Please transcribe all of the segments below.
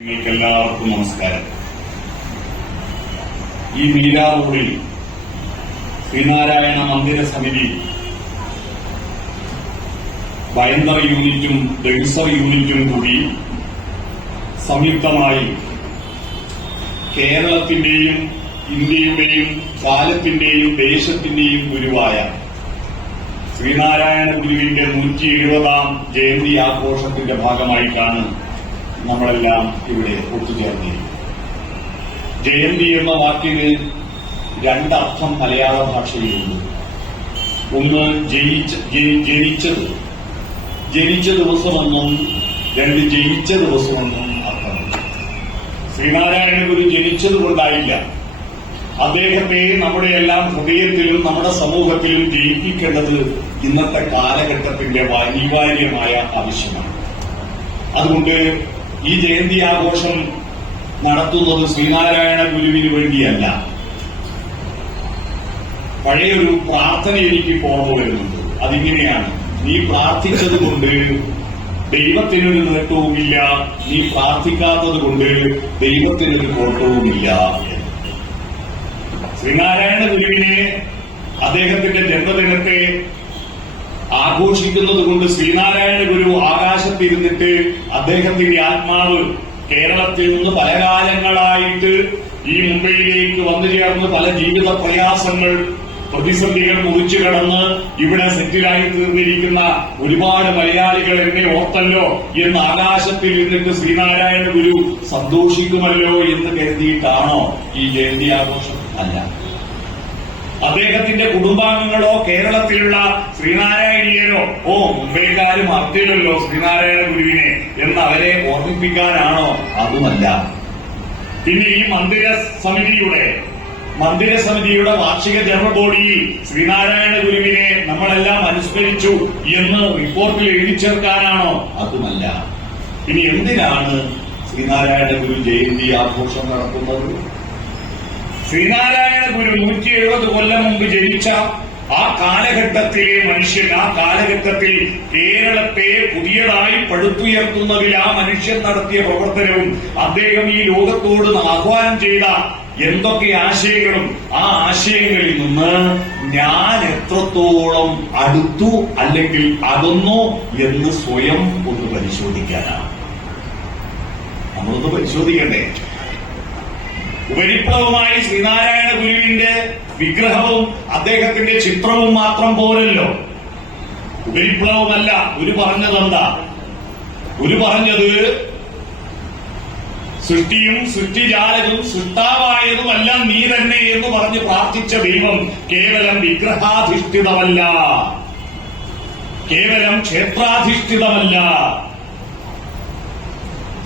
നിങ്ങൾക്കെല്ലാവർക്കും നമസ്കാരം. ഈ മീരാ റോഡിൽ ശ്രീനാരായണ മന്ദിര സമിതി ബൈന്ദർ യൂണിറ്റും ഡെൻസർ യൂണിറ്റും കൂടി സംയുക്തമായി കേരളത്തിന്റെയും ഇന്ത്യയുടെയും കാലത്തിന്റെയും ദേശത്തിന്റെയും ഗുരുവായ ശ്രീനാരായണ ഗുരുവിന്റെ 170-ാം ജയന്തി ആഘോഷത്തിന്റെ ഭാഗമായിട്ടാണ് നമ്മളെല്ലാം ഇവിടെ ഒത്തുചേർന്നിരിക്കുന്നത്. ജയന്തി എന്ന വാക്കിന് രണ്ടർത്ഥം മലയാള ഭാഷയിലുണ്ട്. ഒന്ന് ജനിച്ച ദിവസമെന്നും രണ്ട് ജയിച്ച ദിവസമെന്നും അർത്ഥമുണ്ട്. ശ്രീനാരായണ ഗുരു ജനിച്ചതുകൊണ്ടായില്ല, അദ്ദേഹത്തെ നമ്മുടെ എല്ലാം ഹൃദയത്തിലും നമ്മുടെ സമൂഹത്തിലും ജയിപ്പിക്കേണ്ടത് ഇന്നത്തെ കാലഘട്ടത്തിന്റെ അനിവാര്യമായ ആവശ്യമാണ്. അതുകൊണ്ട് ഈ ജയന്തി ആഘോഷം നടത്തുന്നത് ശ്രീനാരായണ ഗുരുവിന് വേണ്ടിയല്ല. പഴയൊരു പ്രാർത്ഥന എനിക്ക് ഓർമ്മ വരുന്നുണ്ട്. അതിങ്ങനെയാണ്: നീ പ്രാർത്ഥിച്ചതുകൊണ്ട് ദൈവത്തിനൊരു നേട്ടവുമില്ല, നീ പ്രാർത്ഥിക്കാത്തത് കൊണ്ട് ദൈവത്തിനൊരു കോട്ടവുമില്ല. ശ്രീനാരായണ ഗുരുവിനെ അദ്ദേഹത്തിന്റെ ജന്മദിനത്തെ ആഘോഷിക്കുന്നത് കൊണ്ട് ശ്രീനാരായണ ഗുരു ആകാശത്തിരുന്നിട്ട് അദ്ദേഹത്തിന്റെ ആത്മാവ് കേരളത്തിൽ നിന്ന് പല കാലങ്ങളായിട്ട് ഈ മുംബൈയിലേക്ക് വന്നു ചേർന്ന് പല ജീവിത പ്രയാസങ്ങൾ പ്രതിസന്ധികൾ മുറിച്ചു കടന്ന് ഇവിടെ സെറ്റിലായി തീർന്നിരിക്കുന്ന ഒരുപാട് മലയാളികൾ എന്നെ ഓർത്തല്ലോ എന്ന് ആകാശത്തിൽ ഇരുന്നിട്ട് ശ്രീനാരായണ ഗുരു സന്തോഷിക്കുമല്ലോ എന്ന് കരുതിയിട്ടാണോ ഈ ജയന്തി ആഘോഷം? അല്ല. അദ്ദേഹത്തിന്റെ കുടുംബാംഗങ്ങളോ കേരളത്തിലുള്ള ശ്രീനാരായണീയരോ മുംബൈക്കാരും അറിഞ്ഞില്ലല്ലോ ശ്രീനാരായണ ഗുരുവിനെ എന്ന് അവരെ ഓർമ്മിപ്പിക്കാനാണോ? അതുമല്ല. പിന്നെ ഈ മന്ദിര സമിതിയുടെ വാർഷിക ജന്മബോഡിയിൽ ശ്രീനാരായണ ഗുരുവിനെ നമ്മളെല്ലാം അനുസ്മരിച്ചു എന്ന് റിപ്പോർട്ടിൽ എഴുതി ചേർക്കാനാണോ? അതുമല്ല. ഇനി എന്തിനാണ് ശ്രീനാരായണ ഗുരു ജയന്തി ആഘോഷം നടത്തുന്നത്? ശ്രീനാരായണ ഗുരു 170 കൊല്ലം മുമ്പ് ജനിച്ച ആ കാലഘട്ടത്തിലെ മനുഷ്യൻ, ആ കാലഘട്ടത്തിൽ കേരളത്തെ പുതിയതായി പടുത്തുയർത്തുന്നതിൽ ആ മനുഷ്യൻ നടത്തിയ പ്രവർത്തനവും അദ്ദേഹം ഈ ലോകത്തോട് ആഹ്വാനം ചെയ്ത എന്തൊക്കെ ആശയങ്ങളും ആ ആശയങ്ങളിൽ നിന്ന് ഞാൻ എത്രത്തോളം അടുത്തു അല്ലെങ്കിൽ അകന്നു എന്ന് സ്വയം ഒന്ന് പരിശോധിക്കാനാണ്. നമ്മളൊന്ന് പരിശോധിക്കണ്ടേ? ഉപരിപ്ലവമായി ശ്രീനാരായണ ഗുരുവിന്റെ വിഗ്രഹവും അദ്ദേഹത്തിന്റെ ചിത്രവും മാത്രം പോരല്ലോ. ഉപരിപ്ലവമല്ല. ഗുരു പറഞ്ഞതെന്താ? ഗുരു പറഞ്ഞത് സൃഷ്ടിയും സൃഷ്ടിജാലകവും സൃഷ്ടാവായതുമല്ല നീ തന്നെ എന്ന് പറഞ്ഞ് പ്രാർത്ഥിച്ച ദൈവം കേവലം വിഗ്രഹാധിഷ്ഠിതമല്ല, കേവലം ക്ഷേത്രാധിഷ്ഠിതമല്ല.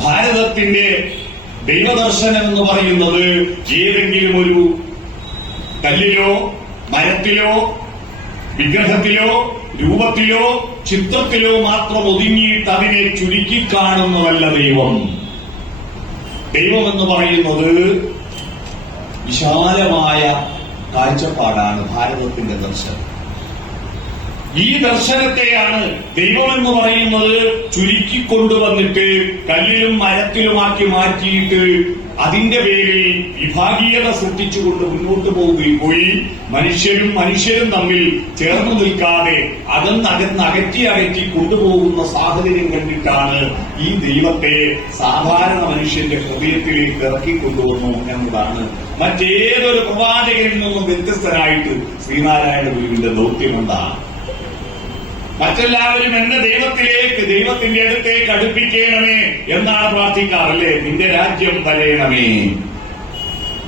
ഭാരതത്തിന്റെ ദൈവദർശനം എന്ന് പറയുന്നത് ഏതെങ്കിലും ഒരു കല്ലിലോ മരത്തിലോ വിഗ്രഹത്തിലോ രൂപത്തിലോ ചിത്രത്തിലോ മാത്രം ഒതുങ്ങിയിട്ട് അതിനെ ചുരുക്കിക്കാണുന്നതല്ല ദൈവം. ദൈവമെന്ന് പറയുന്നത് വിശാലമായ കാഴ്ചപ്പാടാണ് ഭാരതത്തിന്റെ ദർശനം. ഈ ദർശനത്തെയാണ് ദൈവമെന്ന് പറയുന്നത് ചുരുക്കിക്കൊണ്ടുവന്നിട്ട് കല്ലിലും മരത്തിലുമാക്കി മാറ്റിയിട്ട് അതിന്റെ പേരിൽ വിഭാഗീയത സൃഷ്ടിച്ചുകൊണ്ട് മുന്നോട്ട് പോയി മനുഷ്യരും തമ്മിൽ ചേർന്നു നിൽക്കാതെ അകറ്റി കൊണ്ടുപോകുന്ന സാഹചര്യം കണ്ടിട്ടാണ് ഈ ദൈവത്തെ സാധാരണ മനുഷ്യന്റെ ഹൃദയത്തിലേക്ക് ഇറക്കിക്കൊണ്ടുവന്നു എന്നതാണ് മറ്റേതൊരു പ്രവാചകനിൽ നിന്നും വ്യത്യസ്തനായിട്ട് ശ്രീനാരായണ ഗുരുവിന്റെ ദൗത്യമെന്താണ്? മറ്റെല്ലാവരും എന്നെ ദൈവത്തിന്റെ അടുത്തേക്ക് അടുപ്പിക്കണമേ എന്നാണ് പ്രാർത്ഥിക്കാറല്ലേ? നിന്റെ രാജ്യം വരയണമേ,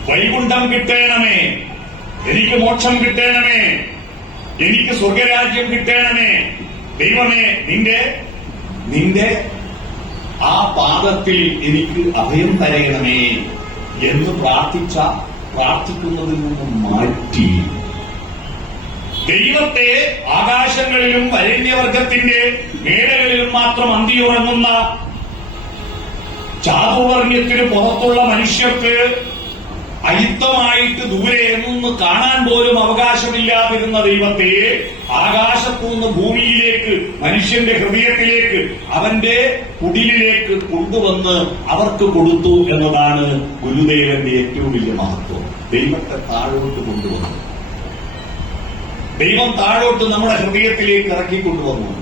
വൈകുണ്ഠം കിട്ടണമേ, എനിക്ക് മോക്ഷം കിട്ടണമേ, എനിക്ക് സ്വർഗരാജ്യം കിട്ടണമേ, ദൈവമേ നിന്റെ ആ പാദത്തിൽ എനിക്ക് അഭയം തരയണമേ എന്ന് പ്രാർത്ഥിക്കുന്നതിൽ നിന്നും മാറ്റി ദൈവത്തെ ആകാശങ്ങളിലും വരേണ്യവർഗത്തിന്റെ മേടകളിലും മാത്രം അന്തിയുറങ്ങുന്ന ചാതുർവർണ്ണ്യത്തിന് പുറത്തുള്ള മനുഷ്യർക്ക് അയിത്തമായിട്ട് ദൂരെ എന്നൊന്ന് കാണാൻ പോലും അവകാശമില്ലാതിരുന്ന ദൈവത്തെ ആകാശത്തുനിന്ന് ഭൂമിയിലേക്ക്, മനുഷ്യന്റെ ഹൃദയത്തിലേക്ക്, അവന്റെ കുടിലിലേക്ക് കൊണ്ടുവന്ന് അവർക്ക് കൊടുത്തു എന്നതാണ് ഗുരുദേവന്റെ ഏറ്റവും വലിയ മഹത്വം. ദൈവത്തെ താഴോട്ട് കൊണ്ടുവന്നു. ദൈവം താഴോട്ട് നമ്മുടെ ഹൃദയത്തിലേക്ക് ഇറക്കിക്കൊണ്ടുവന്നു.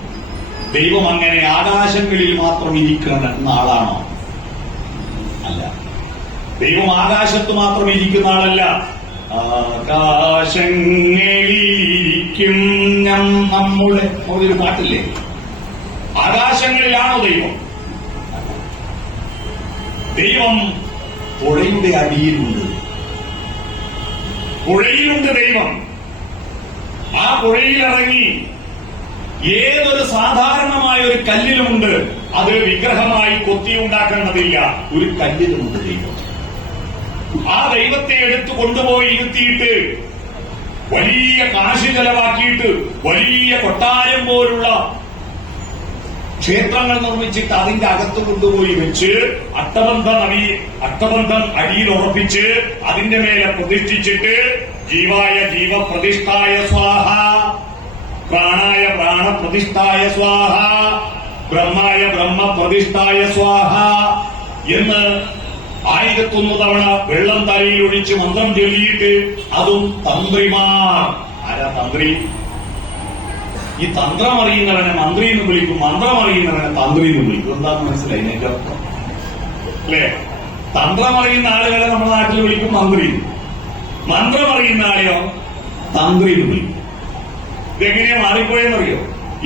ദൈവം അങ്ങനെ ആകാശങ്ങളിൽ മാത്രം ഇരിക്കുന്ന ആളാണോ? അല്ല. ദൈവം ആകാശത്ത് മാത്രം ഇരിക്കുന്ന ആളല്ല. ആകാശങ്ങളിലിരിക്കും നമ്മുടെ ഒരു പാട്ടില്ലേ, ആകാശങ്ങളിലാണോ ദൈവം? ദൈവം പുഴയുടെ അടിയിലുണ്ട്. പുഴയിലുണ്ട് ദൈവം. ആ പുഴയിലിറങ്ങി ഏതൊരു സാധാരണമായ ഒരു കല്ലിലുമുണ്ട്. അത് വിഗ്രഹമായി കൊത്തിയുണ്ടാക്കേണ്ടതില്ല. ഒരു കല്ലിലുമുണ്ട് ദൈവം. ആ ദൈവത്തെ എടുത്തു കൊണ്ടുപോയി ഇരുത്തിയിട്ട് വലിയ കാശ് ചെലവാക്കിയിട്ട് വലിയ കൊട്ടാരം പോലുള്ള ക്ഷേത്രങ്ങൾ നിർമ്മിച്ചിട്ട് അതിന്റെ അകത്ത് കൊണ്ടുപോയി വെച്ച് അഷ്ടബന്ധം അടിയിൽ ഉറപ്പിച്ച് അതിന്റെ മേലെ പ്രതിഷ്ഠിച്ചിട്ട് ജീവായ ജീവ പ്രതിഷ്ഠായ സ്വാഹ, പ്രാണായ പ്രാണ പ്രതിഷ്ഠായ സ്വാഹ, ബ്രഹ്മായ ബ്രഹ്മ പ്രതിഷ്ഠായ സ്വാഹ എന്ന് 1001 തവണ വെള്ളം തലയിൽ ഒഴിച്ച് മന്ത്രം ചൊല്ലിയിട്ട്, അതും തന്ത്രിമാർ. ആരാ തന്ത്രി? ഈ തന്ത്രം അറിയുന്നവനെ മന്ത്രി എന്ന് വിളിക്കും, മന്ത്രം അറിയുന്നവനെ തന്ത്രി എന്ന് വിളിക്കും. എന്താന്ന് മനസ്സിലായി എന്റെ അർത്ഥം അല്ലേ? തന്ത്രം അറിയുന്ന ആളുകളെ നമ്മുടെ നാട്ടിൽ വിളിക്കും മന്ത്രി, മന്ത്രം അറിയുന്ന ആളെയോ തന്ത്രി എന്ന് വിളിക്കും. ഇതെങ്ങനെയാ മാറിപ്പോയെന്നറിയോ?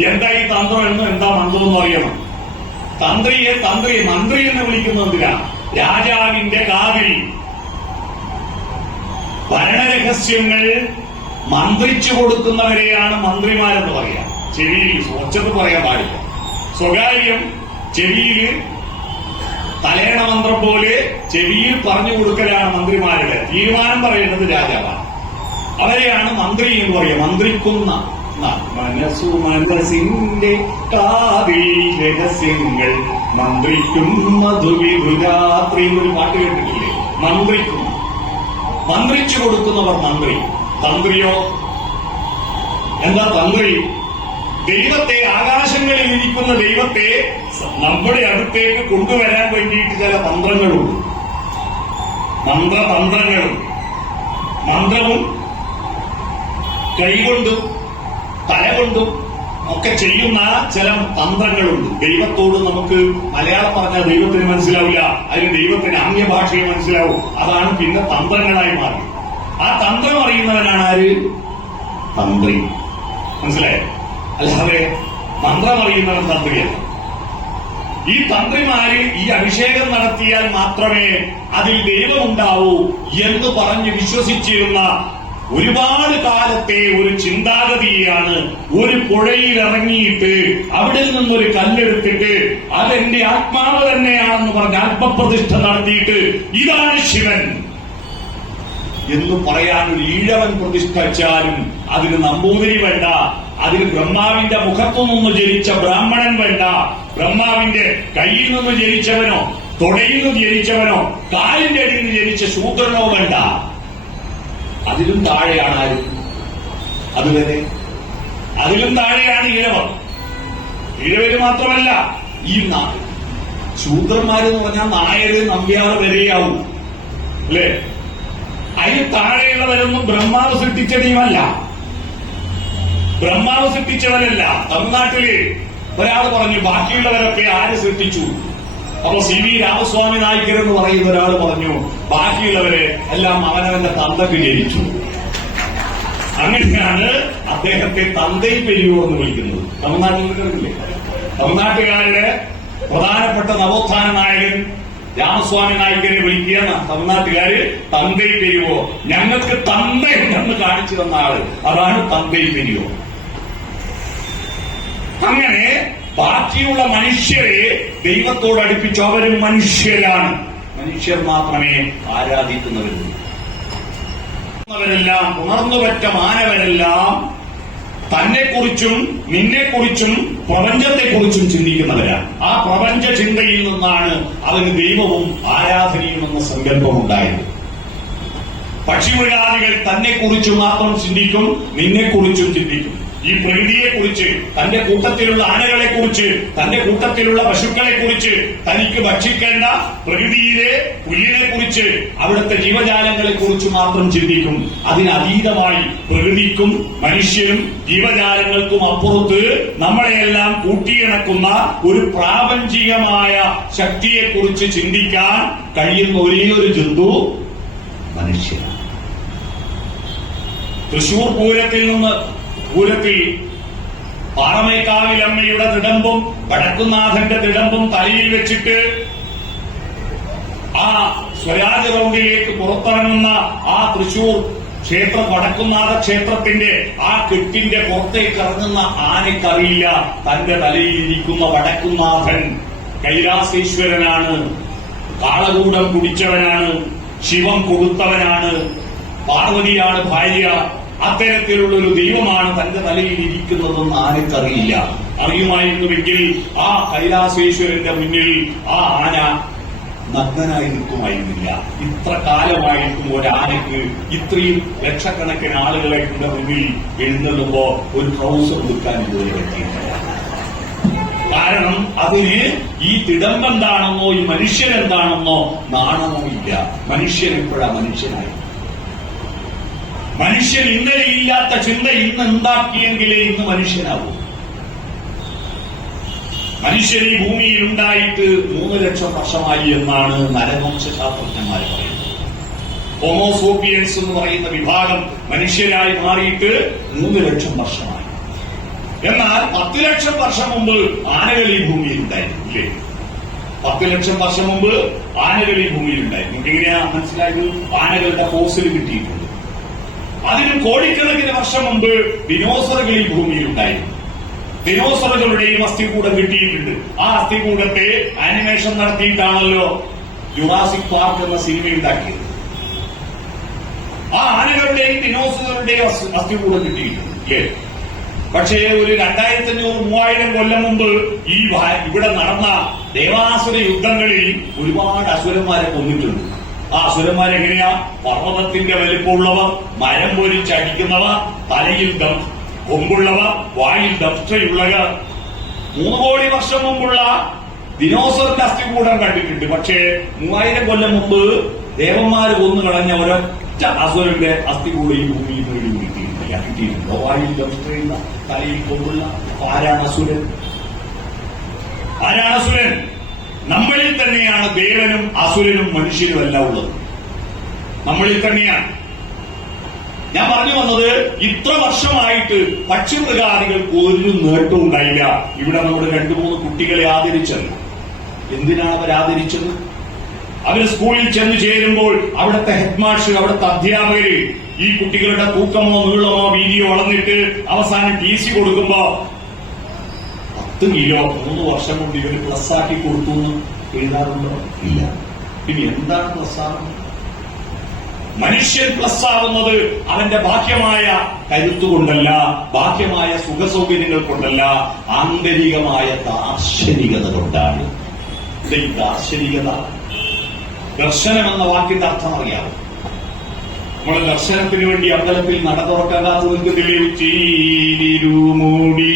എന്താ ഈ തന്ത്രം എന്നും എന്താ മന്ത്രം എന്നും അറിയണം. തന്ത്രിയെ മന്ത്രി എന്ന് വിളിക്കുന്നതിനാ രാജാവിന്റെ കാതിൽ ഭരണരഹസ്യങ്ങൾ മന്ത്രിച്ചു കൊടുക്കുന്നവരെയാണ് മന്ത്രിമാരെന്ന് പറയാം. ചെവിയിൽ സ്വച്ഛത്ത് പറയാൻ പാടില്ല. സ്വകാര്യം ചെവിയിൽ തലേണ മന്ത്രം പോലെ ചെവിയിൽ പറഞ്ഞു കൊടുക്കലാണ് മന്ത്രിമാരുടെ. തീരുമാനം പറയേണ്ടത് രാജാവാണ്. അവരെയാണ് മന്ത്രി എന്ന് പറയുക. മന്ത്രിക്കുന്ന മനസ്സിന്റെ കാതിൽ രഹസ്യങ്ങൾ മന്ത്രിക്കുന്നതു വിധുരാത്രി എന്നൊരു പാട്ട് കേട്ടിട്ടില്ലേ? മന്ത്രിക്കുന്ന, മന്ത്രിച്ചു കൊടുക്കുന്നവർ മന്ത്രി. തന്ത്രിയോ എന്താ തന്ത്രി? ദൈവത്തെ, ആകാശങ്ങളിൽ ഇരിക്കുന്ന ദൈവത്തെ നമ്മുടെ അടുത്തേക്ക് കൊണ്ടുവരാൻ വേണ്ടിയിട്ട് ചില തന്ത്രങ്ങളുണ്ട്. മന്ത്രതന്ത്രങ്ങളും. മന്ത്രവും കൈകൊണ്ടും തലകൊണ്ടും ഒക്കെ ചെയ്യുന്ന ചില തന്ത്രങ്ങളുണ്ട്. ദൈവത്തോട് നമുക്ക് മലയാളം പറഞ്ഞാൽ ദൈവത്തിന് മനസ്സിലാവില്ല, അതിന് ദൈവത്തിന് ആംഗ്യഭാഷയെ മനസ്സിലാവും. അതാണ് പിന്നെ തന്ത്രങ്ങളായി മാറി. ആ തന്ത്രം അറിയുന്നവനാണ് ആര്? തന്ത്രി. മനസ്സിലായോ? അല്ലാതെ മന്ത്രം അറിയുന്നവൻ തന്ത്രിയല്ല. ഈ തന്ത്രിമാര് ഈ അഭിഷേകം നടത്തിയാൽ മാത്രമേ അതിൽ ദൈവമുണ്ടാവൂ എന്ന് പറഞ്ഞ് വിശ്വസിച്ചിരുന്ന ഒരുപാട് കാലത്തെ ഒരു ചിന്താഗതിയാണ് ഒരു പുഴയിൽ ഇറങ്ങിയിട്ട് അവിടെ നിന്നൊരു കല്ലെടുത്തിട്ട് അതെന്റെ ആത്മാവ് തന്നെയാണെന്ന് പറഞ്ഞ് ആത്മപ്രതിഷ്ഠ നടത്തിയിട്ട് ഇതാണ് ശിവൻ എന്ന് പറയാൻ ഒരു ഈഴവൻ പ്രതിഷ്ഠിച്ചാലും അതിന് നമ്പൂതിരി വേണ്ട, അതിന് ബ്രഹ്മാവിന്റെ മുഖത്തു നിന്ന് ജനിച്ച ബ്രാഹ്മണൻ വേണ്ട, ബ്രഹ്മാവിന്റെ കയ്യിൽ നിന്ന് ജനിച്ചവനോ തൊടയിൽ നിന്ന് ജനിച്ചവനോ കാലിന്റെ അടിയിൽ നിന്ന് ജനിച്ച ശൂദ്രനോ വേണ്ട. അതിലും താഴെയാണ് ആരും. അതുവരെ അതിലും താഴെയാണ് ഇഴവർ. ഇഴവര് മാത്രമല്ല, ഈ ശൂദ്രന്മാരെന്ന് പറഞ്ഞാൽ നായര് നമ്പ്യാറ് വരെയാവും അല്ലേ? അതിന് താഴെയുള്ളവരൊന്നും ബ്രഹ്മാവ് സൃഷ്ടിച്ച ടീമല്ല, ബ്രഹ്മാവ് സൃഷ്ടിച്ചവരല്ല. തമിഴ്നാട്ടില് ഒരാൾ പറഞ്ഞു ബാക്കിയുള്ളവരൊക്കെ ആര് സൃഷ്ടിച്ചു? അപ്പൊ സി വി രാമസ്വാമി നായ്ക്കർ എന്ന് പറയുന്ന ഒരാൾ പറഞ്ഞു ബാക്കിയുള്ളവരെ എല്ലാം അവനവന്റെ തന്തയ്ക്ക് ജനിച്ചു. അങ്ങനെയാണ് അദ്ദേഹത്തെ തന്തൈ പെരിയോ എന്ന് വിളിക്കുന്നത്. തമിഴ്നാട്ടിലെ തമിഴ്നാട്ടുകാരുടെ പ്രധാനപ്പെട്ട നവോത്ഥാന നായകൻ രാമസ്വാമി നായ്ക്കരെ വിളിക്കുക തമിഴ്നാട്ടുകാര് തന്തൈ പെരിയോ. ഞങ്ങൾക്ക് തന്തയുണ്ടെന്ന് കാണിച്ചു തന്ന ആള്, അതാണ് തന്തൈ പെരിയോ. അങ്ങനെ ബാക്കിയുള്ള മനുഷ്യരെ ദൈവത്തോട് അടുപ്പിച്ചു. അവരും മനുഷ്യരാണ്. മനുഷ്യർ മാത്രമേ ആരാധിക്കുന്നവരുള്ളൂ. െല്ലാം ഉണർന്നുപറ്റ മാനവരെല്ലാം തന്നെക്കുറിച്ചും നിന്നെക്കുറിച്ചും പ്രപഞ്ചത്തെക്കുറിച്ചും ചിന്തിക്കുന്നവരാണ്. ആ പ്രപഞ്ച ചിന്തയിൽ നിന്നാണ് അവന് ദൈവവും ആരാധനയും എന്ന സങ്കല്പമുണ്ടായത്. പക്ഷിമൃഗാദികൾ തന്നെക്കുറിച്ച് മാത്രം ചിന്തിക്കും, നിന്നെക്കുറിച്ചും ചിന്തിക്കും. ഈ പ്രകൃതിയെക്കുറിച്ച്, തന്റെ കൂട്ടത്തിലുള്ള ആനകളെക്കുറിച്ച്, തന്റെ കൂട്ടത്തിലുള്ള പശുക്കളെക്കുറിച്ച്, തനിക്ക് ഭക്ഷിക്കേണ്ട പ്രകൃതിയിലെ പുല്ലിനെക്കുറിച്ച്, അവിടുത്തെ ജീവജാലങ്ങളെക്കുറിച്ച് മാത്രം ചിന്തിക്കും. അതിനതീതമായി പ്രകൃതിക്കും മനുഷ്യനും ജീവജാലങ്ങൾക്കും അപ്പുറത്ത് നമ്മളെയെല്ലാം കൂട്ടിയിണക്കുന്ന ഒരു പ്രാപഞ്ചികമായ ശക്തിയെക്കുറിച്ച് ചിന്തിക്കാൻ കഴിയുന്ന ഒരേ ഒരു ജന്തു മനുഷ്യനാണ്. തൃശൂർ പൂരത്തിൽ പാറമേക്കാവിലമ്മയുടെ തിടമ്പും വടക്കുന്നാഥന്റെ തിടമ്പും തലയിൽ വെച്ചിട്ട് ആ സ്വരാജ് റൗണ്ടിലേക്ക് പുറത്തിറങ്ങുന്ന ആ തൃശൂർ വടക്കുന്നാഥ ക്ഷേത്രത്തിന്റെ ആ കെട്ടിന്റെ പുറത്തേക്ക് ഇറങ്ങുന്ന ആനയ്ക്കറിയില്ല തന്റെ തലയിൽ ഇരിക്കുന്ന വടക്കുന്നാഥൻ കൈലാസേശ്വരനാണ്, കാളകൂടം കുടിച്ചവനാണ്, ശിവം കൊടുത്തവനാണ്, പാർവതിയാണ് ഭാര്യ, അത്തരത്തിലുള്ള ഒരു ദൈവമാണ് തന്റെ തലയിൽ ഇരിക്കുന്നതെന്ന് ആനയ്ക്കറിയില്ല. അറിയുമായിരുന്നുവെങ്കിൽ ആ കൈലാസേശ്വരന്റെ മുന്നിൽ ആ ആന നഗ്നനായി നിൽക്കുമായിരുന്നില്ല. ഇത്ര കാലമായിട്ടും ഒരാനയ്ക്ക് ഇത്രയും ലക്ഷക്കണക്കിന് ആളുകളെ മുന്നിൽ എഴുന്നള്ളുമ്പോ ഒരു ട്രൗസർ കൊടുക്കാൻ ഇതുവരെ പറ്റിയിട്ടില്ല. കാരണം അതിന് ഈ തിടമ്പെന്താണെന്നോ ഈ മനുഷ്യനെന്താണെന്നോ നാണമോ ഇല്ല. മനുഷ്യൻ എപ്പോഴാ മനുഷ്യനായി? മനുഷ്യൻ ഇന്നലെ ഇല്ലാത്ത ചിന്ത ഇന്ന് ഉണ്ടാക്കിയെങ്കിലേ ഇന്ന് മനുഷ്യനാവൂ. മനുഷ്യൻ ഈ ഭൂമിയിൽ ഉണ്ടായിട്ട് 3 ലക്ഷം വർഷമായി എന്നാണ് നരവംശാസ്ത്രജ്ഞന്മാർ പറയുന്നത്. ഹോമോസോപ്പിയൻസ് എന്ന് പറയുന്ന വിഭാഗം മനുഷ്യരായി മാറിയിട്ട് 3 ലക്ഷം വർഷമായി. എന്നാൽ 10 ലക്ഷം വർഷം മുമ്പ് ആനകൾ ഈ ഭൂമിയിൽ ഉണ്ടായിരുന്നു, ഇല്ലേ? 10 ലക്ഷം വർഷം മുമ്പ് ആനകൾ ഈ ഭൂമിയിൽ ഉണ്ടായിരുന്നു. എങ്ങനെയാ മനസ്സിലായത്? ആനകളുടെ ഫോസിൽ കിട്ടിയിട്ടുണ്ട്. അതിന് കോടിക്കണക്കിന് വർഷം മുമ്പ് ദിനോസറുകൾ ഈ ഭൂമിയിൽ ഉണ്ടായിരുന്നു. ദിനോസറുകളുടെയും അസ്ഥികൂടം കിട്ടിയിട്ടുണ്ട്. ആ അസ്ഥികൂടത്തെ ആനിമേഷൻ നടത്തിയിട്ടാണല്ലോ ജുറാസിക് പാർക്ക് എന്ന സിനിമ ഉണ്ടാക്കിയത്. ആ ആനകളുടെയും ദിനോസറുകളുടെയും അസ്ഥികൂടം കിട്ടിയിട്ടുണ്ട്, അല്ലേ? പക്ഷേ ഒരു 2500-3000 കൊല്ലം മുമ്പ് ഇവിടെ നടന്ന ദേവാസുര യുദ്ധങ്ങളിൽ ഒരുപാട് അസുരന്മാരെ കൊന്നിട്ടുണ്ട്. ആ അസുരന്മാരെങ്ങനെയാ? പർവ്വതത്തിന്റെ വലിപ്പമുള്ളവർ, മരം പൊരിച്ചടിക്കുന്നവർ, തലയിൽ കൊമ്പുള്ളവർ, വായിൽ ദംഷ്ട്രയുള്ളവർ. 3 കോടി വർഷം മുമ്പുള്ള ദിനോസറിന്റെ അസ്ഥികൂടം കണ്ടിട്ടുണ്ട്. പക്ഷേ 3000 കൊല്ലം മുമ്പ് ദേവന്മാര് കൊന്നു കളഞ്ഞ ഒരൊറ്റ അസുരന്റെ അസ്ഥികൂടം ഈ ഭൂമിയിൽ നിന്ന് കിട്ടിയിട്ടുണ്ട്. വായിൽ ദംഷ്ട്രയുള്ള, തലയിൽ കൊമ്പുള്ള. ആരാണ് അസുരൻ? നമ്മളിൽ തന്നെയാണ് ദേവനും അസുരനും മനുഷ്യനും എല്ലാം ഉള്ളത്. നമ്മളിൽ തന്നെയാണ്. ഞാൻ പറഞ്ഞു വന്നത്, ഇത്ര വർഷമായിട്ട് പക്ഷിമൃഗാദികൾക്ക് ഒരു നേട്ടവും ഉണ്ടായില്ല. ഇവിടെ നമ്മുടെ 2-3 കുട്ടികളെ ആദരിച്ചത്. എന്തിനാണ് അവർ ആദരിച്ചത്? അവര് സ്കൂളിൽ ചെന്ന് ചേരുമ്പോൾ അവിടുത്തെ ഹെഡ്മാസ്റ്റർ, അവിടുത്തെ അധ്യാപകര് ഈ കുട്ടികളുടെ തൂക്കമോ നീളമോ വീതിയോ അളന്നിട്ട് അവസാനം TC കൊടുക്കുമ്പോ 10 കിലോ 3 വർഷം കൊണ്ട് ഇവര് പ്ലസ് ആക്കി കൊടുത്തു എന്ന് എഴുതാറുണ്ടോ? ഇല്ല. ഇനി എന്താണ് പ്ലസ് ആവുന്നത്? മനുഷ്യൻ പ്ലസ് ആവുന്നത് അവന്റെ ബാഹ്യമായ കരുത്തുകൊണ്ടല്ല, ബാഹ്യമായ സുഖസൗകര്യങ്ങൾ കൊണ്ടല്ല, ആന്തരികമായ ദാർശനികത കൊണ്ടാണ്. ഈ ദാർശനികത, ദർശനം എന്ന വാക്കിന്റെ അർത്ഥം അറിയാമോ? നമ്മൾ ദർശനത്തിന് വേണ്ടി അമ്പലത്തിൽ നട തുറക്കാത്ത ചീരുമൂടി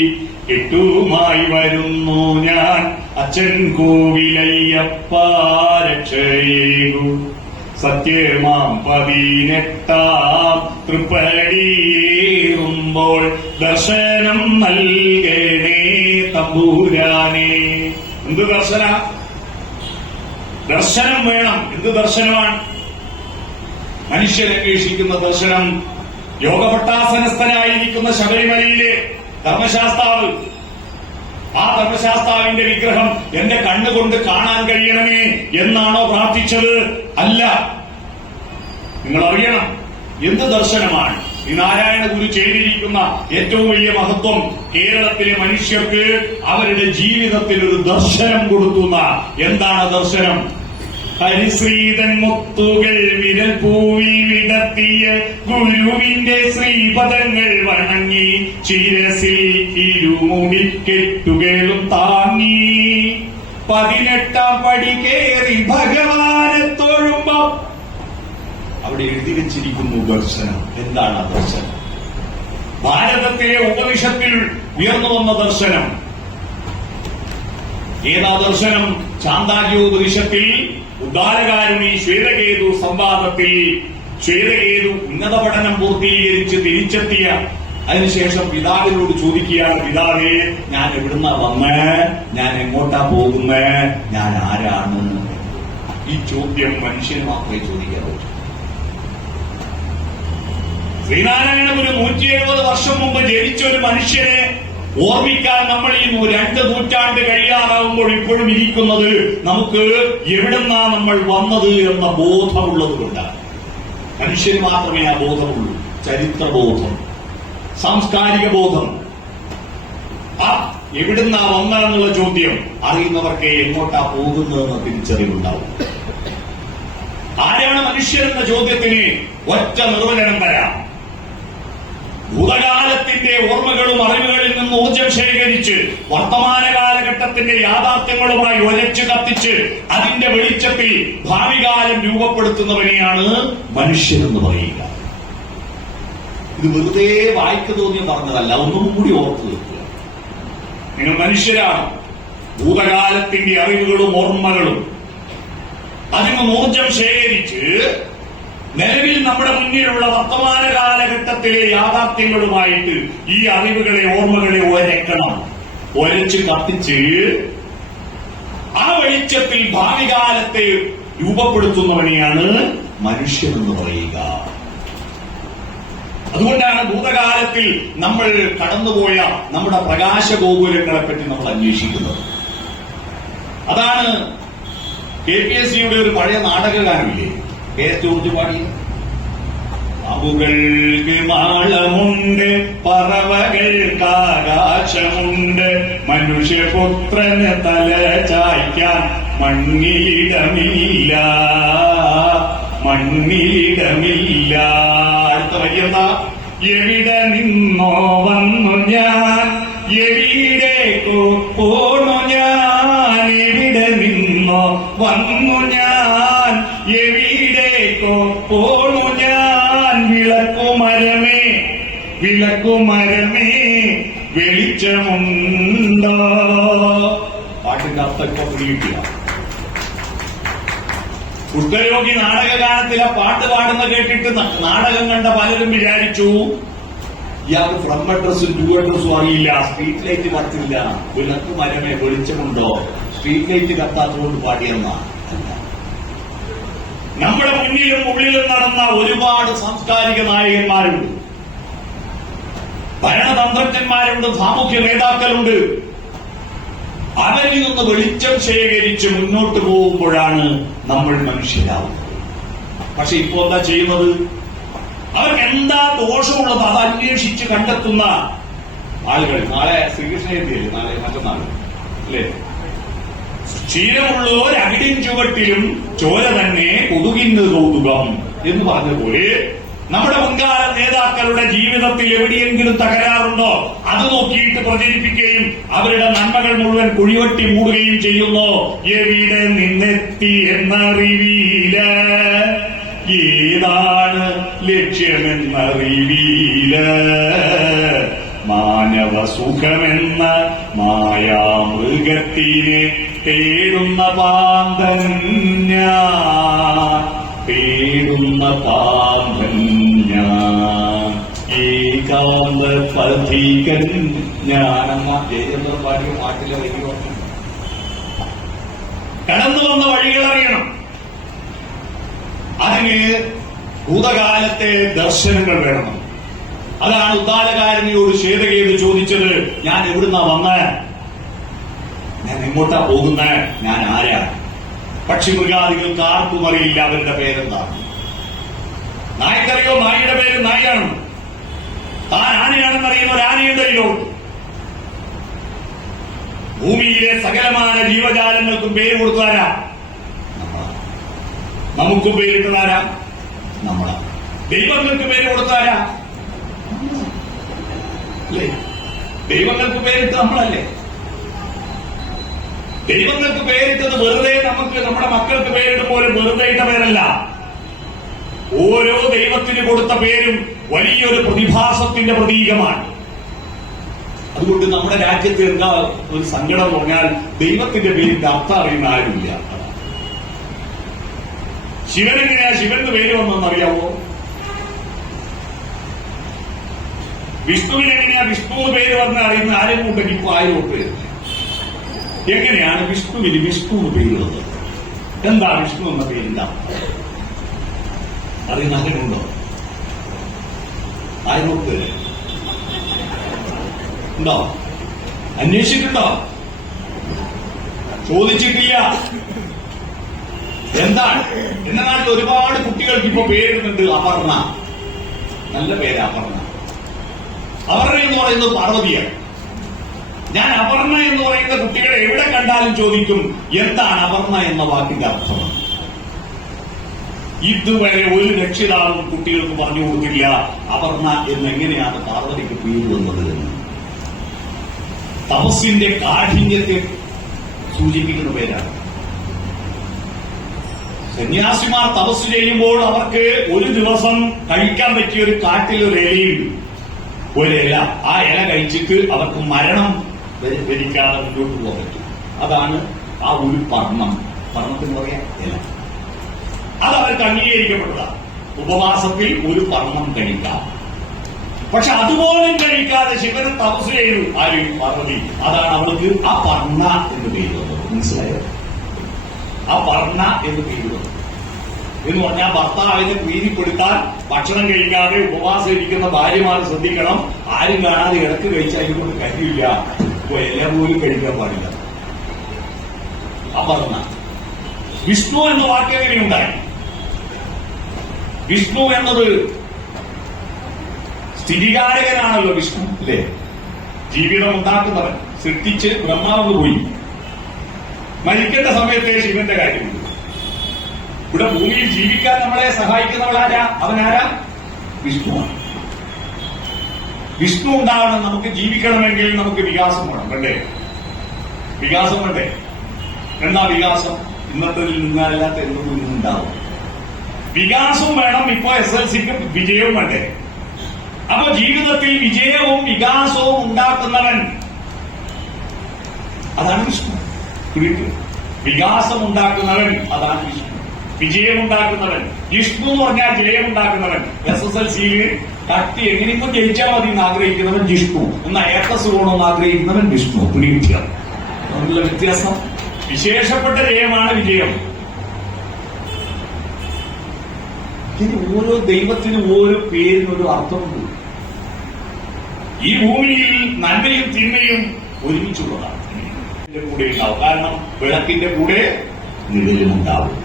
കെട്ടുമായി വരുന്നു ഞാൻ, അച്ഛൻ കോവിലയ്യപ്പ രക്ഷയേകു, സത്യമാം 18 തൃപ്പടിയേറുമ്പോൾ ദർശനം നൽകണേ തമ്പുരാനെ. എന്ത് ദർശന? ദർശനം വേണം. എന്ത് ദർശനമാണ്? മനുഷ്യരന്വേഷിക്കുന്ന ദർശനം. യോഗപട്ടാസനസ്ഥനായിരിക്കുന്ന ശബരിമലയിലെ ധർമ്മശാസ്താവ്, ആ ധർമ്മശാസ്താവിന്റെ വിഗ്രഹം എന്റെ കണ്ണുകൊണ്ട് കാണാൻ കഴിയണമേ എന്നാണോ പ്രാർത്ഥിച്ചത്? അല്ല. നിങ്ങൾ അറിയണം എന്ത് ദർശനമാണ്. ഈ നാരായണ ഗുരു ചെയ്തിരിക്കുന്ന ഏറ്റവും വലിയ മഹത്വം കേരളത്തിലെ മനുഷ്യർക്ക് അവരുടെ ജീവിതത്തിൽ ഒരു ദർശനം കൊടുക്കുന്ന. എന്താണ് ദർശനം? ഹരിശ്രീതൻ മുത്തുകൾ വിരൽ പൂവിൽ വിടർത്തിയ ഗുരുവിന്റെ ശ്രീപദങ്ങൾ വണങ്ങി ശിരസിൽ ഇരുമുടി കെട്ടുകളും താങ്ങി 18 പടി കയറി ഭഗവാനെ തൊഴുമ്പം അവിടെ എഴുതി വെച്ചിരിക്കുന്നു ദർശനം. എന്താണ് ആ ദർശനം? ഭാരതത്തിലെ ഉപനിഷത്തിൽ ഉയർന്നു വന്ന ദർശനം. ഏതാ ദർശനം? ചാന്ദാര്യോപനിഷത്തിൽ ഉദ്ദാലകാരുണി ശ്വേതകേതു സംവാദത്തിൽ ശ്വേതകേതു ഉന്നത പഠനം പൂർത്തീകരിച്ച് തിരിച്ചെത്തിയ അതിനുശേഷം പിതാവിനോട് ചോദിക്കുകയാണ്, പിതാവേ, ഞാൻ എവിടുന്നാ വന്ന്, ഞാൻ എങ്ങോട്ടാ പോകുന്നേ, ഞാൻ ആരാണ്? ഈ ചോദ്യം മനുഷ്യന് മാത്രമേ ചോദിക്കാൻ പറ്റൂ. ശ്രീനാരായണ ഗുരു 170 വർഷം മുമ്പ് ജനിച്ച ഒരു മനുഷ്യനെ ഓർമ്മിക്കാൻ നമ്മൾ ഈ 2 നൂറ്റാണ്ട് കഴിയാറാകുമ്പോൾ ഇപ്പോഴും ഇരിക്കുന്നത് നമുക്ക് എവിടെന്നാ നമ്മൾ വന്നത് എന്ന ബോധമുള്ളത് കൊണ്ടാണ്. മനുഷ്യന് മാത്രമേ ആ ബോധമുള്ളൂ. ചരിത്രബോധം, സാംസ്കാരിക ബോധം. ആ എവിടുന്നാ വന്നതെന്നുള്ള ചോദ്യം അറിയുന്നവർക്ക് എങ്ങോട്ടാ പോകുന്നതെന്ന് തിരിച്ചറിവുണ്ടാവും. ആരാണ് മനുഷ്യരെന്ന ചോദ്യത്തിന് ഒറ്റ നിർവചനം തരാം. ഭൂതകാലത്തിന്റെ ഓർമ്മകളും അറിവുകളിൽ നിന്ന് ഊർജം ശേഖരിച്ച് വർത്തമാന കാലഘട്ടത്തിന്റെ യാഥാർത്ഥ്യങ്ങളുമായി ഒരച്ചു കത്തിച്ച് അതിന്റെ വെളിച്ചത്തിൽ ഭാവികാലം രൂപപ്പെടുത്തുന്നവനെയാണ് മനുഷ്യനെന്ന് പറയുക. ഇത് വെറുതെ വായിക്ക് തോന്നിയ പറഞ്ഞതല്ല, ഒന്നും കൂടി ഓർത്തു വെക്കുക. നിങ്ങൾ മനുഷ്യരാണ്. ഭൂതകാലത്തിന്റെ അറിവുകളും ഓർമ്മകളും അതിൽ നിന്ന് ഊർജം ശേഖരിച്ച് നിലവിൽ നമ്മുടെ മുന്നിലുള്ള വർത്തമാന കാലഘട്ടത്തിലെ യാഥാർത്ഥ്യങ്ങളുമായിട്ട് ഈ അറിവുകളെ, ഓർമ്മകളെ ഒരക്കണം. ഒരച്ച് കത്തിച്ച് ആ വെളിച്ചത്തിൽ ഭാവികാലത്തെ രൂപപ്പെടുത്തുന്നവനെയാണ് മനുഷ്യനെന്ന് പറയുക. അതുകൊണ്ടാണ് ഭൂതകാലത്തിൽ നമ്മൾ കടന്നുപോയ നമ്മുടെ പ്രകാശഗോപുരങ്ങളെപ്പറ്റി നമ്മൾ അന്വേഷിക്കുന്നത്. അതാണ് KPSCയുടെ ഒരു പഴയ നാടകഗാനമില്ലേ, ജോർജ് പാടി. പാമ്പുകൾക്ക് മാളമുണ്ട്, പറവകൾക്ക് ആകാശമുണ്ട്, മനുഷ്യപുത്രന് തല ചായ്ക്കാൻ മണ്ണിലിടമില്ല, മണ്ണിലിടമില്ല. അടുത്ത വരിയെന്താ? എവിടെ നിന്നോ വന്നു ഞാൻ, എവിടേക്കോ പോണു ഞാൻ, എവിടെ നിന്നോ വന്നു ഞാൻ, എവിടേക്കോ പോണു ഞാൻ. വിളക്കുമരമേ, വിളക്കുമരമേ, വെളിച്ചമുണ്ടോ? പാട്ടിന്റെ അർത്ഥം പിടിക്കുക. കുഷ്ഠരോഗി നാടകഗാനത്തിലെ പാട്ട് പാടുന്ന കേട്ടിട്ട് നാടകം കണ്ട പലരും വിചാരിച്ചു ഇയാൾക്ക് ഫ്രം അഡ്രസ്സും ടു അഡ്രസ്സും അറിയില്ല, സ്ട്രീറ്റ് ലൈറ്റ് കത്തില്ല, വിളക്ക് മരമേ വെളിച്ചമുണ്ടോ, സ്ട്രീറ്റ് ലൈറ്റ് കത്താത്തതുകൊണ്ട് പാടിയെന്നാണ്. നമ്മുടെ മുന്നിലും ഉള്ളിലും നടന്ന ഒരുപാട് സാംസ്കാരിക നായകന്മാരുണ്ട്, ഭരണതന്ത്രജ്ഞന്മാരുണ്ട്, സാമൂഹ്യ നേതാക്കളുണ്ട്. അവരിൽ നിന്ന് വെളിച്ചം ശേഖരിച്ച് മുന്നോട്ട് പോകുമ്പോഴാണ് നമ്മൾ മനുഷ്യരാവുന്നത്. പക്ഷെ ഇപ്പോ എന്താ ചെയ്യുന്നത്? അവർക്ക് എന്താ ദോഷമുള്ളത് അത് അന്വേഷിച്ച് കണ്ടെത്തുന്ന ആളുകൾ. നാളെ ശ്രീകൃഷ്ണ ജയന്തിയല്ലേ, നാളെ മറ്റന്നാൾ അല്ലേ? ക്ഷീരമുള്ളവർ അകിടിൻ ചുവട്ടിലും ചോര തന്നെ കൊതുകിന് കൗതുകം എന്ന് പറഞ്ഞതുപോലെ നമ്മുടെ മുൻകാല നേതാക്കളുടെ ജീവിതത്തിൽ എവിടെയെങ്കിലും തകരാറുണ്ടോ അത് നോക്കിയിട്ട് പ്രചരിപ്പിക്കുകയും അവരുടെ നന്മകൾ മുഴുവൻ കുഴിവെട്ടി മൂടുകയും ചെയ്യുന്നു. എവിടെ നിന്നെത്തി എന്നറിവിയില്ല, ഏതാണ് ലക്ഷ്യമെന്നറിവിയില്ല, മാനവ സുഖമെന്ന മായാമൃഗത്തിനെ തേടുന്ന പാന്തൻ ഞാൻ, തേടുന്ന പാന്തൻ ഞാൻ, ഏകാന്ത പഥികൻ ഞാനെന്ന ജയചന്ദ്ര പാടിയ പാട്ടിലെ വഴി കടന്നു വന്ന വഴികൾ അറിയണം. അതിന് ഭൂതകാലത്തെ ദർശനങ്ങൾ വേണം. അതാണ് ഉദ്ദാലകാരണിയോട് ശ്വേതകേതു ചോദിച്ചത്, ഞാൻ എവിടുന്നാ വന്ന, ഞാൻ എങ്ങോട്ടാ പോകുന്ന, ഞാൻ ആരാ? പക്ഷിമൃഗാദികൾക്ക് ആർക്കും അറിയില്ല അവരുടെ പേരെന്താണ്. നായ്ക്കറിയോ നായയുടെ പേര് നായാണ്, താൻ ആനയാണെന്ന് അറിയുന്ന ഒരു ആനയുടെ ഇതിലോട്ട്. ഭൂമിയിലെ സകലമായ ജീവജാലങ്ങൾക്കും പേര് കൊടുത്താരാ? നമുക്കും പേരിട്ടതാരാ? നമ്മളാ. ദൈവങ്ങൾക്ക് പേര് കൊടുത്താരാ? അല്ലേ? ദൈവങ്ങൾക്ക് പേരിട്ട് നമ്മളല്ലേ? ദൈവങ്ങൾക്ക് പേരിട്ടത് വെറുതെ നമുക്ക് നമ്മുടെ മക്കൾക്ക് പേരിട്ട് പോലും വെറുതെ ഇട്ട പേരല്ല. ഓരോ ദൈവത്തിന് കൊടുത്ത പേരും വലിയൊരു പ്രതിഭാസത്തിന്റെ പ്രതീകമാണ്. അതുകൊണ്ട് നമ്മുടെ രാജ്യത്ത് എന്താ ഒരു സങ്കടം പറഞ്ഞാൽ ദൈവത്തിന്റെ പേരിന്റെ അർത്ഥം അറിയുന്ന ആരുമില്ല. ശിവനെങ്ങനെയാ ശിവന്റെ പേര് വന്നറിയാവോ? വിഷ്ണുവിനെങ്ങനെയാ വിഷ്ണു പേര് വന്ന് അറിയുന്ന ആരും ഉണ്ടെങ്കിൽ ഇപ്പൊ ആരും പേര്. എങ്ങനെയാണ് വിഷ്ണുവിന് വിഷ്ണു പേര് വന്നത്? എന്താ വിഷ്ണു എന്ന പേരിന്റെ അറിയുന്ന ആരുണ്ടോ? ആരും പേര് ഉണ്ടോ? അന്വേഷിച്ചിട്ടുണ്ടോ? ചോദിച്ചിട്ടില്ല. എന്താണ് എന്റെ നാട്ടിൽ ഒരുപാട് കുട്ടികൾക്ക് ഇപ്പൊ പേരിടുന്നുണ്ട്. അപർണ, നല്ല പേര് അപർണ. അപർണ എന്ന് പറയുന്നത് പാർവതിയാണ്. ഞാൻ അപർണ എന്ന് പറയുന്ന കുട്ടികളെ എവിടെ കണ്ടാലും ചോദിക്കും എന്താണ് അപർണ എന്ന വാക്കിന്റെ അർത്ഥം. ഇതുവരെ ഒരു രക്ഷിതാവും കുട്ടികൾക്ക് പറഞ്ഞു കൊടുത്തില്ല അപർണ എന്നെങ്ങനെയാണ് പാർവതിക്ക് പേര് വന്നത് എന്ന്. തപസ്സിന്റെ കാഠിന്യത്തെ സൂചിപ്പിക്കുന്ന പേരാണ്. സന്യാസിമാർ തപസ് ചെയ്യുമ്പോൾ അവർക്ക് ഒരു ദിവസം കഴിക്കാൻ പറ്റിയ ഒരു കാട്ടിൽ ഒരു ഇലയുണ്ട്. ഒരില, ആ ഇല കഴിച്ചിട്ട് അവർക്ക് മരണം വരിക്കാതെ മുന്നോട്ട് പോകാൻ പറ്റും. അതാണ് ആ ഒരു പർണം. പർണത്തിന് പറയാം ഇല. അത് അവർക്ക് അംഗീകരിക്കപ്പെട്ടതാണ്. ഉപവാസത്തിൽ ഒരു പർണം കഴിക്കാം. പക്ഷെ അതുപോലും കഴിക്കാതെ ശിവനെ തപസ് ചെയ്തു ആര്? പാർവതി. അതാണ് അവൾക്ക് ആ പർണ എന്ന് പേര് വന്നത്. മനസ്സിലായോ? ആ പർണ എന്ന് പേര് വന്നു എന്ന് പറഞ്ഞാൽ ഭർത്താവിനെ പ്രീതിപ്പെടുത്താൻ ഭക്ഷണം കഴിക്കാതെ ഉപവാസം ഇരിക്കുന്ന ഭാര്യമാർ ശ്രദ്ധിക്കണം. ആരും കാണാതെ ഇടക്ക് കഴിച്ചാൽ ഇതുകൊണ്ട് കഴിയില്ല. ഇല പോലും കഴിക്കാൻ പാടില്ല. ആ പർണ. വിഷ്ണു എന്ന വാക്ക് എങ്ങനെയുണ്ടായി? വിഷ്ണു എന്നത് സ്ഥിതികാരകനാണല്ലോ വിഷ്ണു, അല്ലേ? ജീവിതം ഉണ്ടാക്കുന്നവൻ. സൃഷ്ടിച്ച് ബ്രഹ്മാവ് പോയി. മരിക്കേണ്ട സമയത്തെ ശിവന്റെ കാര്യമുണ്ട്. ഇവിടെ ഭൂമിയിൽ ജീവിക്കാൻ നമ്മളെ സഹായിക്കുന്നവളാരാ? അവനാരാ? വിഷ്ണുവാണ്. വിഷ്ണു ഉണ്ടാവണം. നമുക്ക് ജീവിക്കണമെങ്കിൽ നമുക്ക് വികാസം വേണം, വേണ്ടേ? വികാസം വേണ്ടേ? എന്താ വികാസം? ഇന്നത്തെ നിന്നല്ലാത്ത എന്തൊന്നും ഇന്നുണ്ടാവും. വികാസവും വേണം. ഇപ്പോ SLCക്ക് വിജയവും വേണ്ടേ? അപ്പൊ ജീവിതത്തിൽ വിജയവും വികാസവും ഉണ്ടാക്കുന്നവൻ അതാണ് വിഷ്ണു. വികാസം ഉണ്ടാക്കുന്നവൻ അതാണ് വിഷ്ണു. വിജയമുണ്ടാക്കുന്നവൻ വിഷ്ണു എന്ന് പറഞ്ഞാൽ ജയമുണ്ടാക്കുന്നവൻ. SSLCയിൽ കട്ടി എങ്ങനെയും ജയിച്ചാൽ മതി എന്ന് ആഗ്രഹിക്കുന്നവൻ ജിഷ്ണു. എന്നാൽ A+ വേണമെന്ന് ആഗ്രഹിക്കുന്നവൻ വിഷ്ണു. പിടിക്കുക. അതിനുള്ള വ്യത്യാസം. വിശേഷപ്പെട്ട ജയമാണ് വിജയം. ഇതിന് ഓരോ ദൈവത്തിനും ഓരോ പേരിനൊരു അർത്ഥമുണ്ട്. ഈ ഭൂമിയിൽ നന്മയും തിന്മയും ഒരുമിച്ചുള്ളതാണ്. കൂടെ ഉണ്ടാവും. കാരണം വിളക്കിന്റെ കൂടെ നിഴലുമുണ്ടാവും.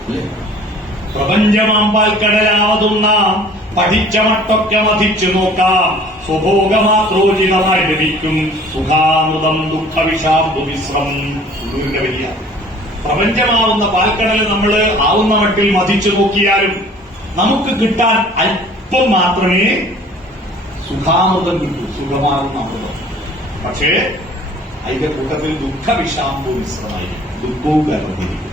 പ്രപഞ്ചമാമ്പാൽക്കടലാവതുന്ന പഠിച്ച മട്ടൊക്കെ മതിച്ചു നോക്കാം. സ്വഭോഗമാത്രോചിതമായി ലഭിക്കും സുഖാമൃതം ദുഃഖവിഷാബ്ദു വിശ്രം. ഉള്ളൂരിന്റെ വലിയ പ്രപഞ്ചമാവുന്ന പാൽക്കടൽ നമ്മൾ ആവുന്ന മട്ടിൽ മതിച്ചു നോക്കിയാലും നമുക്ക് കിട്ടാൻ അല്പം മാത്രമേ സുഖാമൃതം കിട്ടൂ. സുഖമാകുന്ന അമൃതം. പക്ഷേ അതിന്റെ കൂട്ടത്തിൽ ദുഃഖവിഷാബ്ദു വിശ്രമായിരിക്കും. ദുഃഖവും കലർന്നിരിക്കും.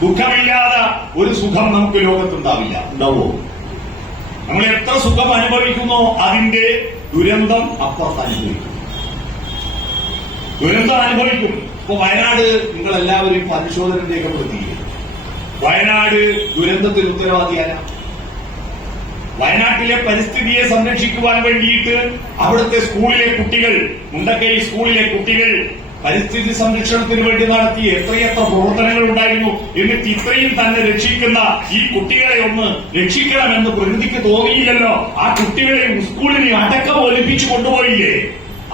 ദുഃഖമില്ലാതെ ഒരു സുഖം നമുക്ക് ലോകത്തുണ്ടാവില്ല. ഉണ്ടാവോ? നമ്മൾ എത്ര സുഖം അനുഭവിക്കുന്നോ അതിന്റെ ദുരന്തം അപ്പുറത്ത് അനുഭവിക്കും. ദുരന്തം അനുഭവിക്കും. ഇപ്പൊ വയനാട് നിങ്ങളെല്ലാവരും പരിശോധന രേഖപ്പെടുത്തിയില്ലേ? വയനാട് ദുരന്തത്തിന് ഉത്തരവാദിയാരാ? വയനാട്ടിലെ പരിസ്ഥിതിയെ സംരക്ഷിക്കുവാൻ വേണ്ടിയിട്ട് അവിടുത്തെ സ്കൂളിലെ കുട്ടികൾ, മുണ്ടക്കൈ സ്കൂളിലെ കുട്ടികൾ പരിസ്ഥിതി സംരക്ഷണത്തിന് വേണ്ടി നടത്തി എത്രയെത്ര പ്രവർത്തനങ്ങൾ ഉണ്ടായിരുന്നു. എന്നിട്ട് ഇത്രയും തന്നെ രക്ഷിക്കുന്ന ഈ കുട്ടികളെ ഒന്ന് രക്ഷിക്കണമെന്ന് പ്രകൃതിക്ക് തോന്നിയില്ലല്ലോ. ആ കുട്ടികളെ സ്കൂളിനെ അടക്കം ഒലിപ്പിച്ചു കൊണ്ടുപോയില്ലേ?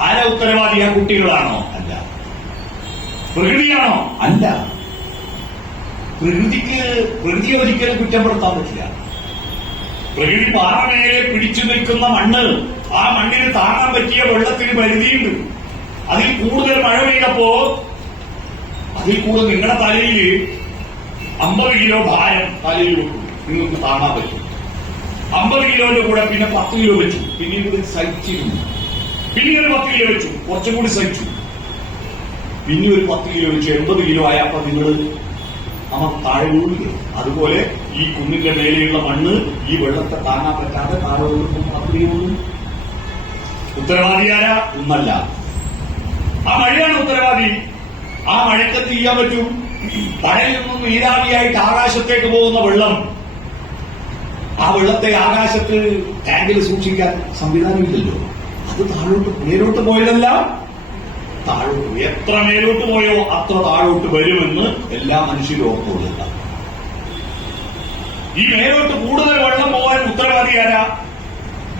ആരാ ഉത്തരവാദി? ആ കുട്ടികളാണോ? അല്ല. പ്രകൃതിയാണോ? അല്ല. പ്രകൃതിയെ ഒരിക്കലും കുറ്റപ്പെടുത്താൻ പറ്റില്ല. പ്രകൃതി പാറമേലെ പിടിച്ചു നിൽക്കുന്ന മണ്ണ്, ആ മണ്ണിന് താങ്ങാൻ പറ്റിയ വെള്ളത്തിന് പരിധിയുണ്ട്. അതിൽ കൂടുതൽ മഴ പെയ്തപ്പോ അതിൽ കൂടുതൽ നിങ്ങളുടെ തലയിൽ 50 കിലോ ഭാരം തലയിൽ വെക്കും. നിങ്ങൾക്ക് താങ്ങാൻ പറ്റും. 50 കിലോന്റെ കൂടെ പിന്നെ 10 കിലോ വെച്ചു. പിന്നീട് സഹിച്ചിരുന്നു. പിന്നെ ഒരു 10 കിലോ വെച്ചു. കുറച്ചും കൂടി സഹിച്ചു. പിന്നെ ഒരു 10 കിലോ വെച്ചു. 80 കിലോ ആയപ്പോ നിങ്ങൾ അവൻ താഴെ വീഴുക. അതുപോലെ ഈ കുന്നിന്റെ മേലെയുള്ള മണ്ണ് ഈ വെള്ളത്തെ താങ്ങാൻ പറ്റാതെ താഴെ വീഴുന്നു. മാത്രമേ ഉള്ളൂ. ഉത്തരവാദിയാരാ? ഒന്നല്ല, ആ മഴയാണ് ഉത്തരവാദി. ആ മഴയ്ക്ക് ചെയ്യാൻ പറ്റും. മഴയിൽ നിന്നും നീരാവിയായിട്ട് ആകാശത്തേക്ക് പോകുന്ന വെള്ളം, ആ വെള്ളത്തെ ആകാശത്ത് ടാങ്കിൽ സൂക്ഷിക്കാൻ സംവിധാനമില്ലല്ലോ. അത് താഴോട്ട് മേലോട്ട് പോയതല്ല, താഴോട്ട് എത്ര മേലോട്ട് പോയോ അത്ര താഴോട്ട് വരുമെന്ന് എല്ലാ മനുഷ്യരും ഓർത്തുകൊള്ളുക. ഈ മേലോട്ട് കൂടുതൽ വെള്ളം പോകാൻ ഉത്തരവാദിയാരാ?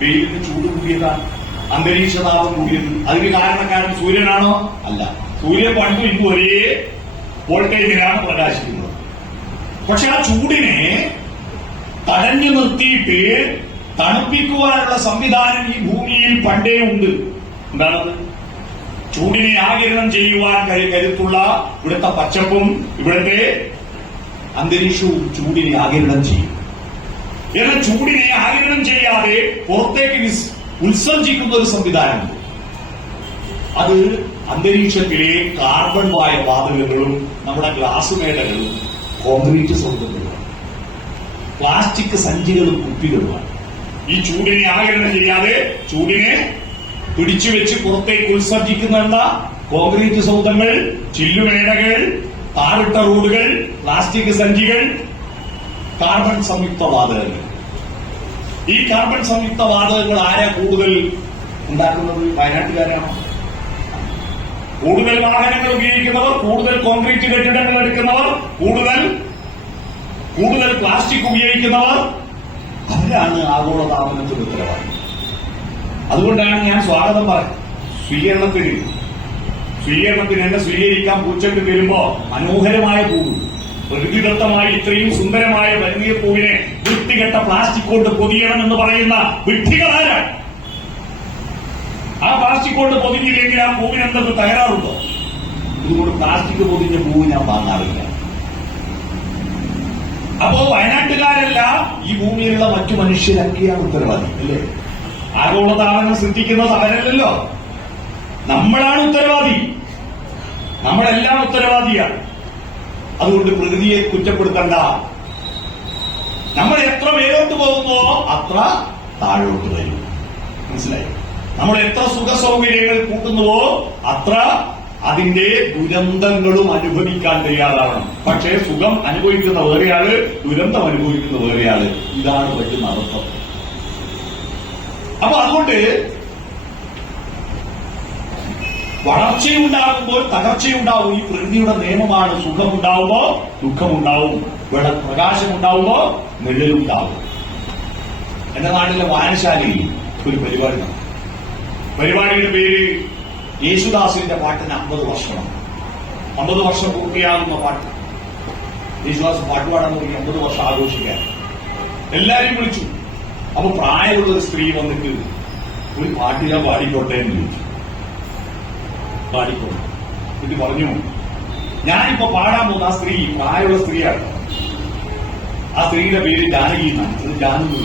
വെയിലിന് ചൂട് കൂടിയതാണ്, അന്തരീക്ഷ താപം കൂടിയത്. അതിന് കാരണക്കാരൻ സൂര്യനാണോ? അല്ല. സൂര്യൻ പണ്ടും ഇന്നും ഒരേ വോൾട്ടേജിലാണ് പ്രകാശിക്കുന്നത്. പക്ഷെ ആ ചൂടിനെ തടഞ്ഞു നിർത്തിയിട്ട് തണുപ്പിക്കുവാനുള്ള സംവിധാനം ഈ ഭൂമിയിൽ പണ്ടേ ഉണ്ട്. എന്താണത്? ചൂടിനെ ആഗിരണം ചെയ്യുവാൻ കരുത്തുള്ള ഇവിടുത്തെ പച്ചപ്പും ഇവിടുത്തെ അന്തരീക്ഷവും ചൂടിനെ ആഗിരണം ചെയ്യും. എന്നാൽ ചൂടിനെ ആഗിരണം ചെയ്യാതെ പുറത്തേക്ക് ഉത്സർജിക്കുന്ന ഒരു സംവിധാനമുണ്ട്. അത് അന്തരീക്ഷത്തിലെ കാർബൺ വായ വാതകങ്ങളും നമ്മുടെ ഗ്ലാസ് മേടകളും കോൺക്രീറ്റ് സൗകര്യങ്ങളുമാണ്, പ്ലാസ്റ്റിക് സഞ്ചികളും കുപ്പികളുമാണ്. ഈ ചൂടിനെ ആഗിരണം ചെയ്യാതെ ചൂടിനെ പിടിച്ചുവെച്ച് പുറത്തേക്ക് ഉത്സർജിക്കുന്ന കോൺക്രീറ്റ് സൗധങ്ങൾ, ചില്ലുമേടകൾ, താറിട്ട റോഡുകൾ, പ്ലാസ്റ്റിക് സഞ്ചികൾ, കാർബൺ സംയുക്ത വാതകങ്ങൾ. ഈ കാർബൺ സംയുക്ത വാതകങ്ങൾ ആരാ കൂടുതൽ ഉണ്ടാക്കുന്നത്? വയനാട്ടുകാരാണോ? കൂടുതൽ വാഹനങ്ങൾ ഉപയോഗിക്കുന്നവർ, കൂടുതൽ കോൺക്രീറ്റ് കെട്ടിടങ്ങൾ എടുക്കുന്നവർ, കൂടുതൽ പ്ലാസ്റ്റിക് ഉപയോഗിക്കുന്നവർ, അവരാണ് ആഗോളതാപനത്തിന് ഉത്തരവാദി. അതുകൊണ്ടാണ് ഞാൻ സ്വാഗതം പറയുന്നത്. സ്വീകരണത്തിന് എന്നെ സ്വീകരിക്കാൻ പൂച്ചക്ക് വരുമ്പോ മനോഹരമായ പൂവ്, പ്രകൃതിദത്തമായി ഇത്രയും സുന്ദരമായ വലിയ പൂവിനെ വൃത്തികെട്ട പ്ലാസ്റ്റിക് കൊണ്ട് പൊതിയണം എന്ന് പറയുന്ന വിഡ്ഢികളാരാണ്? ആ പ്ലാസ്റ്റിക് കൊണ്ട് പൊതിഞ്ഞില്ലെങ്കിൽ ആ പൂവിന് എന്തൊക്കെ തകരാറുണ്ടോ? ഇതുകൊണ്ട് പ്ലാസ്റ്റിക് പൊതിഞ്ഞ പൂവ് ഞാൻ വാങ്ങാറില്ല. അപ്പോ വയനാട്ടുകാരല്ല, ഈ ഭൂമിയിലുള്ള മറ്റു മനുഷ്യരൊക്കെയാണ് ഉത്തരവാദി, അല്ലേ? ആഗോളതാപനം സൃഷ്ടിക്കുന്നത് അവരല്ലല്ലോ, നമ്മളാണ് ഉത്തരവാദി. നമ്മളെല്ലാം ഉത്തരവാദിയാണ്. അതുകൊണ്ട് പ്രകൃതിയെ കുറ്റപ്പെടുത്തണ്ട. നമ്മൾ എത്ര മേലോട്ട് പോകുന്നോ അത്ര താഴോട്ട് വരും. മനസ്സിലായി? നമ്മൾ എത്ര സുഖ സൗകര്യങ്ങൾ കൂട്ടുന്നുവോ അത്ര അതിന്റെ ദുരന്തങ്ങളും അനുഭവിക്കാൻ തയ്യാറാവണം. പക്ഷേ സുഖം അനുഭവിക്കുന്ന വേറെയാള്, ദുരന്തം അനുഭവിക്കുന്ന വേറെയാള്. ഇതാണ് പറ്റുന്ന അർത്ഥം. അപ്പൊ അതുകൊണ്ട് വളർച്ചയുണ്ടാകുമ്പോൾ തകർച്ചയുണ്ടാവും. ഈ പ്രകൃതിയുടെ നിയമമാണ്. സുഖമുണ്ടാവുമ്പോ ദുഃഖമുണ്ടാവും, പ്രകാശമുണ്ടാവുമ്പോ നിഴലുണ്ടാവും. എന്റെ നാട്ടിലെ വായനശാലയിൽ ഒരു പരിപാടി നടന്നു. പരിപാടിയുടെ പേര് യേശുദാസിന്റെ പാട്ടിന് 50 വർഷമാണ്. 50 വർഷം പൂർത്തിയാകുന്ന പാട്ട്. യേശുദാസ് പാട്ട് പാടാൻ തുടങ്ങി 50 വർഷം ആഘോഷിക്കാൻ എല്ലാരെയും വിളിച്ചു. അപ്പൊ പ്രായമുള്ള ഒരു സ്ത്രീ വന്നിട്ട് ഒരു പാട്ട് ഞാൻ പാടിക്കോട്ടെ എന്ന് ചോദിച്ചു. പാടിക്കോട്ടെ ഇത് പറഞ്ഞു. ഞാനിപ്പോ പാടാൻ പോകുന്ന ആ സ്ത്രീ പ്രായമുള്ള സ്ത്രീയാണ്. ആ സ്ത്രീയുടെ പേര് ജാനകി എന്നാണ്. അത് ജാനകി.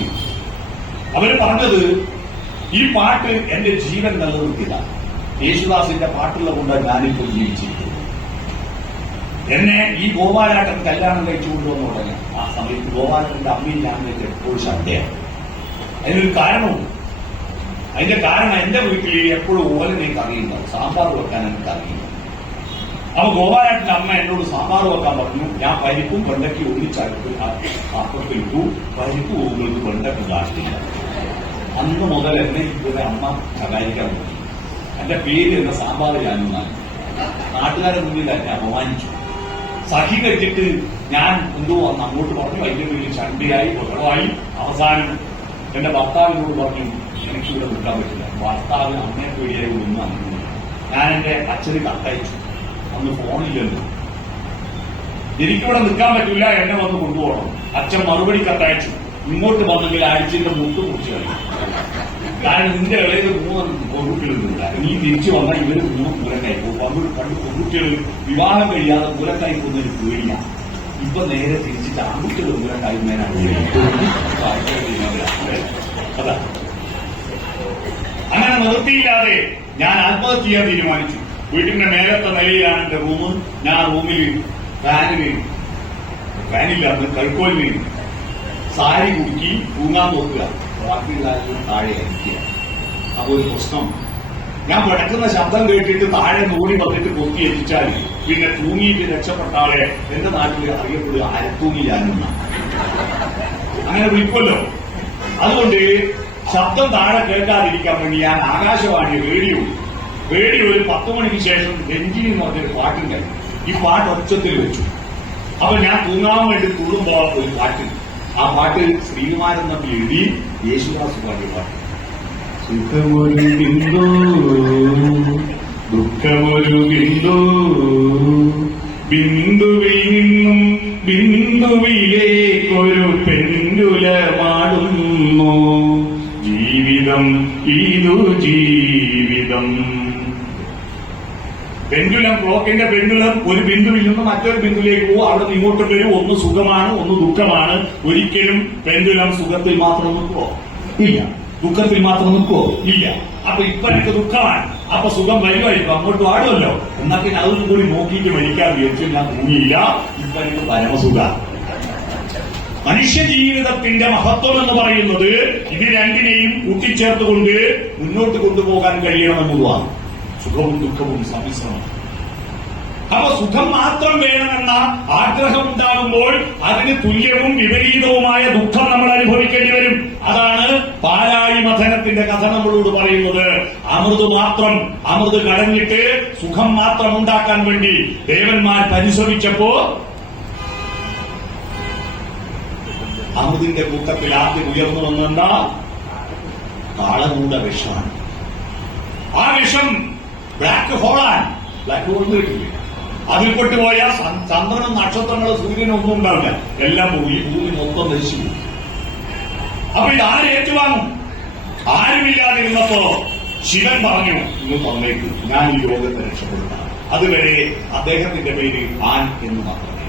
അവര് പറഞ്ഞത്, ഈ പാട്ട് എന്റെ ജീവൻ നിലനിർത്തിയതാണ്. യേശുദാസിന്റെ പാട്ടുള്ള കൊണ്ടാണ് ഞാനിപ്പോൾ ജീവിച്ചിരിക്കുന്നത്. എന്നെ ഈ ഗോപാലാട്ടൻ കല്യാണം കഴിച്ചുകൊണ്ടുവന്ന ഉടനെ ആ സമയത്ത് ഗോപാലന്റെ അമ്മയും ഞാൻ എപ്പോഴും ശബ്ദയാണ്. അതിനൊരു കാരണവും. അതിന്റെ കാരണം എന്റെ വീട്ടിൽ എപ്പോഴും ഓലനേക്ക് അറിയുന്നത്, സാമ്പാർ വെക്കാൻ എനിക്ക് അറിയില്ല. അപ്പൊ ഗോപാലാട്ടന്റെ അമ്മ എന്നോട് സാമ്പാർ വെക്കാൻ പറഞ്ഞു. ഞാൻ പരിപ്പും വെണ്ടയ്ക്ക് ഒന്നിച്ചടുത്ത് അപ്പുറത്തിട്ടു. പരിപ്പ് പോകുന്നത് വെണ്ടയ്ക്ക് കാഷ്ടില്ല. അന്ന് മുതൽ എന്നെ ഇതുവരെ അമ്മ സഹായിക്കാൻ പറ്റി. എന്റെ പേര് എന്ന സാമ്പാർ ഞാനൊന്നാണ്. നാട്ടുകാരെ മുന്നിൽ എന്നെ അപമാനിച്ചു. സഖി കഴിച്ചിട്ട് ഞാൻ എന്തോ അന്ന് അങ്ങോട്ട് പറഞ്ഞു. അതിന്റെ പേരിൽ ചണ്ടയായി ബഹളമായി. അവസാനം എന്റെ ഭർത്താവിനോട് പറഞ്ഞു, എനിക്കിവിടെ നിൽക്കാൻ പറ്റില്ല. ഭർത്താവിന് അമ്മയെ പേടിയായി ഒന്നും അറിഞ്ഞില്ല. ഞാൻ എന്റെ അച്ഛന് കത്തയച്ചു. അന്ന് ഫോണില്ലല്ലോ. എനിക്കിവിടെ നിൽക്കാൻ പറ്റില്ല, എന്നെ വന്ന് കൊണ്ടുപോകണം. അച്ഛൻ മറുപടി കത്തയച്ചു. ഇങ്ങോട്ട് വന്നെങ്കിൽ ആഴ്ചയുടെ മുട്ട് കുറിച്ച് കളയും. കാരണം നിന്റെ ഇളയത് 3 പെൺകുട്ടികളുണ്ട്. നീ തിരിച്ചു വന്നാൽ ഇവര് 3 പൂരക്കായി പോകും. പണ്ട് പെൺകുട്ടികൾ വിവാഹം കഴിയാതെ പൂരക്കായി പോകുന്നതിന് പേടിയാണ്. ഇപ്പൊ നേരെ തിരിച്ചിട്ട് ആൺകുട്ടികൾ പൂരക്കായുന്നതിനാണ് അതാ. അങ്ങനെ നിവൃത്തിയില്ലാതെ ഞാൻ ആത്മഹത്യ ചെയ്യാൻ തീരുമാനിച്ചു. വീട്ടിന്റെ മേലത്തെ നിലയിലാണ് എന്റെ റൂം. ഞാൻ റൂമിൽ ഫാനിന് ഫാനില്ലാന്ന് കൈക്കോലിന് സാരി കുടുക്കി തൂങ്ങാൻ നോക്കുക, ബാക്കിയുള്ള താഴെ അയക്കുക. അപ്പൊ ഒരു പ്രശ്നം, ഞാൻ കിടക്കുന്ന ശബ്ദം കേട്ടിട്ട് താഴെ നൂറി വന്നിട്ട് കൊത്തി എത്തിച്ചാൽ പിന്നെ തൂങ്ങിയിട്ട് രക്ഷപ്പെട്ട ആളെ എന്റെ നാട്ടിൽ അറിയപ്പെടുക അരത്തൂങ്ങിയാനെന്ന അങ്ങനെ വിളിക്കുമല്ലോ. അതുകൊണ്ട് ശബ്ദം താഴെ കേൾക്കാതിരിക്കാൻ വേണ്ടി ഞാൻ ആകാശവാണി റേഡിയോ ഒരു 10 മണിക്ക് ശേഷം രഞ്ജിനി എന്ന് പറഞ്ഞൊരു പാട്ടുണ്ടായി. ഈ പാട്ട് ഒച്ചത്തിൽ വെച്ചു. അപ്പൊ ഞാൻ തൂങ്ങാൻ വേണ്ടി തൂങ്ങുമ്പോ ഒരു പാട്ട്, ആ പാട്ട് ശ്രീകുമാരൻ നമ്പി എഴുതി യേശുദാസ് പാടിയ പാട്ട്. സുഖമൊരു ബിന്ദു ദുഃഖമൊരു ബിന്ദു, ബിന്ദുവിൽ നിന്നും ബിന്ദുവിലേക്കൊരു പെൻഡുലമാടുന്നു. ജീവിതം ഇതു ജീവിതം. പെൻഡുലം, ക്ലോക്കിന്റെ പെൻഡുലം ഒരു ബിന്ദുവിൽ നിന്ന് മറ്റൊരു ബിന്ദുവിലേക്ക് പോകും. അവിടെ നിന്ന് ഇങ്ങോട്ട് വരും. ഒന്ന് സുഖമാണ്, ഒന്ന് ദുഃഖമാണ്. ഒരിക്കലും പെൻഡുലം സുഖത്തിൽ മാത്രം നിൽക്കുവോ? ഇല്ല. ദുഃഖത്തിൽ മാത്രം നിൽക്കുവോ? ഇല്ല. അപ്പൊ ഇപ്പൊ എനിക്ക് ദുഃഖമാണ്, അപ്പൊ സുഖം വരുമായിരിക്കും, അങ്ങോട്ട് പാടുമല്ലോ. എന്നാൽ പിന്നെ അതൊന്നും കൂടി നോക്കിയിട്ട് മരിക്കാൻ വിചാരിച്ചു ഞാൻ തൂങ്ങിയില്ല. ഇപ്പൊ എനിക്ക് പരമസുഖ. മനുഷ്യ ജീവിതത്തിന്റെ മഹത്വം എന്ന് പറയുന്നത് ഇത് രണ്ടിനെയും കൂട്ടിച്ചേർത്തുകൊണ്ട് മുന്നോട്ട് കൊണ്ടുപോകാൻ കഴിയണമെന്നുള്ളതാണ്. സുഖവും ദുഃഖവും സമ്മിശ്രമാണ്. അപ്പൊ സുഖം മാത്രം വേണമെന്ന ആഗ്രഹം ഉണ്ടാകുമ്പോൾ അതിന് തുല്യവും വിപരീതവുമായ ദുഃഖം നമ്മൾ അനുഭവിക്കേണ്ടി വരും. അതാണ് പാലാഴി മഥനത്തിന്റെ കഥ നമ്മളോട് പറയുന്നത്. അമൃത് കടഞ്ഞിട്ട് സുഖം മാത്രം ഉണ്ടാക്കാൻ വേണ്ടി ദേവന്മാർ പരിശ്രമിച്ചപ്പോ അമൃതിന്റെ കൂട്ടത്തിൽ ആദ്യം ഉയർന്നു വന്നെന്താ? കാളകൂട വിഷമാണ്. ആ വിഷം ബ്ലാക്ക് ഹോളാൻ, ബ്ലാക്ക് ഹോൾ കിട്ടില്ല. അതിൽപ്പെട്ടു പോയാൽ ചന്ദ്രനും നക്ഷത്രങ്ങളും സൂര്യനും ഒന്നും ഉണ്ടാവില്ല, എല്ലാം പോയി, ഭൂമി മൊത്തം നശിച്ചു. അപ്പൊ ഇത് ആര് ഏറ്റുവാങ്ങും? ആരുമില്ലാതിരുന്നപ്പോ ശിവൻ പറഞ്ഞു, ഇന്ന് തന്നേക്ക്, ഞാൻ ഈ ലോകത്തെ രക്ഷപ്പെടുത്താം. അതുവരെ അദ്ദേഹത്തിന്റെ പേര് ആൻ എന്ന് മാത്രമേ.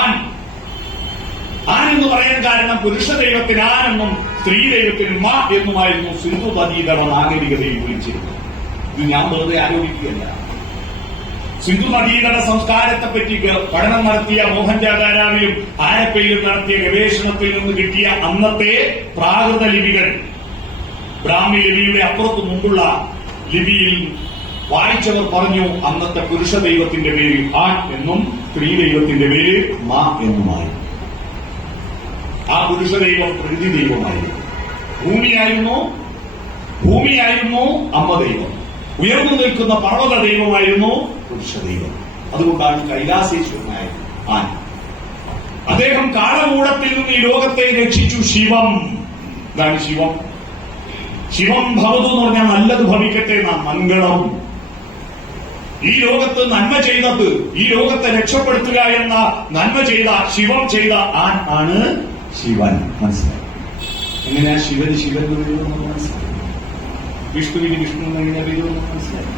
ആൻ എന്ന് പറയാൻ കാരണം പുരുഷ ദൈവത്തിന് ആനെന്നും സ്ത്രീ ദൈവത്തിന് മാ എന്നുമായിരുന്നു സിന്ധു നദീതട നാഗരികതയിൽ വിളിച്ചിരുന്നത്. ഇത് ഞാൻ വെറുതെ ആരോപിക്കുകയല്ല. സിന്ധു നദീതട സംസ്കാരത്തെപ്പറ്റി പഠനം നടത്തിയ മോഹൻജാദാരാവിലും ഹാരപ്പയിലും നടത്തിയ ഗവേഷണത്തിൽ നിന്ന് കിട്ടിയ അന്നത്തെ പ്രാകൃത ലിപികൾ, ബ്രാഹ്മി ലിപിയുടെ അപ്പുറത്ത് മുമ്പുള്ള ലിപിയിൽ വായിച്ചവർ പറഞ്ഞു അന്നത്തെ പുരുഷ ദൈവത്തിന്റെ പേര് ആൻ എന്നും സ്ത്രീ ദൈവത്തിന്റെ പേര് മാ എന്നുമായിരുന്നു. ആ പുരുഷ ദൈവം പ്രകൃതി ദൈവമായിരുന്നു. ഭൂമിയായിരുന്നു അമ്മ ദൈവം. ഉയർന്നു നിൽക്കുന്ന പർവ്വത ദൈവമായിരുന്നു പുരുഷ ദൈവം. അതുകൊണ്ടാണ് കൈലാസേശ്വരനായത് ആൻ. അദ്ദേഹം കാളകൂടത്തിൽ നിന്ന് ഈ ലോകത്തെ രക്ഷിച്ചു. ശിവം. ഇതാണ് ശിവം. ശിവം ഭവതു എന്ന് പറഞ്ഞാൽ നല്ലത് ഭവിക്കട്ടെ നാം മംഗളം. ഈ ലോകത്ത് നന്മ ചെയ്തത്, ഈ ലോകത്തെ രക്ഷപ്പെടുത്തുക എന്ന നന്മ ചെയ്ത ശിവം ചെയ്ത ആൻ ആണ് ശിവൻ. മനസ്സിലായി? എങ്ങനെയാ ശിവന് ശിവൻ എന്ന് മനസ്സിലായി? വിഷ്ണുവിന് വിഷ്ണു എങ്ങനെ പേരുമെന്ന് മനസ്സിലായി?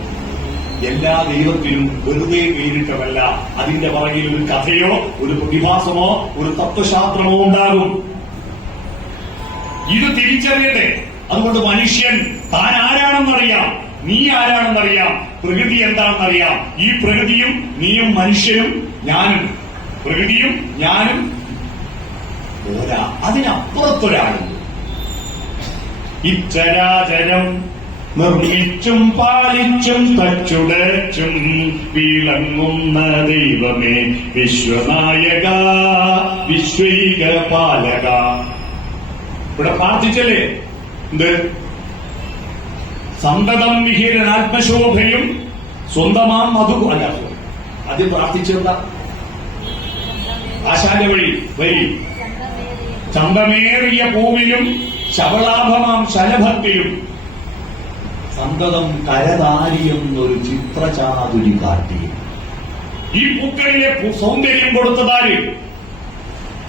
എല്ലാ ദൈവത്തിനും വെറുതെ പേരിട്ടവല്ല, അതിന്റെ പുറകിൽ ഒരു കഥയോ ഒരു പ്രതിഭാസമോ ഒരു തത്വശാസ്ത്രമോ ഉണ്ടാകും. ഇത് തിരിച്ചറിയട്ടെ. അതുകൊണ്ട് മനുഷ്യൻ താൻ ആരാണെന്നറിയാം, നീ ആരാണെന്നറിയാം, പ്രകൃതി എന്താണെന്നറിയാം. ഈ പ്രകൃതിയും നീയും മനുഷ്യനും ഞാനും, പ്രകൃതിയും ഞാനും പോരാ, അതിനപ്പുറത്തൊരാളുണ്ട്. ഇച്ചരാചരം നിർമ്മിച്ചും പാലിച്ചും തച്ചുടച്ചും വിളങ്ങുന്ന ദൈവമേ വിശ്വനായക വിശ്വൈക പാലക. ഇവിടെ പ്രാർത്ഥിച്ചല്ലേ എന്ത്? സന്തതം വിഹീരൻ ആത്മശോഭയും സ്വന്തമാം മധു. അല്ല, അത് പ്രാർത്ഥിച്ചെന്താ? ആശാന്റെ വഴി ചന്തമേറിയ പൂവിലും ശവളാഭമാം ശലഭത്തിലും സന്തതം കരതാരിയെന്നൊരു ചിത്രചാതുരി കാട്ടി. ഈ പൂക്കളിലെ സൗന്ദര്യം കൊടുത്തതാര്?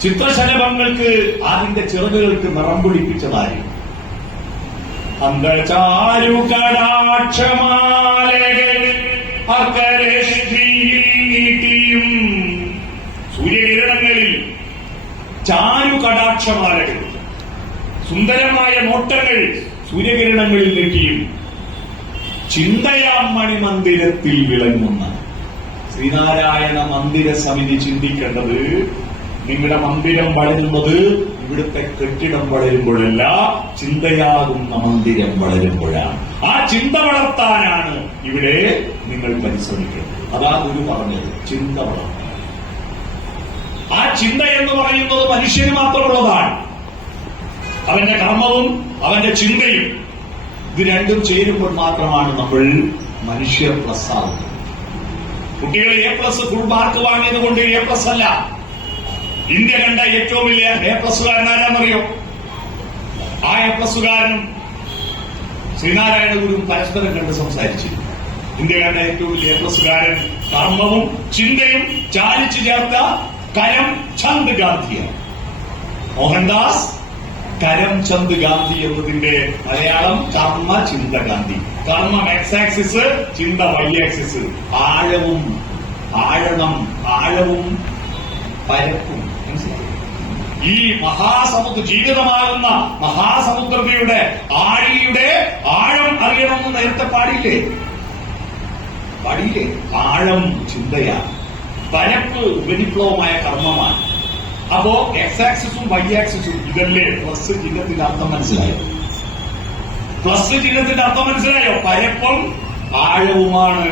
ചിത്രശലഭങ്ങൾക്ക് അതിന്റെ ചിറകുകൾക്ക് നിറം പിടിപ്പിച്ചതാര്? അന്തചാരു കടാക്ഷമാലകൾ അകരശ്രീയിൽ നീട്ടിയും. സൂര്യകിരണങ്ങളിൽ ചാരു കടാക്ഷമാലകൾ, സുന്ദരമായ നോട്ടങ്ങൾ സൂര്യകിരണങ്ങളിൽ നീട്ടിയും ചിന്തയാം മണിമന്ദിരത്തിൽ വിളങ്ങുന്ന ശ്രീനാരായണ മന്ദിര സമിതി ചിന്തിക്കേണ്ടത്, നിങ്ങളുടെ മന്ദിരം വളരുന്നത് ഇവിടുത്തെ കെട്ടിടം വളരുമ്പോഴല്ല, ചിന്തയാകുന്ന മന്ദിരം വളരുമ്പോഴാണ്. ആ ചിന്ത വളർത്താനാണ് ഇവിടെ നിങ്ങൾ പരിശ്രമിക്കുന്നത്. അതാ ഗുരു പറഞ്ഞത്, ചിന്ത വളർത്താൻ. ആ ചിന്ത എന്ന് പറയുന്നത് മനുഷ്യന് മാത്രമുള്ളതാണ്. അവന്റെ കർമ്മവും അവന്റെ ചിന്തയും ഇത് രണ്ടും ചേരുമ്പോൾ മാത്രമാണ് നമ്മൾ മനുഷ്യർ പ്ലസ് ആകുന്നത്. കുട്ടികൾ A+ ഫുൾ മാർക്ക് വാങ്ങിയത് കൊണ്ട് A+ അല്ല. ഇന്ത്യ കണ്ട ഏറ്റവും വലിയ A+കാരൻ ആരാന്നറിയോ? ആ A+കാരനും ശ്രീനാരായണ ഗുരുവും പരസ്പരം കണ്ട് സംസാരിച്ചു. ഇന്ത്യ കണ്ട ഏറ്റവും വലിയ A+കാരൻ കർമ്മവും ചിന്തയും ചാലിച്ചു ചേർത്ത കരംചന്ദ് ഗാന്ധിയാണ്. മോഹൻദാസ് കരംചന്ദ് ഗാന്ധി എന്നതിന്റെ മലയാളം കർമ്മ ചിന്ത ഗാന്ധി. കർമ്മം X-ആക്സിസ്, ചിന്ത Y-ആക്സിസ്. ആഴവും പരപ്പും. ഈ മഹാസമുദ്ര ജീവിതമാകുന്ന മഹാസമുദ്രതയുടെ ആഴിയുടെ ആഴം അറിയണമെന്ന് നേരത്തെ പാടിയില്ലേ? ആഴം ചിന്തയാണ്, പരപ്പ് ഉപരിപ്ലവമായ കർമ്മമാണ്. അപ്പോ X-ആക്സിസും Y-ആക്സിസും ഇതല്ലേ പ്ലസ് ചിഹ്നത്തിന്റെ അർത്ഥം മനസ്സിലായോ? പരപ്പും ആഴവുമാണ്,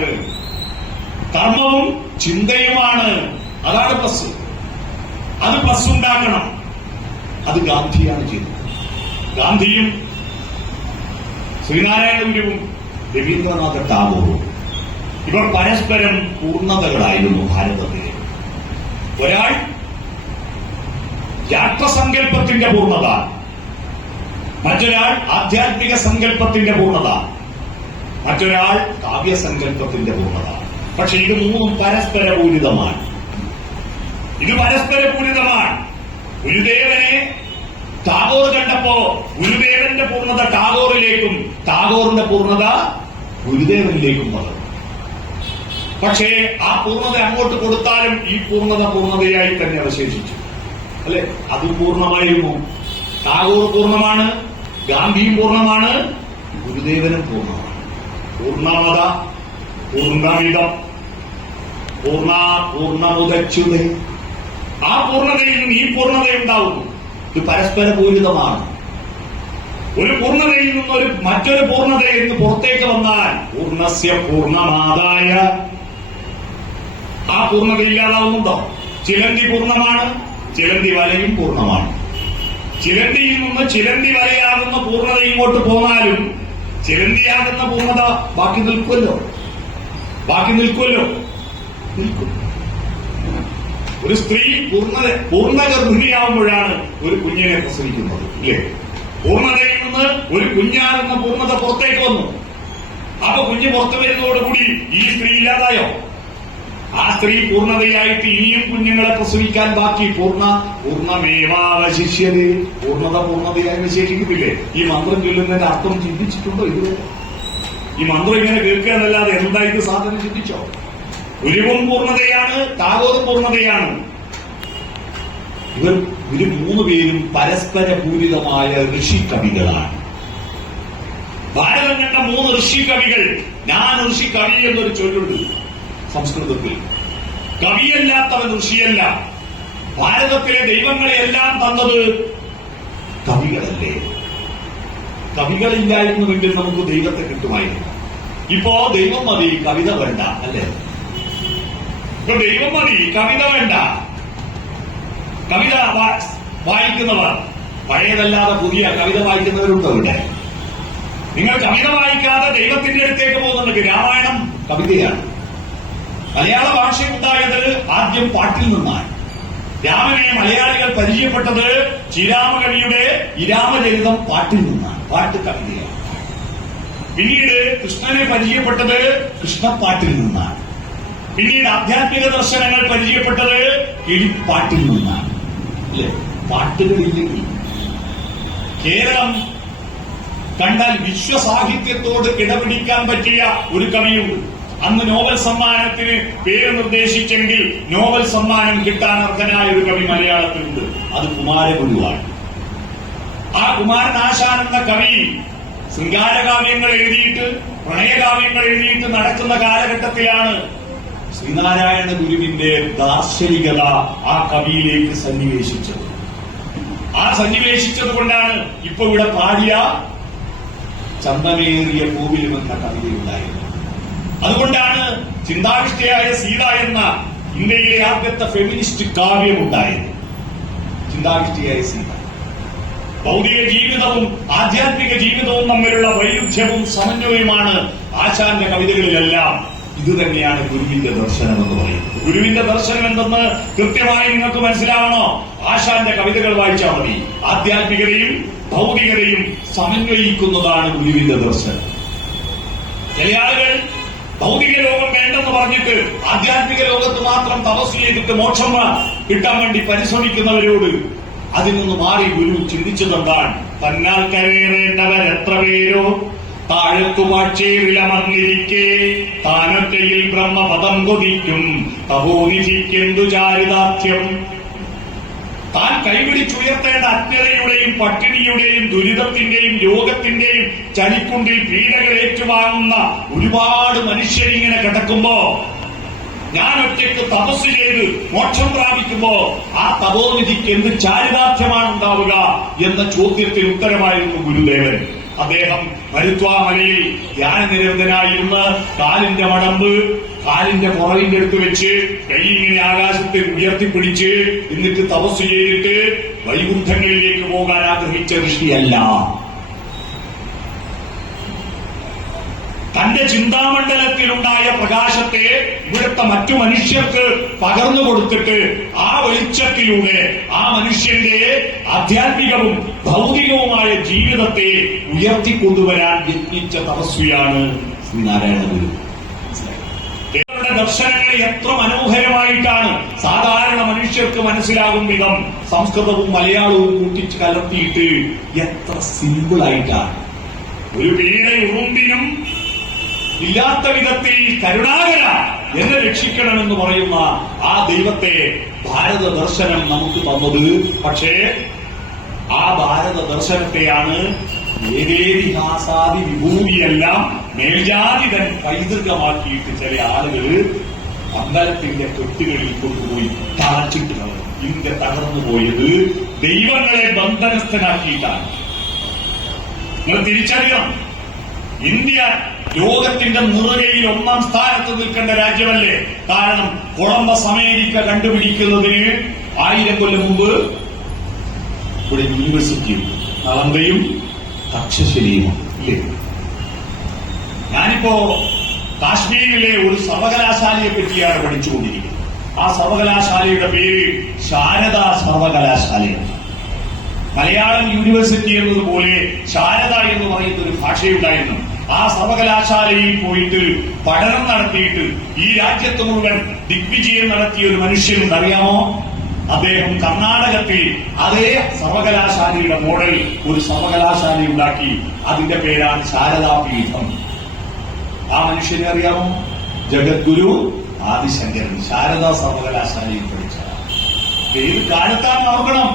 കർമ്മവും ചിന്തയുമാണ്. അതാണ് പ്ലസ്. അത് പ്ലസ് ഉണ്ടാക്കണം. അത് ഗാന്ധിയാണ് ചെയ്തത്. ഗാന്ധിയും ശ്രീനാരായണ ഗുരുവും രവീന്ദ്രനാഥ ടാഗോറും ഇവർ പരസ്പരം പൂർണ്ണതകളായിരുന്നു ഭാരതത്തിലെ. ഒരാൾ രാഷ്ട്രസങ്കല്പത്തിന്റെ പൂർണ്ണത, മറ്റൊരാൾ ആധ്യാത്മിക സങ്കല്പത്തിന്റെ പൂർണ്ണത, മറ്റൊരാൾ കാവ്യസങ്കല്പത്തിന്റെ പൂർണ്ണത. പക്ഷെ ഇത് മൂന്നും പരസ്പര പൂരിതമാണ്. ഗുരുദേവനെ ടാഗോർ കണ്ടപ്പോ ഗുരുദേവന്റെ പൂർണ്ണത ടാഗോറിലേക്കും ടാഗോറിന്റെ പൂർണ്ണത ഗുരുദേവനിലേക്കും വന്നു. പക്ഷേ ആ പൂർണ്ണത അങ്ങോട്ട് കൊടുത്താലും ഈ പൂർണ്ണത പൂർണ്ണതയായി തന്നെ അവശേഷിച്ചു. അല്ലെ? അത് പൂർണ്ണമായിരുന്നു. ടാഗോർ പൂർണ്ണമാണ്, ഗാന്ധിയും പൂർണ്ണമാണ്, ഗുരുദേവനും പൂർണ്ണമാണ്. പൂർണ്ണമത പൂർണ്ണമിതം പൂർണ്ണമുദച്യുതേ. ആ പൂർണ്ണതയിൽ നിന്ന് ഈ പൂർണ്ണതയുണ്ടാവുന്നു. ഇത് പരസ്പര പൂരിതമാണ്. ഒരു പൂർണ്ണതയിൽ നിന്ന് മറ്റൊരു പൂർണ്ണത എന്ന് പുറത്തേക്ക് വന്നാൽ പൂർണ്ണസ്യ പൂർണ്ണമാതായ ആ പൂർണ്ണത ഇല്ലാതാവുന്നുണ്ടോ? ചിലന്തി പൂർണ്ണമാണ്, ചിലന്തി വലയും പൂർണ്ണമാണ്. ചിലന്തിയിൽ നിന്ന് ചിലന്തി വലയാകുന്ന പൂർണ്ണത ഇങ്ങോട്ട് പോന്നാലും ചിലന്തിയാകുന്ന പൂർണ്ണത ബാക്കി നിൽക്കുമല്ലോ. നിൽക്കും. ഒരു സ്ത്രീ പൂർണ്ണ ഗർഭിണിയാവുമ്പോഴാണ് ഒരു കുഞ്ഞിനെ പ്രസവിക്കുന്നത്, ഇല്ലേ? പൂർണ്ണതയിൽ നിന്ന് ഒരു കുഞ്ഞാകുന്ന പൂർണ്ണത പുറത്തേക്ക് വന്നു. അപ്പൊ കുഞ്ഞ് പുറത്തു വരുന്നതോടുകൂടി ഈ സ്ത്രീ ഇല്ലാതായോ? ആ സ്ത്രീ പൂർണ്ണതയായിട്ട് ഇനിയും കുഞ്ഞുങ്ങളെ പ്രസവിക്കാൻ ബാക്കി. പൂർണ്ണമേവാവശിഷ്യതേ. പൂർണ്ണതയായി വിശേഷിക്കുന്നില്ലേ? ഈ മന്ത്രം ചൊല്ലുന്നതിന്റെ അർത്ഥം ചിന്തിച്ചിട്ടുണ്ടോ ഇതുവരെ? ഈ മന്ത്രം ഇങ്ങനെ കേൾക്കുക എന്നല്ലാതെ എന്താ ഇത് സാധനം ചിന്തിച്ചോ? ഗുരുവും പൂർണ്ണതയാണ്, ടാഗോറും പൂർണ്ണതയാണ്. ഇവർ മൂന്ന് പേരും പരസ്പര പൂരിതമായ ഋഷികവികളാണ്. ഭാരതം കണ്ട 3 ഋഷികവികൾ. ഞാൻ ഋഷികവി എന്നൊരു ചൊല്ലുണ്ട് സംസ്കൃതത്തിൽ. കവിയല്ലാത്തവൻ ഋഷിയല്ല. ഭാരതത്തിലെ ദൈവങ്ങളെയെല്ലാം തന്നത് കവികളല്ലേ? കവികളില്ലായിരുന്നുവെങ്കിൽ നമുക്ക് ദൈവത്തെ കിട്ടുമായിരുന്നു. ഇപ്പോ ദൈവം മതി, കവിത വേണ്ട, അല്ലേ? ഇപ്പൊ ദൈവം മതി, കവിത വേണ്ട. കവിത വായിക്കുന്നവർ, പഴയതല്ലാതെ പുതിയ കവിത വായിക്കുന്നവരുണ്ടോ ഇവിടെ? നിങ്ങൾ കവിത വായിക്കാതെ ദൈവത്തിന്റെ അടുത്തേക്ക് പോകുന്നുണ്ടെങ്കിൽ രാമായണം കവിതയാണ്. മലയാള ഭാഷയുണ്ടായത് ആദ്യം പാട്ടിൽ നിന്നാണ്. രാമനെ മലയാളികൾ പരിചയപ്പെട്ടത് ശ്രീരാമകവിയുടെ ഇരാമചരിതം പാട്ടിൽ നിന്നാണ്. പാട്ട് കവിതയാണ്. പിന്നീട് കൃഷ്ണനെ പരിചയപ്പെട്ടത് കൃഷ്ണപ്പാട്ടിൽ നിന്നാണ്. പിന്നീട് ആധ്യാത്മിക ദർശനങ്ങൾ പരിചയപ്പെട്ടത് കിളിപ്പാട്ടിൽ നിന്നാണ്. അല്ലെ? പാട്ടുകളില്ലെങ്കിൽ കേരളം കണ്ടാൽ വിശ്വസാഹിത്യത്തോട് കിടപിടിക്കാൻ പറ്റിയ ഒരു കവിയുണ്ട്. അന്ന് നോബൽ സമ്മാനത്തിന് പേര് നിർദ്ദേശിച്ചെങ്കിൽ നോബൽ സമ്മാനം കിട്ടാൻ അർഹനായ ഒരു കവി മലയാളത്തിലുണ്ട്. അത് കുമാരഗുരുവാണ്. ആ കുമാരനാശാൻ എന്ന കവി ശൃംഗാരകാവ്യങ്ങൾ എഴുതിയിട്ട്, പ്രണയകാവ്യങ്ങൾ എഴുതിയിട്ട് നടക്കുന്ന കാലഘട്ടത്തിലാണ് ശ്രീനാരായണ ഗുരുവിന്റെ ദാർശനികത ആ കവിയിലേക്ക് സന്നിവേശിച്ചത്. ആ സന്നിവേശിച്ചത് കൊണ്ടാണ് ഇപ്പൊ ഇവിടെ പാടിയ ചന്തമേറിയ പൂവിലും എന്ന കവിതയുണ്ടായത്. അതുകൊണ്ടാണ് ചിന്താവിഷ്ടയായ സീത എന്ന ഇന്ത്യയിലെ ആദ്യത്തെ ഫെമിനിസ്റ്റ് കാവ്യമുണ്ടായത്. ചിന്താവിഷ്ടയായ സീത. ഭൗതിക ജീവിതവും ആധ്യാത്മിക ജീവിതവും തമ്മിലുള്ള വൈരുദ്ധ്യവും സമന്വയമാണ് ആശാന്റെ കവിതകളിലെല്ലാം. ഇത് തന്നെയാണ് ഗുരുവിന്റെ ദർശനം എന്ന് പറയുന്നത്. ഗുരുവിന്റെ ദർശനം എന്തെന്ന് കൃത്യമായി നിങ്ങൾക്ക് മനസ്സിലാവണോ? ആശാന്റെ കവിതകൾ വായിച്ചാൽ മതി. ആധ്യാത്മികതയും ഭൗതികതയും സമന്വയിക്കുന്നതാണ് ഗുരുവിന്റെ ദർശനം. ചില ആളുകൾ ഭൗതിക ലോകം വേണ്ടെന്ന് പറഞ്ഞിട്ട് ആധ്യാത്മിക ലോകത്ത് മാത്രം തപസ് ചെയ്തിട്ട് മോക്ഷം കിട്ടാൻ വേണ്ടി പരിശ്രമിക്കുന്നവരോട് അതിൽ നിന്ന് മാറി ഗുരു ചിന്തിച്ചതെന്താണ്? തന്നാൽ കരയേറേണ്ടവർ എത്ര പേരോ താഴത്തുമാക്ഷേറിലമർന്നിരിക്കെ താനൊറ്റയിൽ ബ്രഹ്മപദം കൊതിക്കും തപോനിധിക്കെന്തു ചാരിതാർത്ഥ്യം. താൻ കൈപിടിച്ചുയർത്തേണ്ട അജ്ഞതയുടെയും പട്ടിണിയുടെയും ദുരിതത്തിന്റെയും രോഗത്തിന്റെയും ചനിക്കുണ്ടിൽ പീഡകൾ ഏറ്റുവാങ്ങുന്ന ഒരുപാട് മനുഷ്യരിങ്ങനെ കിടക്കുമ്പോ ഞാൻ ഒറ്റയ്ക്ക് തപസ് ചെയ്ത് മോക്ഷം പ്രാപിക്കുമ്പോ ആ തപോനിധിക്ക് എന്ത് ചാരിതാർത്ഥ്യമാണ് ഉണ്ടാവുക എന്ന ചോദ്യത്തിന് ഉത്തരമായിരുന്നു ഗുരുദേവൻ. അദ്ദേഹം മരുത്വാമലയിൽ ധ്യാനനിരന്തനായിരുന്ന് കാലിന്റെ മടമ്പ് കാലിന്റെ പുറകിന്റെ അടുത്ത് വെച്ച് കൈ ഇങ്ങനെ ആകാശത്തിൽ ഉയർത്തിപ്പിടിച്ച് എന്നിട്ട് തപസ് ചെയ്തിട്ട് വൈകുണ്ഠങ്ങളിലേക്ക് പോകാൻ ആഗ്രഹിച്ച ഋഷിയല്ല. തന്റെ ചിന്താമണ്ഡലത്തിലുണ്ടായ പ്രകാശത്തെ ഇവിടുത്തെ മറ്റു മനുഷ്യർക്ക് പകർന്നു കൊടുത്തിട്ട് ആ വെളിച്ചത്തിലൂടെ ആ മനുഷ്യന്റെ ആധ്യാത്മികവും ഭൗതികവുമായ ജീവിതത്തെ ഉയർത്തിക്കൊണ്ടുവരാൻ യത്നിച്ച തപസ്വിയാണ് ശ്രീനാരായണ ഗുരു. ഇവരുടെ ദർശനങ്ങൾ എത്ര മനോഹരമായിട്ടാണ് സാധാരണ മനുഷ്യർക്ക് മനസ്സിലാകും വിധം സംസ്കൃതവും മലയാളവും കൂട്ടിച്ച് കലർത്തിയിട്ട് എത്ര സിമ്പിളായിട്ടാണ്. ഒരു പീഡയുറുമ്പിനും ഇല്ലാത്ത വിധത്തിൽ കരുണാകര എന്നെ രക്ഷിക്കണമെന്ന് പറയുന്ന ആ ദൈവത്തെ ഭാരത ദർശനം നമുക്ക് തന്നത്. പക്ഷേ ആ ഭാരത ദർശനത്തെയാണ് വേദേതിഹാസാദി വിഭൂതിയെല്ലാം മേൽജാതിതൻ പൈതൃകമാക്കിയിട്ട് ചില ആളുകൾ അമ്പലത്തിന്റെ കെട്ടുകളിൽ കൊണ്ടുപോയി തളച്ചിട്ട് ഇന്ത്യ തകർന്നു പോയത് ദൈവങ്ങളെ ബന്ധനസ്ഥനാക്കിയിട്ടാണ്. നിങ്ങൾ തിരിച്ചറിയണം, ഇന്ത്യ ലോകത്തിന്റെ മുറുകയിൽ 1-ാം സ്ഥാനത്ത് നിൽക്കേണ്ട രാജ്യമല്ലേ? കാരണം കൊളംബസ് അമേരിക്ക കണ്ടുപിടിക്കുന്നതിന് 1000 കൊല്ലം മുമ്പ് ഇവിടെ യൂണിവേഴ്സിറ്റിയും നളന്തയും തക്ഷശിലയും ഇല്ലേ? ഞാനിപ്പോ കാശ്മീരിലെ ഒരു സർവകലാശാലയെ പറ്റിയാണ് പഠിച്ചുകൊണ്ടിരിക്കുന്നത്. ആ സർവകലാശാലയുടെ പേര് ശാരദാ സർവകലാശാലയാണ്. മലയാളം യൂണിവേഴ്സിറ്റി എന്നതുപോലെ ശാരദ എന്ന് പറയുന്ന ഒരു ഭാഷയുണ്ടായിരുന്നു. ആ സർവകലാശാലയിൽ പോയിട്ട് പഠനം നടത്തിയിട്ട് ഈ രാജ്യത്ത് മുഴുവൻ ദിഗ്വിജയം നടത്തിയ ഒരു മനുഷ്യനുണ്ട്, അറിയാമോ? അദ്ദേഹം കർണാടകത്തിൽ അതേ സർവകലാശാലയുടെ മോഡൽ ഒരു സർവകലാശാല ഉണ്ടാക്കി. അതിന്റെ പേരാണ് ശാരദാപീഠം. ആ മനുഷ്യനെ അറിയാമോ? ജഗദ്ഗുരു ആദിശങ്കരൻ ശാരദാ സർവകലാശാലയിൽ പഠിച്ച. ഏത് കാലത്താണ് നോക്കണം?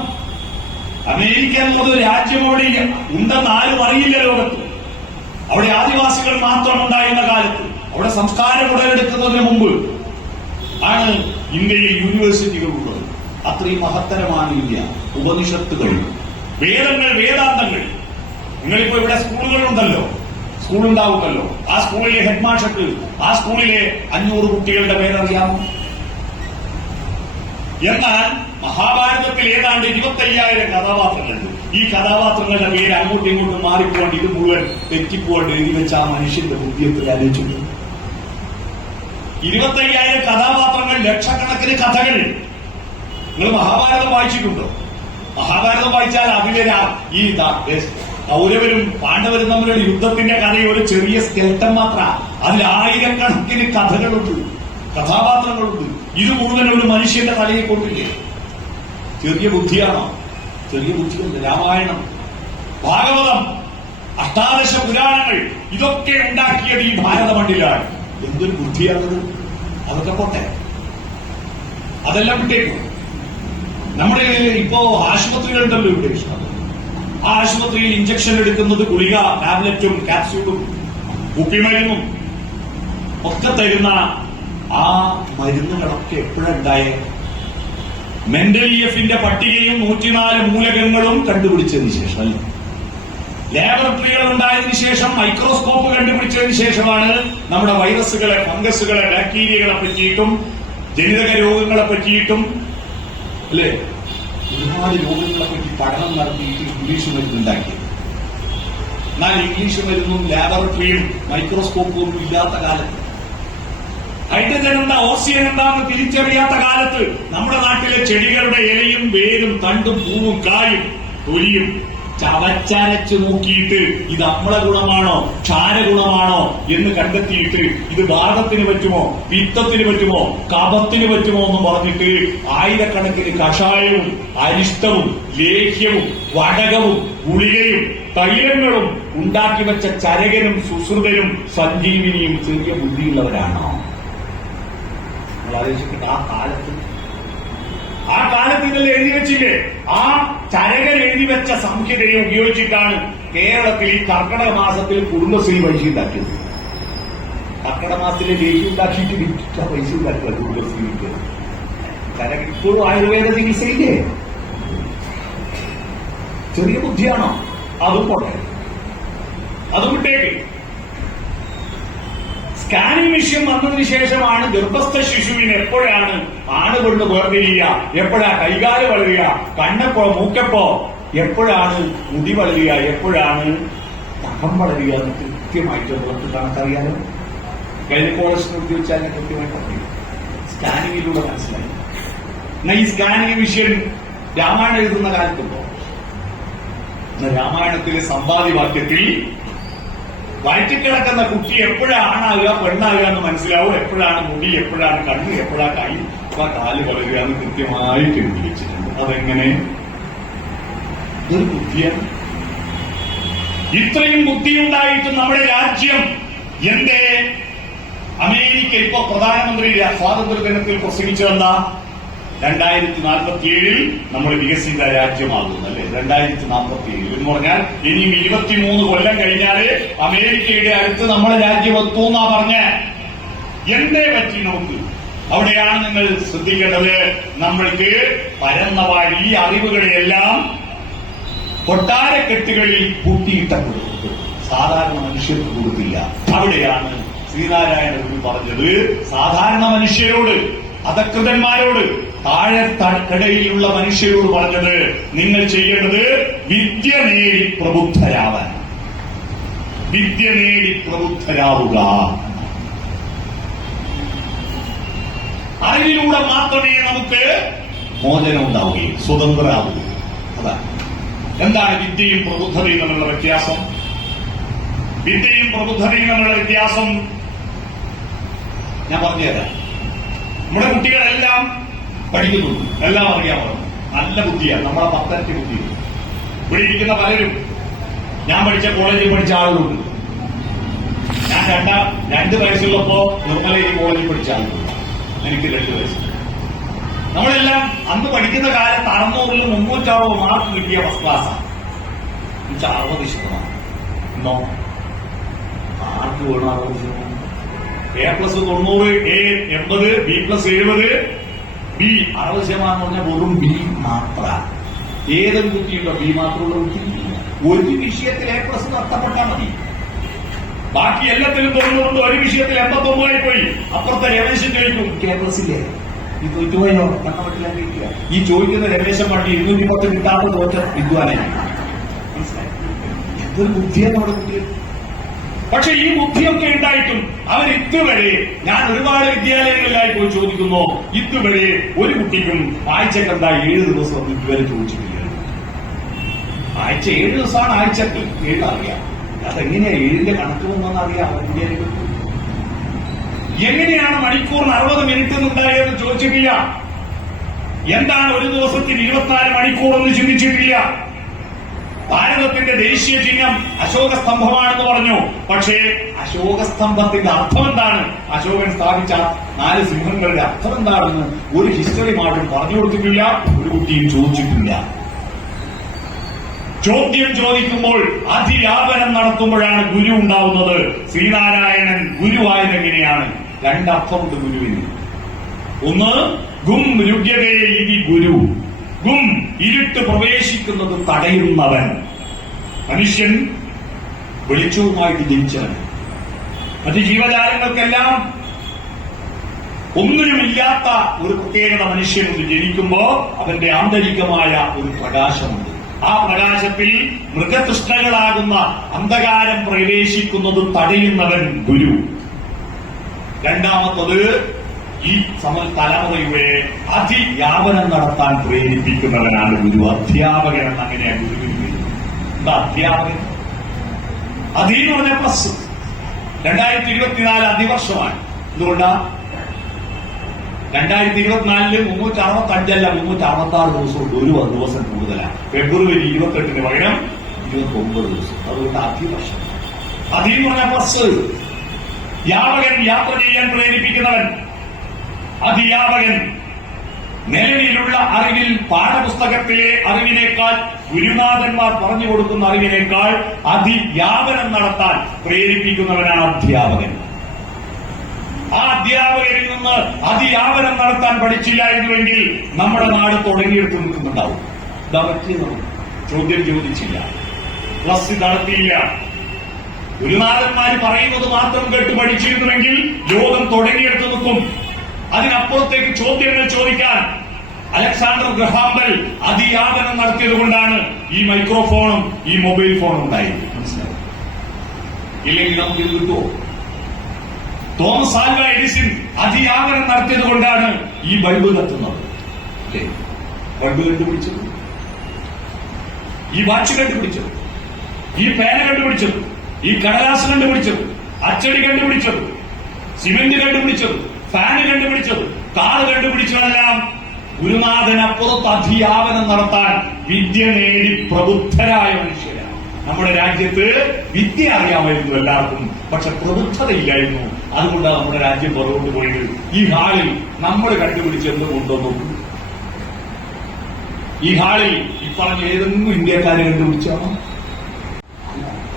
അമേരിക്ക എന്നത് രാജ്യം അവിടെ ഉണ്ടെന്ന് ആരും അറിയില്ല ലോകത്ത്. അവിടെ ആദിവാസികൾ മാത്രം ഉണ്ടായിരുന്ന കാലത്ത്, അവിടെ സംസ്കാരം ഉടലെടുക്കുന്നതിന് മുമ്പ് ആണ് ഇന്ത്യയിൽ യൂണിവേഴ്സിറ്റികൾ ഉള്ളത്. അത്രയും മഹത്തരമാണ് ഇന്ത്യ. ഉപനിഷത്തുകൾ, വേദങ്ങൾ, വേദാന്തങ്ങൾ. നിങ്ങളിപ്പോ ഇവിടെ സ്കൂളുകളുണ്ടല്ലോ, സ്കൂളുണ്ടാവുമല്ലോ. ആ സ്കൂളിലെ ഹെഡ് മാസ്റ്റർക്ക് ആ സ്കൂളിലെ 500 കുട്ടികളുടെ പേരറിയാമോ? എന്നാൽ മഹാഭാരതത്തിൽ ഏതാണ്ട് 25,000 കഥാപാത്രങ്ങളുണ്ട്. ഈ കഥാപാത്രങ്ങളുടെ പേര് അങ്ങോട്ടും ഇങ്ങോട്ടും മാറിപ്പോണ്ട് ഇത് മുഴുവൻ തെറ്റിപ്പോണ്ട് എഴുതി വെച്ച ആ മനുഷ്യന്റെ ബുദ്ധിയത്തിൽ ആലോചിച്ചിട്ടുണ്ട്. 25,000 കഥാപാത്രങ്ങൾ, ലക്ഷക്കണക്കിന് കഥകൾ. നിങ്ങൾ മഹാഭാരതം വായിച്ചിട്ടുണ്ടോ? മഹാഭാരതം വായിച്ചാൽ അതിലെ ഈ കൗരവരും പാണ്ഡവരും തമ്മിലുള്ള യുദ്ധത്തിന്റെ കഥയെ ഒരു ചെറിയ സ്കെൽട്ടൻ മാത്രം. അതിൽ 1000കണക്കിന് കഥകളുണ്ട്, കഥാപാത്രങ്ങളുണ്ട്. ഇത് മുഴുവൻ ഒരു മനുഷ്യന്റെ തലയിൽ കൊണ്ടില്ലേ? ചെറിയ ബുദ്ധിയാണോ? ചെറിയ ബുദ്ധിയുണ്ട്. രാമായണം, ഭാഗവതം, അഷ്ടാദശ പുരാണങ്ങൾ ഇതൊക്കെ ഉണ്ടാക്കിയത് ഈ ഭാരത മണ്ണിലാണ്. എന്തൊരു ബുദ്ധിയാണത്! അതൊക്കെ പോട്ടെ, അതെല്ലാം വിട്ടേക്കും. നമ്മുടെ ഇപ്പോ ആശുപത്രികളുണ്ടല്ലോ ഇവിടെ. ആ ആശുപത്രിയിൽ ഇഞ്ചക്ഷൻ എടുക്കുന്നത് ഗുളിക, ടാബ്ലറ്റും ക്യാപ്സ്യൂളും കുപ്പിമരുന്നും ഒക്കെ തരുന്ന ആ മരുന്നുകളൊക്കെ എപ്പോഴുണ്ടായേ? മെന്റലിയഫിന്റെ പട്ടികയും 104 മൂലകങ്ങളും കണ്ടുപിടിച്ചതിന് ശേഷം അല്ല, ലാബറട്ടറികൾ ഉണ്ടായതിനു ശേഷം, മൈക്രോസ്കോപ്പ് കണ്ടുപിടിച്ചതിന് ശേഷമാണ് നമ്മുടെ വൈറസുകളെ, ഫംഗസുകളെ, ബാക്ടീരിയകളെ പറ്റിയിട്ടും ജനിതക രോഗങ്ങളെ പറ്റിയിട്ടും അല്ലെ ഒരുപാട് രോഗങ്ങളെ പറ്റി പഠനം നടത്തിയിട്ട് ഇംഗ്ലീഷ് മരുന്ന് ഉണ്ടാക്കിയത്. എന്നാൽ ഇംഗ്ലീഷ് മരുന്നും ലാബറട്ടറിയും മൈക്രോസ്കോപ്പും ഇല്ലാത്ത കാലത്ത്, ഹൈഡ്രജൻ എന്താ ഓക്സിജൻ എന്താന്ന് തിരിച്ചറിയാത്ത കാലത്ത് നമ്മുടെ നാട്ടിലെ ചെടികളുടെ ഇലയും വേരും തണ്ടും പൂവും കായും തൊലിയും ചവച്ചരച്ച് നോക്കിയിട്ട് ഇത് അമ്ല ഗുണമാണോ ക്ഷാരഗുണമാണോ എന്ന് കണ്ടെത്തിയിട്ട് ഇത് വാദത്തിന് പറ്റുമോ, പിത്തത്തിന് പറ്റുമോ, കഫത്തിന് പറ്റുമോ എന്ന് പറഞ്ഞിട്ട് ആയിരക്കണക്കിന് കഷായവും അരിഷ്ടവും ലേഹ്യവും വടകവും ഗുളികയും തൈലങ്ങളും ഉണ്ടാക്കി വെച്ച ചരകനും സുശ്രുതനും സഞ്ജീവിനിയും ചെറിയ ബുദ്ധിയുള്ളവരാണോ? നമ്മൾ ആലോചിച്ചിട്ട് ആ കാലത്ത് ഇതെല്ലാം എഴുതി വെച്ചില്ലേ? ആ ചരകൻ എഴുതി വെച്ച സംഹിതയെ ഉപയോഗിച്ചിട്ടാണ് കേരളത്തിൽ ഈ കർക്കിടക മാസത്തിൽ കുടുംബശ്രീ പൈസ ഉണ്ടാക്കിയത്. കർക്കിടക മാസത്തിലെ ലേഹ്യം ഉണ്ടാക്കിയിട്ട് വിറ്റ പൈസ ഉണ്ടാക്കുക കുടുംബശ്രീക്ക്. ചരകൻ ഇപ്പോഴും ആയുർവേദ ചികിത്സയില്ലേ? ചെറിയ ബുദ്ധിയാണോ? അതും പോട്ടെ, അതും വിട്ടേക്ക്. സ്കാനിംഗ് മെഷീൻ വന്നതിന് ശേഷമാണ് ഗർഭസ്ഥ ശിശുവിന് എപ്പോഴാണ് ആണ് കൊണ്ട് വേർതിരിയുക, എപ്പോഴാ കൈകാല് വളരുക, കണ്ണപ്പോ മൂക്കപ്പോ, എപ്പോഴാണ് മുടി വളരുക, എപ്പോഴാണ് നഖം വളരുക എന്ന് കൃത്യമായിട്ട് നമുക്ക് കണക്കറിയാലോ. ഗൈനക്കോളജിസ്റ്റ് ഉദ്യോഗിച്ചാൽ കൃത്യമായിട്ട് അറിയാം. സ്കാനിങ്ങിലൂടെ മനസ്സിലായി. എന്നാൽ ഈ സ്കാനിംഗ് മെഷീൻ രാമായണം എഴുതുന്ന കാലത്തുണ്ടോ? രാമായണത്തിലെ സമ്പാദ്യവാക്യത്തിൽ വയറ്റിക്കിടക്കുന്ന കുട്ടി എപ്പോഴാണ് ആണാകുക പെണ്ണാകുക എന്ന് മനസ്സിലാവും, എപ്പോഴാണ് മുടി, എപ്പോഴാണ് കണ്ണ്, എപ്പോഴാണ് കൈ, കാല് വളരുക എന്ന് കൃത്യമായിട്ട് എഴുതി വെച്ചിട്ടുണ്ട്. അതെങ്ങനെ? ഇതൊരു ബുദ്ധിയാണ്. ഇത്രയും ബുദ്ധിയുണ്ടായിട്ടും നമ്മുടെ രാജ്യം എന്തേ? അമേരിക്ക ഇപ്പോ പ്രധാനമന്ത്രി സ്വാതന്ത്ര്യ ദിനത്തിൽ പ്രസംഗിച്ചതെന്താ? 2047 നമ്മൾ വികസിത രാജ്യമാകും അല്ലെ? 2047 എന്ന് പറഞ്ഞാൽ ഇനിയും 23 കൊല്ലം കഴിഞ്ഞാല് അമേരിക്കയുടെ അടുത്ത് നമ്മുടെ രാജ്യം എത്തുമെന്നാ പറഞ്ഞ. എന്തേ പറ്റി നമുക്ക്? അവിടെയാണ് നിങ്ങൾ ശ്രദ്ധിക്കേണ്ടത്. നമ്മൾക്ക് പരന്നവാഴ് ഈ അറിവുകളെയെല്ലാം കൊട്ടാരക്കെട്ടുകളിൽ പൂട്ടിയിട്ടപ്പെടും, സാധാരണ മനുഷ്യർക്ക് കൊടുത്തില്ല. അവിടെയാണ് ശ്രീനാരായണ ഗുരു പറഞ്ഞത് സാധാരണ മനുഷ്യരോട്, അധകൃതന്മാരോട്, താഴെക്കടയിലുള്ള മനുഷ്യരോട് പറഞ്ഞത് നിങ്ങൾ ചെയ്യേണ്ടത് വിദ്യ നേടി പ്രബുദ്ധരാവാൻ, വിദ്യ നേടി പ്രബുദ്ധരാവുക. അറിവിലൂടെ മാത്രമേ നമുക്ക് മോചനം ഉണ്ടാവുകയും സ്വതന്ത്രരാവുകയും. അതാണ്. എന്താണ് വിദ്യയും പ്രബുദ്ധതയും തമ്മിലുള്ള വ്യത്യാസം? വിദ്യയും പ്രബുദ്ധതയും തമ്മിലുള്ള വ്യത്യാസം ഞാൻ പറഞ്ഞുതരാം. നമ്മുടെ കുട്ടികളെല്ലാം പഠിക്കുന്നുണ്ട്, എല്ലാം അറിയാമോ? നല്ല ബുദ്ധിയാണ്, നമ്മളെ പത്തരട്ടി ബുദ്ധി. ഇവിടെ ഇരിക്കുന്ന പലരും ഞാൻ പഠിച്ച കോളേജിൽ പഠിച്ച ആളുകളുണ്ട്. ഞാൻ 2 വയസ്സുള്ളപ്പോ നിർമ്മലയിൽ കോളേജിൽ പഠിച്ച ആളുകളുണ്ട്. എനിക്ക് 2 വയസ്സ്. നമ്മളെല്ലാം അന്ന് പഠിക്കുന്ന കാലത്ത് 600-ൽ 360 മാർക്ക് കിട്ടിയ ഫസ്റ്റ് ക്ലാസ്സാണ്. 60%. ഇന്നോ മാർക്ക് വേണം 60%. A+90, A 80, B+70, B 60% പറഞ്ഞാൽ വെറും ബി മാത്ര. ഏതൊരു കുട്ടിയുണ്ടോ ബി മാത്രമുള്ള കുട്ടി? ഒരു വിഷയത്തിൽ A+ നഷ്ടപ്പെട്ടാൽ മതി, ബാക്കി എല്ലാത്തിലും തോന്നുന്നുണ്ട്. ഒരു വിഷയത്തിൽ 89 പോയി, അപ്പുറത്തെ രമേശൻ ചോദിക്കും A+ ഇല്ലേ, ഈ തോറ്റുപോയോ കണ്ണവട്ടില്ല. ഈ ചോദിക്കുന്ന രമേശൻ പണ്ട് 210 കിട്ടാത്ത തോറ്റ വിദ്വാനായി. മനസ്സിലായി? എന്തൊരു ബുദ്ധിയാണ് നമ്മുടെ കുട്ടികൾ. പക്ഷെ ഈ ബുദ്ധിയൊക്കെ ഉണ്ടായിട്ടും അവർ ഇതുവരെ, ഞാൻ ഒരുപാട് വിദ്യാലയങ്ങളിലായി പോയി ചോദിക്കുന്നു, ഇതുവരെ ഒരു കുട്ടിക്കും ആഴ്ചക്ക് എന്താ 7 ദിവസം ഇതുവരെ ചോദിച്ചിട്ടില്ല. ആഴ്ച 7 ദിവസമാണ് ആഴ്ചക്ക് 7 അറിയാം. അതെങ്ങനെയാ 7ന്റെ കണക്ക് പോകുമെന്ന് അറിയാം. എങ്ങനെയാണ് മണിക്കൂറിന് 60 മിനിറ്റ് എന്നുണ്ടായെന്ന് ചോദിച്ചിട്ടില്ല. എന്താണ് ഒരു ദിവസത്തിൽ 24 മണിക്കൂറെന്ന് ചിന്തിച്ചിട്ടില്ല. ഭാരതത്തിന്റെ ദേശീയ ചിഹ്നം അശോകസ്തംഭമാണെന്ന് പറഞ്ഞു. പക്ഷേ അശോകസ്തംഭത്തിന്റെ അർത്ഥം എന്താണ്, അശോകൻ സ്ഥാപിച്ച 4 സിംഹങ്ങളുടെ അർത്ഥം എന്താണെന്ന് ഒരു ഹിസ്റ്ററി മാഡം പറഞ്ഞു കൊടുത്തിട്ടില്ല, ഒരു കുട്ടിയും ചോദിച്ചിട്ടില്ല. ചോദ്യം ചോദിക്കുമ്പോൾ അധിവ്യാപനം നടത്തുമ്പോഴാണ് ഗുരു ഉണ്ടാവുന്നത്. ശ്രീനാരായണൻ ഗുരുവായത് എങ്ങനെയാണ്? രണ്ടർത്ഥമുണ്ട് ഗുരുവിന്. ഒന്ന് ഗും രുഗ്യതേ ഇതി ഗുരു. ഗും ഇരുട്ട് പ്രവേശിക്കുന്നത് തടയുന്നവൻ. മനുഷ്യൻ വെളിച്ചവുമായിട്ട് ജനിച്ചവൻ. മറ്റ് ജീവജാലങ്ങൾക്കെല്ലാം ഒന്നിനുമില്ലാത്ത ഒരു പ്രത്യേകത മനുഷ്യനുണ്ട്. ജനിക്കുമ്പോ അവന്റെ ആന്തരികമായ ഒരു പ്രകാശമുണ്ട്. ആ പ്രകാശത്തിൽ മൃഗതൃഷ്ണകളാകുന്ന അന്ധകാരം പ്രവേശിക്കുന്നത് തടയുന്നവൻ ഗുരു. രണ്ടാമത്തത് ഈ തലമുറയുടെ അതിവ്യാപനം നടത്താൻ പ്രേരിപ്പിക്കുന്നവനാണ് ഗുരു. അധ്യാപകൻ എന്ന് അങ്ങനെയാണ് ഗുരുവിന് പേര്. എന്താ അധ്യാപകൻ? അതി എന്ന് പറഞ്ഞ പ്ലസ്. 2024 അതിവർഷമാണ്. എന്തുകൊണ്ടാ? 2024 365 366 ദിവസവും ഒരു ദിവസം കൂടുതലാണ്. ഫെബ്രുവരി 28 പകരം 29 ദിവസം. അതുകൊണ്ട് അതിവർഷം. അതെന്ന് പറഞ്ഞ പ്ലസ്. വ്യാപകൻ യാത്ര ചെയ്യാൻ പ്രേരിപ്പിക്കുന്നവൻ. അതിവ്യാപകൻ നിലവിലുള്ള അറിവിൽ പാഠപുസ്തകത്തിലെ അറിവിനേക്കാൾ ഗുരുനാഥന്മാർ പറഞ്ഞു കൊടുക്കുന്ന അറിവിനേക്കാൾ അതിവ്യാപനം നടത്താൻ പ്രേരിപ്പിക്കുന്നവനാണ് അധ്യാപകൻ. ആ അധ്യാപകരിൽ നിന്ന് അതിവ്യാപനം നടത്താൻ പഠിച്ചില്ലായിരുന്നുവെങ്കിൽ നമ്മുടെ നാട് തുടങ്ങിയെടുത്ത് നിൽക്കുന്നുണ്ടാവും. ഇതാ പറ്റിയത്. ചോദ്യം ചോദിച്ചില്ല, ക്ലാസ് നടത്തിയില്ല. ഗുരുനാഥന്മാര് പറയുന്നത് മാത്രം കേട്ട് പഠിച്ചിരുന്നുവെങ്കിൽ ലോകം തുടങ്ങിയെടുത്ത് നിൽക്കും. അതിനപ്പുറത്തേക്ക് ചോദ്യങ്ങൾ ചോദിക്കാൻ അലക്സാണ്ടർ ഗ്രഹാം ബെൽ അതിവ്യാപനം നടത്തിയത് കൊണ്ടാണ് ഈ മൈക്രോഫോണും ഈ മൊബൈൽ ഫോണും ഉണ്ടായത്. മനസ്സിലായി? ഇല്ലെങ്കിൽ നമുക്ക് ഇത് കിട്ടുമോ? തോമസ് ആൽവ എഡിസൺ അതിവ്യാപനം നടത്തിയത് കൊണ്ടാണ് ഈ ബൾബ് കത്തുന്നത്. ബൾബ് കണ്ടുപിടിച്ചത്, ഈ വാച്ച് കണ്ടുപിടിച്ചത്, ഈ പേന കണ്ടുപിടിച്ചത്, ഈ കടലാസ് കണ്ടുപിടിച്ചത്, അച്ചടി കണ്ടുപിടിച്ചത്, സിമന്റ് കണ്ടുപിടിച്ചത്, ഫാന് കണ്ടുപിടിച്ചത്, കാർ കണ്ടുപിടിച്ചതെല്ലാം ഗുരുനാഥനപ്പുറത്ത് അതിവ്യാപനം നടത്താൻ വിദ്യ നേടി പ്രബുദ്ധരായ മനുഷ്യരാണ്. നമ്മുടെ രാജ്യത്ത് വിദ്യ അറിയാമായിരുന്നു എല്ലാവർക്കും, പക്ഷെ പ്രബുദ്ധതയില്ലായിരുന്നു. അതുകൊണ്ടാണ് നമ്മുടെ രാജ്യം പുറകോട്ട് പോയത്. ഈ ഹാളിൽ നമ്മൾ കണ്ടുപിടിച്ചെന്ന് കൊണ്ടുവന്നു. ഈ ഹാളിൽ ഈ പറഞ്ഞ ഏതെങ്കിലും ഇന്ത്യക്കാരെ കണ്ടുപിടിച്ചാണോ?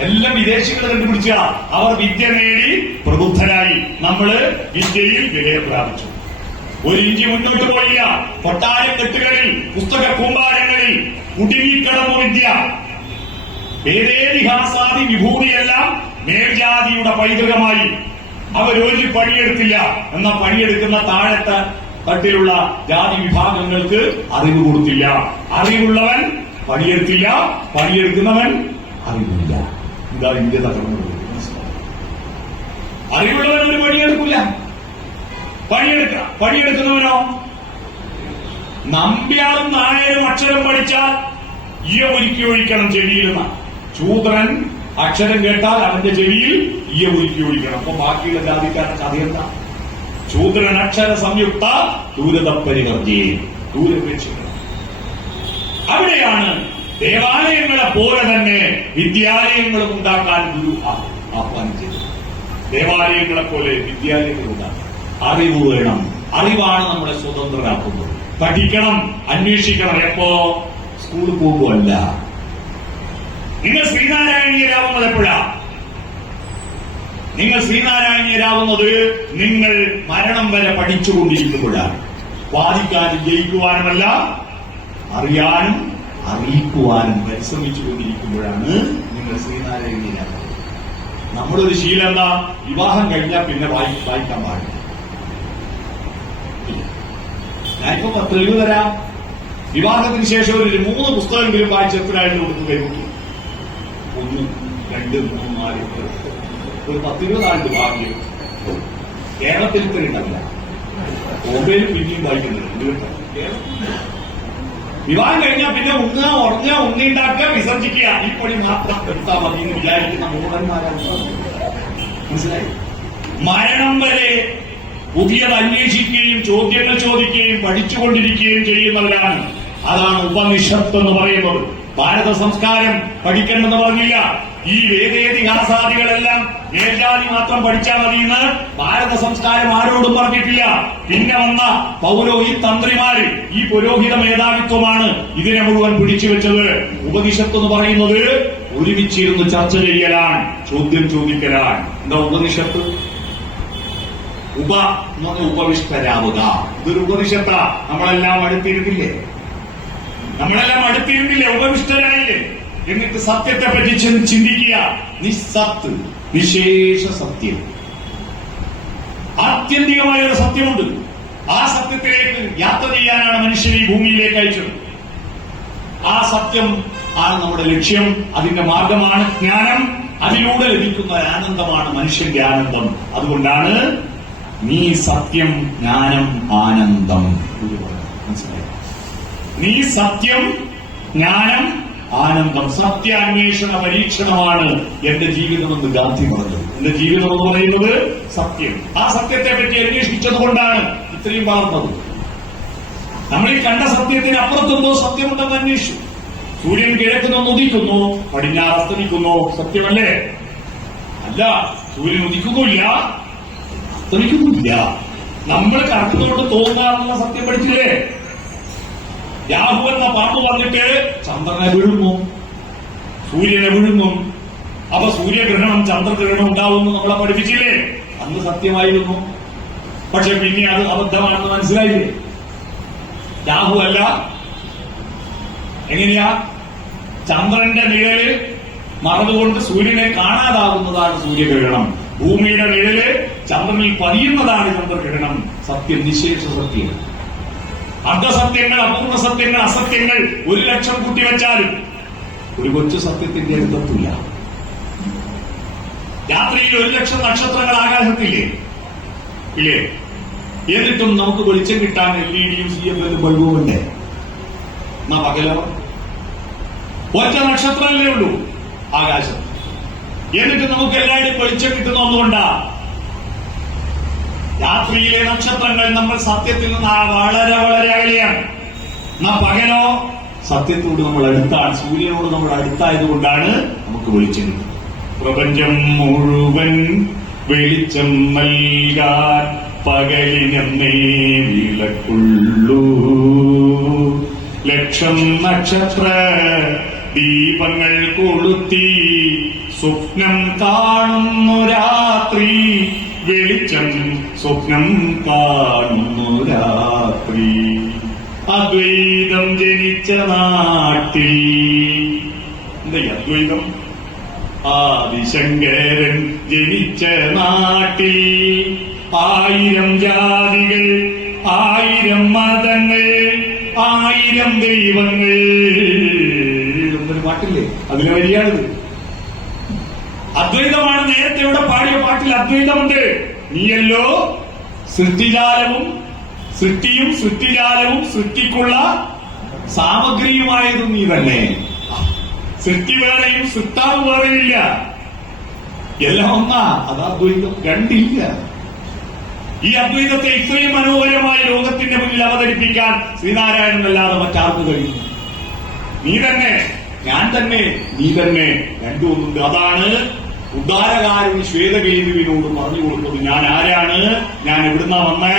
എല്ലാം വിദേശികൾ കണ്ടുപിടിച്ച. അവർ വിദ്യ നേടി പ്രബുദ്ധരായി. നമ്മള് വിദ്യയിൽ വിലയം പ്രാപിച്ചു. ഒരു ഇഞ്ചി മുന്നോട്ട് പോയില്ല. കൊട്ടാരം കെട്ടുകളിൽ, പുസ്തക കൂമ്പാരങ്ങളിൽ കുടുങ്ങിക്കിടന്നു വിദ്യ. വേദേതിഹാസാദി വിഭൂതിയെല്ലാം മേൽജാതിയുടെ പൈതൃകമായി. അവരൊരു പണിയെടുത്തില്ല. എന്നാൽ പണിയെടുക്കുന്ന താഴത്തെ തട്ടിലുള്ള ജാതി വിഭാഗങ്ങൾക്ക് അറിവ് കൊടുത്തില്ല. അറിവുള്ളവൻ പണിയെടുത്തില്ല, പണിയെടുക്കുന്നവൻ അറിവില്ല. ഇതാ ഇന്ത്യ തകർന്നു. അറിവുള്ളവൻ ഒരു പണിയെടുക്കില്ല, പണിയെടുക്കുന്നവനോ? നമ്പ്യാളും നായരും അക്ഷരം പഠിച്ചാൽ ഈയ ഒരുക്കി ഒഴിക്കണം ചെവിയിലെന്ന. ശൂദ്രൻ അക്ഷരം കേട്ടാൽ അവന്റെ ചെവിയിൽ ഈയ ഒരുക്കി ഒഴിക്കണം. അപ്പൊ ബാക്കിയുള്ള ജാതിക്കാരൻ കഥയെന്താ? ശൂദ്രൻ അക്ഷര സംയുക്ത ദൂരതപ്പരിവർത്തിയെ ദൂരപേക്ഷിക്കണം. അവിടെയാണ് ദേവാലയങ്ങളെ പോലെ തന്നെ വിദ്യാലയങ്ങളും ഉണ്ടാക്കാൻ ഗുരു ആഹ്വാനം ചെയ്തത്. ദേവാലയങ്ങളെ പോലെ വിദ്യാലയങ്ങൾ ഉണ്ടാക്കാൻ അറിവ് വേണം. അറിവാണ് നമ്മളെ സ്വതന്ത്രരാക്കുന്നത്. പഠിക്കണം, അന്വേഷിക്കണം. എപ്പോ? സ്കൂളിൽ പോകുമ്പോ അല്ല. നിങ്ങൾ ശ്രീനാരായണീയരാവുന്നത് എപ്പോഴാ? നിങ്ങൾ ശ്രീനാരായണീയരാവുന്നത് നിങ്ങൾ മരണം വരെ പഠിച്ചുകൊണ്ടിരിക്കുമ്പോഴാണ്. വാദിക്കാനും ജയിക്കുവാനുമല്ല, അറിയാനും അറിയിക്കുവാനും പരിശ്രമിച്ചുകൊണ്ടിരിക്കുമ്പോഴാണ് നിങ്ങൾ ശ്രീനാരായണീയരാവുന്നത്. നമ്മുടെ ഒരു ശീലം എന്താ? വിവാഹം കഴിഞ്ഞാൽ പിന്നെ വായിക്കാൻ പാടില്ല. ഞാനിപ്പോ 10 രൂപ തരാം. വിവാഹത്തിന് ശേഷം ഒരു 3 പുസ്തകമെങ്കിലും വായിച്ച് എത്രയായിരുന്നു കൊടുത്ത് കൈമുട്ടി? 1, 2, 3, 4 ഒരു 10 രൂപ ആയിട്ട് ഭാഗ്യം. കേരളത്തിൽ ഇത്രയുണ്ടല്ല. ബോംബെയിൽ പിന്നെയും വായിക്കുന്നുണ്ട്. വിവാഹം കഴിഞ്ഞാൽ പിന്നെ ഉണ്ണുക, ഉറങ്ങുക, ഉണ്ണിണ്ടാക്കുക, വിസർജിക്കുക, ഈ പണി മാത്രം എടുത്താൽ മതി എന്ന് വിചാരിക്കുന്ന മൂടന്മാരാണ്. മനസ്സിലായി? മരണം വരെ പുതിയത് അന്വേഷിക്കുകയും ചോദ്യങ്ങൾ ചോദിക്കുകയും പഠിച്ചുകൊണ്ടിരിക്കുകയും ചെയ്യുന്നവരാണ്. അതാണ് ഉപനിഷത്ത് എന്ന് പറയുന്നത്. ഭാരത സംസ്കാരം പഠിക്കണമെന്ന് പറഞ്ഞില്ല. ഈ വേദേതിഹാസാദികളെല്ലാം മേൽജാതി മാത്രം പഠിച്ചാൽ മതിയെന്ന് ഭാരത സംസ്കാരം ആരോടും പറഞ്ഞിട്ടില്ല. പിന്നെ വന്ന ഈ തന്ത്രിമാര്, ഈ പുരോഹിത മേധാവിത്വമാണ് ഇതിനെ മുഴുവൻ പിടിച്ചുവെച്ചത്. ഉപനിഷത്ത് എന്ന് പറയുന്നത് ഒരുമിച്ചിരുന്ന് ചർച്ച ചെയ്യലാണ്, ചോദ്യം ചോദിക്കലാണ്. എന്താ ഉപനിഷത്ത്? ഉപ എന്ന് പറഞ്ഞ ഉപവിഷ്ടരാവുക. ഇതൊരു ഉപനിഷത്ത. നമ്മളെല്ലാം അടുത്തിരുന്നില്ലേ? ഉപവിഷ്ടരായില്ലേ? എന്നിട്ട് സത്യത്തെ പറ്റി ചിന്തിക്കുക. നിസ്സത്ത്, വിശേഷ സത്യം, ആത്യന്തികമായ ഒരു സത്യമുണ്ട്. ആ സത്യത്തിലേക്ക് യാത്ര ചെയ്യാനാണ് മനുഷ്യനെ ഈ ഭൂമിയിലേക്ക് അയച്ചത്. ആ സത്യം ആണ് നമ്മുടെ ലക്ഷ്യം. അതിന്റെ മാർഗമാണ് ജ്ഞാനം. അതിലൂടെ ലഭിക്കുന്ന ആനന്ദമാണ് മനുഷ്യന്റെ ആനന്ദം. അതുകൊണ്ടാണ് നീ സത്യം, ജ്ഞാനം, ആനന്ദം. മനസ്സിലായി? നീ സത്യം, ജ്ഞാനം, ആനന്ദം. സത്യാന്വേഷണ പരീക്ഷണമാണ് എന്റെ ജീവിതമെന്ന് ഗാന്ധി പറഞ്ഞത്. എന്റെ ജീവിതം എന്ന് പറയുന്നത് സത്യം. ആ സത്യത്തെ പറ്റി അന്വേഷിച്ചത് കൊണ്ടാണ് ഇത്രയും വളർന്നത്. നമ്മൾ ഈ കണ്ട സത്യത്തിന് അപ്പുറത്തെന്തോ സത്യമുണ്ടെന്ന് അന്വേഷിച്ചു. സൂര്യൻ കിഴക്ക് നിന്ന് ഉദിക്കുന്നു, പടിഞ്ഞാറ് അസ്തമിക്കുന്നു. സത്യമല്ലേ? അല്ല, സൂര്യൻ ഉദിക്കുന്നില്ല, അസ്തമിക്കുന്നില്ല. നമ്മൾ കറക്കുന്നതുകൊണ്ട് തോന്നാറുള്ള സത്യം പഠിച്ചില്ലേ? രാഹു എന്ന പാമ്പ് വന്നിട്ട് ചന്ദ്രനെ വിഴുങ്ങും, സൂര്യനെ വിഴുങ്ങും. അപ്പൊ സൂര്യഗ്രഹണം, ചന്ദ്രഗ്രഹണം ഉണ്ടാവുമെന്ന് നമ്മളെ പഠിപ്പിച്ചില്ലേ? അന്ന് സത്യമായിരുന്നു. പക്ഷെ പിന്നെ അത് അബദ്ധമാണെന്ന് മനസ്സിലായില്ലേ? രാഹു അല്ല. എങ്ങനെയാ? ചന്ദ്രന്റെ നിഴല് മറന്നുകൊണ്ട് സൂര്യനെ കാണാതാകുന്നതാണ് സൂര്യഗ്രഹണം. ഭൂമിയുടെ നിഴല് ചന്ദ്രനിൽ പതിയുന്നതാണ് ചന്ദ്രഗ്രഹണം. സത്യം, നിശേഷ സത്യം. അർദ്ധസത്യങ്ങൾ, അപൂർണ സത്യങ്ങൾ, അസത്യങ്ങൾ 1,00,000 കൂട്ടിവെച്ചാലും ഒരു കൊച്ചു സത്യത്തിന്റെ അടുത്തെത്തില്ല. രാത്രിയിൽ 1,00,000 നക്ഷത്രങ്ങൾ ആകാശത്തില്ലേ? ഇല്ലേ? എന്നിട്ടും നമുക്ക് വെളിച്ചം കിട്ടാൻ LED-യും CFL ബൾബും ഉണ്ട്. എന്നാ പകലോ ഒറ്റ നക്ഷത്രമല്ലേ ഉള്ളൂ ആകാശം. എന്നിട്ട് നമുക്ക് എല്ലാവരും വെളിച്ചം കിട്ടുന്ന ഒന്നുകൊണ്ടാ. രാത്രിയിലെ നക്ഷത്രങ്ങൾ നമ്മൾ സത്യത്തിൽ നിന്ന് വളരെ വളരെ അകലെയാണ്. എന്നാ പകലോ സത്യത്തോട് നമ്മൾ അടുത്താണ്. സൂര്യനോട് നമ്മൾ അടുത്തായതുകൊണ്ടാണ് നമുക്ക് വെളിച്ചം കിട്ടുന്നത്. പ്രപഞ്ചം മുഴുവൻ വെളിച്ചം നൽകാൻ പകലിനെന്നേ വിളക്കുള്ളൂ. 1,00,000 നക്ഷത്ര ദീപങ്ങൾ കൊളുത്തി സ്വപ്നം കാണുന്നു രാത്രി. വെളിച്ചം സ്വപ്നം കാണുന്നു രാത്രി. അദ്വൈതം ജനിച്ച നാട്ടിൽ. എന്താ അദ്വൈതം? ആദിശങ്കരൻ ജനിച്ച നാട്ടിൽ 1000 ജാതികൾ, 1000 മതങ്ങൾ, 1000 ദൈവങ്ങൾ. എന്നൊരു പാട്ടില്ലേ? അതിന് വരികയാണിത്. അദ്വൈതമാണ്. നേരത്തെ ഇവിടെ പാടിയ പാട്ടിൽ അദ്വൈതമുണ്ട്. നീയല്ലോ സൃഷ്ടിജാലവും, സൃഷ്ടിയും സൃഷ്ടിജാലവും സൃഷ്ടിക്കുള്ള സാമഗ്രിയുമായതും നീ തന്നെ. സൃഷ്ടി വേറെയും സൃഷ്ടാവ് വേറെയില്ല, എല്ലാം ഒന്നാ. അത് അദ്വൈതം. രണ്ടില്ല. ഈ അദ്വൈതത്തെ ഇത്രയും മനോഹരമായി ലോകത്തിന്റെ മുന്നിൽ അവതരിപ്പിക്കാൻ ശ്രീനാരായണനല്ലാതെ മറ്റാർക്ക് കഴിയും? നീ തന്നെ, ഞാൻ തന്നെ, നീ തന്നെ. രണ്ടും ഒന്നുണ്ട്. അതാണ് ഉദാരകാരുണി ശ്വേതകേതുവിനോട് പറഞ്ഞു കൊടുത്തത്. ഞാൻ ആരാണ്, ഞാൻ എവിടുന്നാ വന്ന്,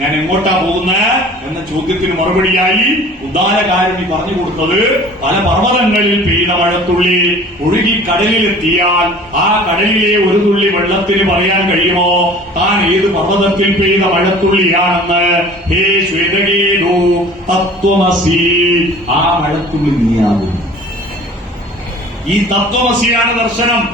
ഞാൻ എങ്ങോട്ടാ പോകുന്നത് എന്ന ചോദ്യത്തിന് മറുപടിയായി ഉദാരകാരുണി പറഞ്ഞു കൊടുത്തത് പല പർവ്വതങ്ങളിൽ പെയ്ത മഴത്തുള്ളി ഒഴുകി കടലിലെത്തിയാൽ ആ കടലിലെ ഒരു തുള്ളി വെള്ളത്തിന് പറയാൻ കഴിയുമോ താൻ ഏത് പർവ്വതത്തിൽ പെയ്ത മഴത്തുള്ളിയാണെന്ന്? ഹേ ശ്വേതകേതു തത്വമസി. ആ മഴത്തുള്ളി നീയാകും. ഈ തത്വമസിയാണ് ദർശനം.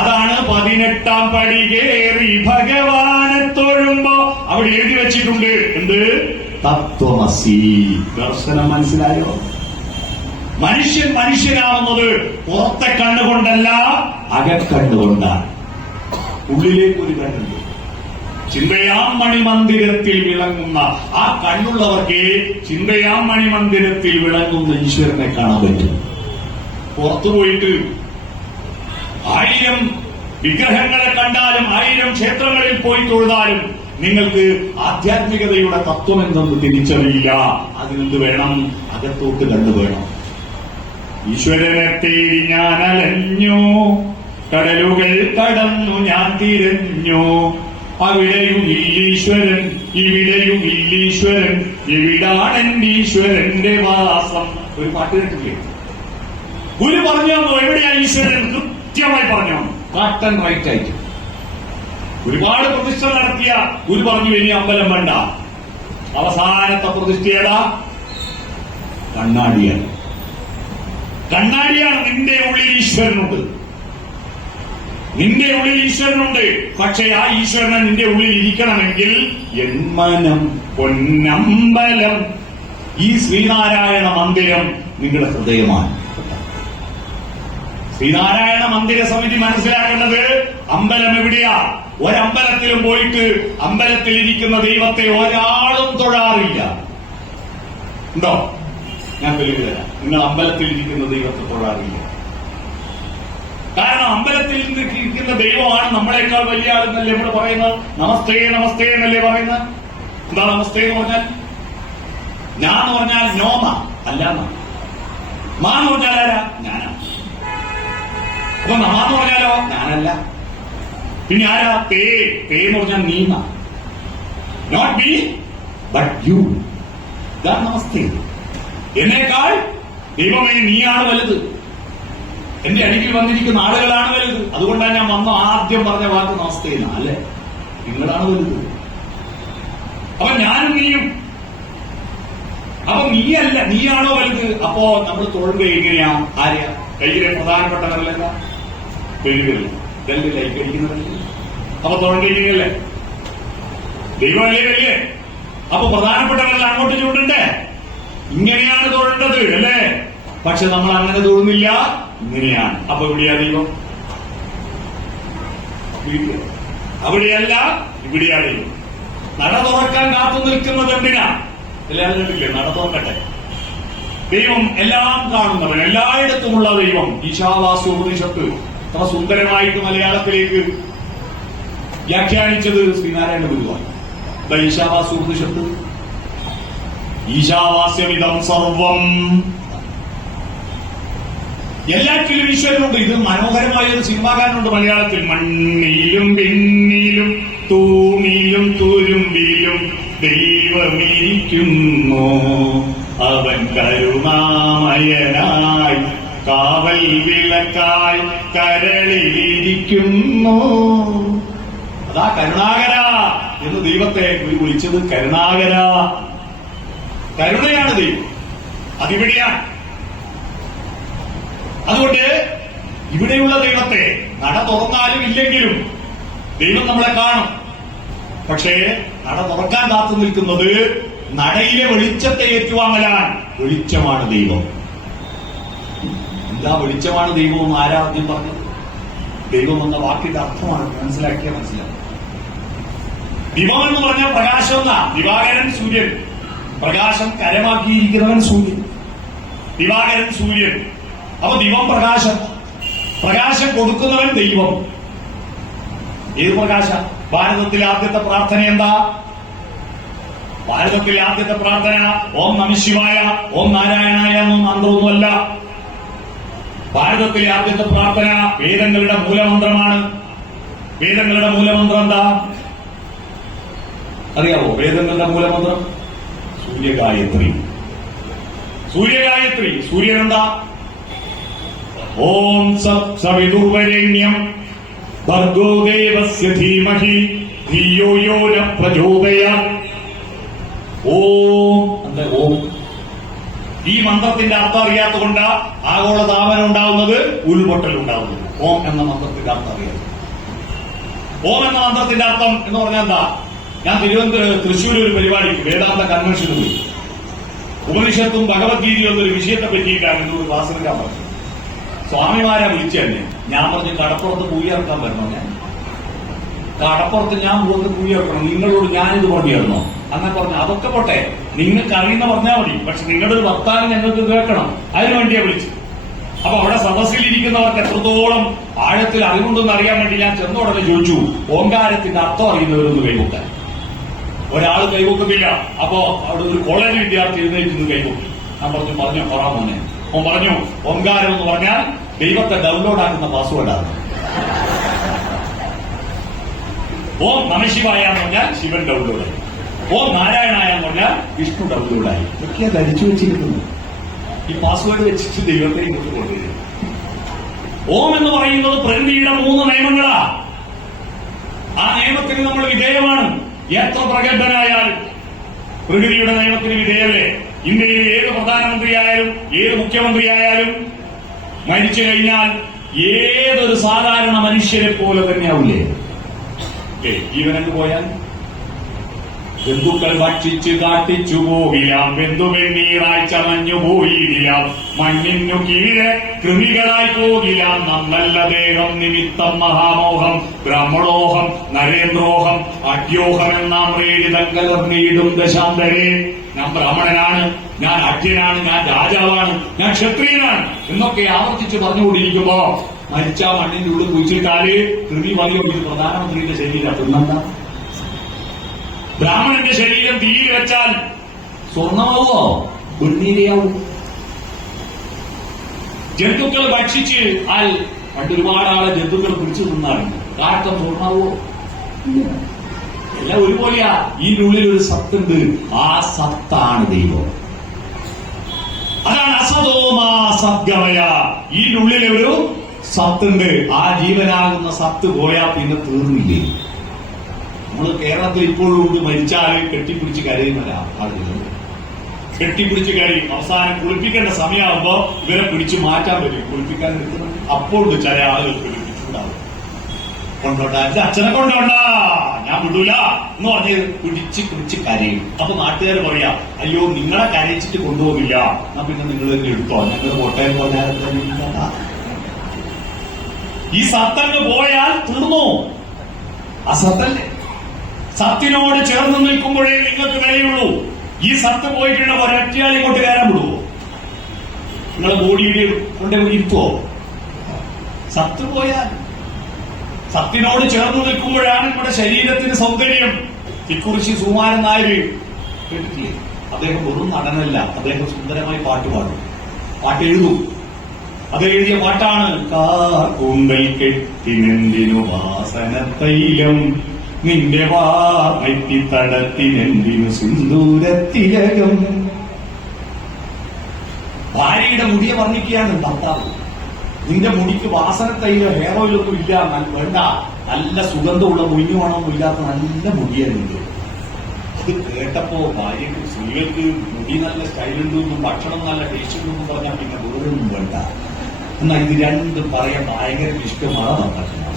അതാണ് 18ാം പടി കയറി ഭഗവാനെ തൊഴുമ്പോ അവിടെ എഴുതി വെച്ചിട്ടുണ്ട്. എന്ത്? തത്വമസി. ദർശനം. മനസ്സിലായോ? മനുഷ്യൻ മനുഷ്യനാവുന്നത് പുറത്തെ കണ്ണുകൊണ്ടല്ല, അകക്കണ്ണുകൊണ്ടാണ്. ഉള്ളിലേക്കൊരു കണ്ണുണ്ട്. ചിന്തയാം മണിമന്ദിരത്തിൽ വിളങ്ങുന്ന ആ കണ്ണുള്ളവർക്ക് ചിന്തയാം മണിമന്ദിരത്തിൽ വിളങ്ങുന്ന ഈശ്വരനെ കാണാൻ പറ്റും. പുറത്തുപോയിട്ട് 1000 വിഗ്രഹങ്ങളെ കണ്ടാലും 1000 ക്ഷേത്രങ്ങളിൽ പോയി തൊഴുതാലും നിങ്ങൾക്ക് ആധ്യാത്മികതയുടെ തത്വം എന്തെന്ന് തിരിച്ചറിയില്ല. അതിനെന്ത് വേണം? അകത്തോട്ട് കണ്ടു വേണം. ഈശ്വരനെ തേടി ഞാൻ അലഞ്ഞു, കടലുകൾ കടന്നു ഞാൻ തിരഞ്ഞു. അവിടെയും ഇല്ലീശ്വരൻ, ഇവിടെയും ഇല്ലീശ്വരൻ, എവിടാണെന്റെ ഈശ്വരന്റെ വാസം. ഒരു പാട്ട് കേട്ടില്ലേ? ഗുരു പറഞ്ഞു തന്നു എവിടെയാ ഈശ്വരൻ. കൃത്യമായി പറഞ്ഞു, കട്ട് ആൻഡ് റൈറ്റ് ആയിട്ട്. ഒരുപാട് പ്രതിഷ്ഠ നടത്തിയ ഗുരു പറഞ്ഞു ഇനി അമ്പലം വേണ്ട. അവസാനത്തെ പ്രതിഷ്ഠയേടാ? കണ്ണാടിയാണ്. കണ്ണാടിയാണ്. നിന്റെ ഉള്ളിൽ ഈശ്വരനുണ്ട്, നിന്റെ ഉള്ളിൽ ഈശ്വരനുണ്ട്. പക്ഷെ ആ ഈശ്വരനെ നിന്റെ ഉള്ളിൽ ഇരിക്കണമെങ്കിൽ എന്മനം പൊന്നമ്പലം, ഈ ശ്രീനാരായണ മന്ദിരം നിങ്ങളുടെ ഹൃദയമാണ്. ശ്രീനാരായണ മന്ദിര സമിതി മനസ്സിലാക്കേണ്ടത് അമ്പലം എവിടെയാ? ഒരമ്പലത്തിലും പോയിട്ട് അമ്പലത്തിൽ ഇരിക്കുന്ന ദൈവത്തെ ഒരാളും തൊഴാറില്ല. ഉണ്ടോ? ഞാൻ തെളിവ് തരാം. നിങ്ങൾ അമ്പലത്തിൽ ഇരിക്കുന്ന ദൈവത്തെ തൊഴാറില്ല. കാരണം അമ്പലത്തിൽ ഇരിക്കുന്ന ദൈവമാണ് നമ്മളെക്കാൾ വലിയ ആളെന്നല്ലേ നമ്മൾ പറയുന്നത്. നമസ്തേ നമസ്തേ എന്നല്ലേ പറയുന്നത്. എന്താ നമസ്തേ എന്ന് പറഞ്ഞാൽ? ഞാൻ എന്ന് പറഞ്ഞാൽ നോമ അല്ല, മാ എന്ന് പറഞ്ഞാൽ ആരാ? ഞാനാ. അപ്പൊ നമാന്ന് പറഞ്ഞാലോ? ഞാനല്ല. പിന്നെ ആരാ? തേ. തേ എന്ന് പറഞ്ഞാൽ നീന. Not me but you. ഇതാണ് നമസ്തേ. എന്നേക്കാൾ ദൈവമേ നീയാണ് വലുത്, എന്റെ അടുക്കിൽ വന്നിരിക്കുന്ന ആളുകളാണ് വലുത്. അതുകൊണ്ടാണ് ഞാൻ വന്ന ആദ്യം പറഞ്ഞ വാക്ക് നമസ്തേന. അല്ലെ, നിങ്ങളാണ് വലുത്. അപ്പൊ ഞാനും നീയും. അപ്പൊ നീയല്ല, നീയാണോ വലുത്? അപ്പോ നമ്മൾ തൊഴുക എങ്ങനെയാ? ആരെയാ? കയ്യിലെ പ്രധാനപ്പെട്ടവരല്ല, പെരുകല്ല, ഇതല്ലേ ലൈക്കടിക്കുന്നവരല്ലേ? അപ്പൊ തൊഴുക എങ്ങനെയല്ലേ? ദൈവമല്ലേ വലിയ? അപ്പൊ പ്രധാനപ്പെട്ടവരല്ല അങ്ങോട്ട് ചൂണ്ടണ്ടേ? ഇങ്ങനെയാണ് തൊഴേണ്ടത് അല്ലേ? പക്ഷെ നമ്മൾ അങ്ങനെ തൊഴുന്നില്ല, ഇങ്ങനെയാണ്. അപ്പൊ ഇവിടെയാ ദൈവം? അവിടെയല്ല, ഇവിടെയാ ദൈവം. നട തുറക്കാൻ കാത്തു നിൽക്കുന്നത് എന്തിനാ? എല്ലാവരും കണ്ടില്ലേ? നട തുറക്കട്ടെ. ദൈവം എല്ലാം കാണുന്നവൻ, എല്ലായിടത്തുമുള്ള ദൈവം. ഈശാവാസ്യ ഉപനിഷത്ത് അത്ര സുന്ദരമായിട്ട് മലയാളത്തിലേക്ക് വ്യാഖ്യാനിച്ചത് ശ്രീനാരായണ ഗുരുവാണ്. ഈശാവാസ്യ ഉപനിഷത്ത്, ഈശാവാസ്യമിതം സർവം, എല്ലാറ്റിലും ഈശ്വരനുണ്ട്. ഇത് മനോഹരമായ ഒരു സിനിമാകാരനുണ്ട് മലയാളത്തിൽ. മണ്ണിലും പിന്നിലും തൂണിലും തുരുമ്പിലും ദൈവമിരിക്കുന്നു, അവൻ കരുണാമയനായി കാവൽ വിളക്കായി കരളിലിരിക്കുന്നു. അതാ കരുണാകര എന്ന് ദൈവത്തെ വിളിച്ചത്. കരുണാകര, കരുണയാണ് ദൈവം. അതിവിടെയാണ്. അതുകൊണ്ട് ഇവിടെയുള്ള ദൈവത്തെ നട തുറന്നാലും ഇല്ലെങ്കിലും ദൈവം നമ്മളെ കാണും. പക്ഷേ നട തുറക്കാൻ കാത്തു നിൽക്കുന്നത് നടയിലെ വെളിച്ചത്തെ ഏറ്റുവാങ്ങലാൻ. വെളിച്ചമാണ് ദൈവം. എന്താ വെളിച്ചമാണ് ദൈവം? ആരാധ്യം പറഞ്ഞത്? ദൈവം എന്ന വാക്കിന്റെ അർത്ഥമാണ് മനസ്സിലാക്കിയാൽ മനസ്സിലാക്കും. ദിവം എന്ന് പറഞ്ഞാൽ പ്രകാശം എന്നാ. ദിവാകരൻ സൂര്യൻ, പ്രകാശം കരമാക്കിയിരിക്കുന്നവൻ സൂര്യൻ. ദിവാകരൻ സൂര്യൻ. അപ്പൊ ദിവം പ്രകാശം, പ്രകാശം കൊടുക്കുന്നവൻ ദൈവം. ഏത് പ്രകാശ? ഭാരതത്തിലെ ആദ്യത്തെ പ്രാർത്ഥന എന്താ? ഭാരതത്തിലെ ആദ്യത്തെ പ്രാർത്ഥന ഓം നമഃശിവായ, ഓം നാരായണായ എന്നും മന്ത്രമൊന്നുമല്ല. ഭാരതത്തിലെ ആദ്യത്തെ പ്രാർത്ഥന വേദങ്ങളുടെ മൂലമന്ത്രമാണ്. വേദങ്ങളുടെ മൂലമന്ത്രം എന്താ അറിയാവോ? വേദങ്ങളുടെ മൂലമന്ത്രം സൂര്യഗായത്രി. സൂര്യഗായത്രി. സൂര്യൻ എന്താ? ഓം സവിതുർവരേണ്യം ഭർഗോ ദേവസ്യ ധീമഹി ധിയോ യോ ന പ്രചോദയാത്. ഓം എന്താ? ഓം. ഈ മന്ത്രത്തിന്റെ അർത്ഥം അറിയാത്തതുകൊണ്ട് ആഗോളതാപനം ഉണ്ടാവുന്നത്, ഉരുൾപൊട്ടൽ ഉണ്ടാവുന്നത്. ഓം എന്ന മന്ത്രത്തിന്റെ അർത്ഥം അറിയാം. ഓം എന്ന മന്ത്രത്തിന്റെ അർത്ഥം എന്ന് പറഞ്ഞാൽ എന്താ? ഞാൻ തൃശ്ശൂർ ഒരു പരിപാടിക്ക് വേദാന്ത കൺവെൻഷന് പോയി. ഉപനിഷത്തും ഭഗവത്ഗീതയും എന്നൊരു വിഷയത്തെ പറ്റിയിട്ടാണ് എന്നോട് വാസനക്കാൻ പറഞ്ഞത്. സ്വാമിമാരെ വിളിച്ചു തന്നെ. ഞാൻ പറഞ്ഞു കടപ്പുറത്ത് പൂയിറക്കാൻ വരണോ? ഞാൻ കടപ്പുറത്ത് ഞാൻ പോകുന്നത് പൂയിറക്കണം, നിങ്ങളോട് ഞാനിത് പറഞ്ഞു തരണോ? അങ്ങനെ പറഞ്ഞു. അതൊക്കെ പോട്ടെ, നിങ്ങൾക്ക് അറിയുന്ന പറഞ്ഞാൽ മതി, പക്ഷെ നിങ്ങളുടെ ഒരു വർത്താനം ഞങ്ങൾക്ക് കേൾക്കണം, അതിനുവേണ്ടിയാ വിളിച്ചു. അപ്പൊ അവിടെ സദസ്സിലിരിക്കുന്നവർക്ക് എത്രത്തോളം ആഴത്തിൽ അറിവുണ്ടെന്ന് അറിയാൻ വേണ്ടി ഞാൻ ചെന്നോടനെ ചോദിച്ചു, ഓങ്കാരത്തിന്റെ അർത്ഥം അറിയുന്നവരൊന്ന് കൈവക്കാൻ. ഒരാൾ കൈവക്കുന്നില്ല. അപ്പോ അവിടെ ഒരു കോളേജ് വിദ്യാർത്ഥി എഴുന്നേറ്റ് കൈവക്കും. ഞാൻ പറഞ്ഞു പറയാൻ മോനെ. ഓൻ പറഞ്ഞു, ഓങ്കാരം എന്ന് പറഞ്ഞാൽ ദൈവത്തെ ഡൗൺലോഡ് ആക്കുന്ന പാസ്വേഡാണ്. ഓം നമഃശിവായ എന്ന് പറഞ്ഞാൽ ശിവൻ ഡൗൺലോഡായി. ഓം നാരായണായ എന്ന് പറഞ്ഞാൽ വിഷ്ണു ഡൗൺലോഡായി. ഇതൊക്കെയാ ധരിച്ചു വെച്ചിരിക്കുന്നു. ഈ പാസ്വേഡ് വെച്ചിട്ട് ദൈവത്തെ ഇങ്ങോട്ട് കൊണ്ടുവരും. ഓം എന്ന് പറയുന്നത് പ്രകൃതിയുടെ 3 നിയമങ്ങളാ. ആ നിയമത്തിന് നമ്മൾ വിധേയമാണ്. എത്ര പ്രഗത്ഭനായാലും പ്രകൃതിയുടെ നിയമത്തിന് വിധേയമല്ലേ? ഇന്ത്യയിലെ ഏത് പ്രധാനമന്ത്രിയായാലും ഏത് മുഖ്യമന്ത്രിയായാലും മരിച്ചു കഴിഞ്ഞാൽ ഏതൊരു സാധാരണ മനുഷ്യരെ പോലെ തന്നെയാവില്ലേ? ജീവനങ്ങ് പോയാൽ ജന്തുക്കൾ ഭക്ഷിച്ച് കാട്ടിച്ചു പോകിലാം, ബന്ധുവെണ്ണീറായി ചമഞ്ഞു പോയിടിലാം, മണ്ണിനു കീഴെ കൃമികളായി പോകിലാം, നന്നല്ല ദേഹം നിമിത്തം മഹാമോഹം, ബ്രഹ്മണോഹം നരേന്ദ്രോഹം അഡ്യോഹം എന്നാം റേഡിതങ്കലർന്നീടും ദശാന്തരേ. ഞാൻ ബ്രാഹ്മണനാണ്, ഞാൻ അഡ്യനാണ്, ഞാൻ രാജാവാണ്, ഞാൻ ക്ഷത്രിയനാണ് എന്നൊക്കെ ആവർത്തിച്ച് പറഞ്ഞുകൊണ്ടിരിക്കുമ്പോ മരിച്ച മണ്ണിന്റെ ഉള്ളിൽ കുഴിച്ചിട്ടാല് കൃമി വകയോ ഇത് പ്രധാനമന്ത്രിയുടെ ശരീരം തിന്നെന്താ? ബ്രാഹ്മണന്റെ ശരീരം തീയിൽ വെച്ചാൽ സ്വർണ്ണമാവോ ഉന്നീരയാവും? ജന്തുക്കൾ ഭക്ഷിച്ച് പണ്ടൊരുപാട് ആളെ ജന്തുക്കൾ പിടിച്ചു തിന്നാറുണ്ട്. കാട്ടം സ്വർണ്ണാവോ? എല്ലാം ഒരുപോലെയാ. ഇതിന്റെ ഉള്ളിൽ ഒരു സത്തുണ്ട്. ആ സത്താണ് ദൈവം. അതാണ് അസതോമാ സദ്ഗമയ. ഇതിന്റെ ഉള്ളിൽ ഒരു സത്തുണ്ട്. ആ ജീവനാകുന്ന സത്ത് പോയാൽ പിന്നെ തീർന്നില്ലേ? നമ്മൾ കേരളത്തിൽ ഇപ്പോഴും ഉണ്ട്. മരിച്ചാൽ കെട്ടിപ്പിടിച്ച് കരയുന്നവരാ ആളുകൾ. കെട്ടിപ്പിടിച്ച് കരയും. അവസാനം കുളിപ്പിക്കേണ്ട സമയമാകുമ്പോ ഇവരെ പിടിച്ച് മാറ്റാൻ പറ്റും. കുളിപ്പിക്കാൻ എടുക്കുന്നത് അപ്പോൾ ചില ആളുകൾ പിടിപ്പിച്ചുണ്ടാവും. കൊണ്ടോണ്ട എന്റെ അച്ഛനെ കൊണ്ടോണ്ട, ഞാൻ വിടൂല എന്ന് പറഞ്ഞ് പിടിച്ച് കരയും. അപ്പൊ നാട്ടുകാർ പറയാ, അയ്യോ നിങ്ങളെ കരയിച്ചിട്ട് കൊണ്ടുപോകില്ല, എന്നാ പിന്നെ നിങ്ങൾ തന്നെ എടുത്തോ, ഞങ്ങൾ കോട്ടയം പോയാൽ. ഈ സത്തങ്ങ് പോയാൽ തീർന്നു. അസത്തല്ലേ? സത്തിനോട് ചേർന്ന് നിൽക്കുമ്പോഴേ നിങ്ങൾക്ക് വിലയുള്ളൂ. ഈ സത്ത് പോയിട്ടുള്ള ഒരൊറ്റയാൾ ഇങ്ങോട്ട് കയറാൻ വിടുവോ? നിങ്ങളെ ബോഡിയിൽ കൊണ്ട് ഇരുത്തുവോ? സത്ത് പോയാൽ സത്തിനോട് ചേർന്ന് നിൽക്കുമ്പോഴാണ് നമ്മുടെ ശരീരത്തിന് സൗന്ദര്യം. തിക്കുറിശി സുകുമാരൻ നായർ കേട്ടിട്ടില്ലേ? അദ്ദേഹം വെറും നടനല്ല, അദ്ദേഹം സുന്ദരമായി പാട്ട് പാടും, പാട്ട് എഴുതും. അത് എഴുതിയ പാട്ടാണ് കൂന്തൽ കെട്ടിനെന്തിനു വാസന തൈലം, നിന്റെ വാറ്റി തടത്തിനെന്തിനു സിന്ദൂരത്തിലകം. ഭാര്യയുടെ മുടിയെ വർണ്ണിക്കുകയാണ് ഭർത്താവ്. നിന്റെ മുടിക്ക് വാസന തൈലോ ഹെയർ ഓയിലൊന്നും ഇല്ല, വേണ്ട, നല്ല സുഗന്ധമുള്ള മുഞ്ഞുമണമൊന്നും ഇല്ലാത്ത നല്ല മുടിയാണ് നിന്റെ. അത് കേട്ടപ്പോ ഭാര്യക്ക് സ്ത്രീകൾക്ക് മുടി നല്ല സ്റ്റൈലുണ്ടെന്നും ഭക്ഷണം നല്ല ടേസ്റ്റ് ഉണ്ടെന്നും പറഞ്ഞാൽ പിന്നെ വേറൊന്നും വേണ്ട. എന്നാൽ ഇത് രണ്ടും പറയാൻ ഭയങ്കര ഇഷ്ടമാണ് ഭക്ഷണം.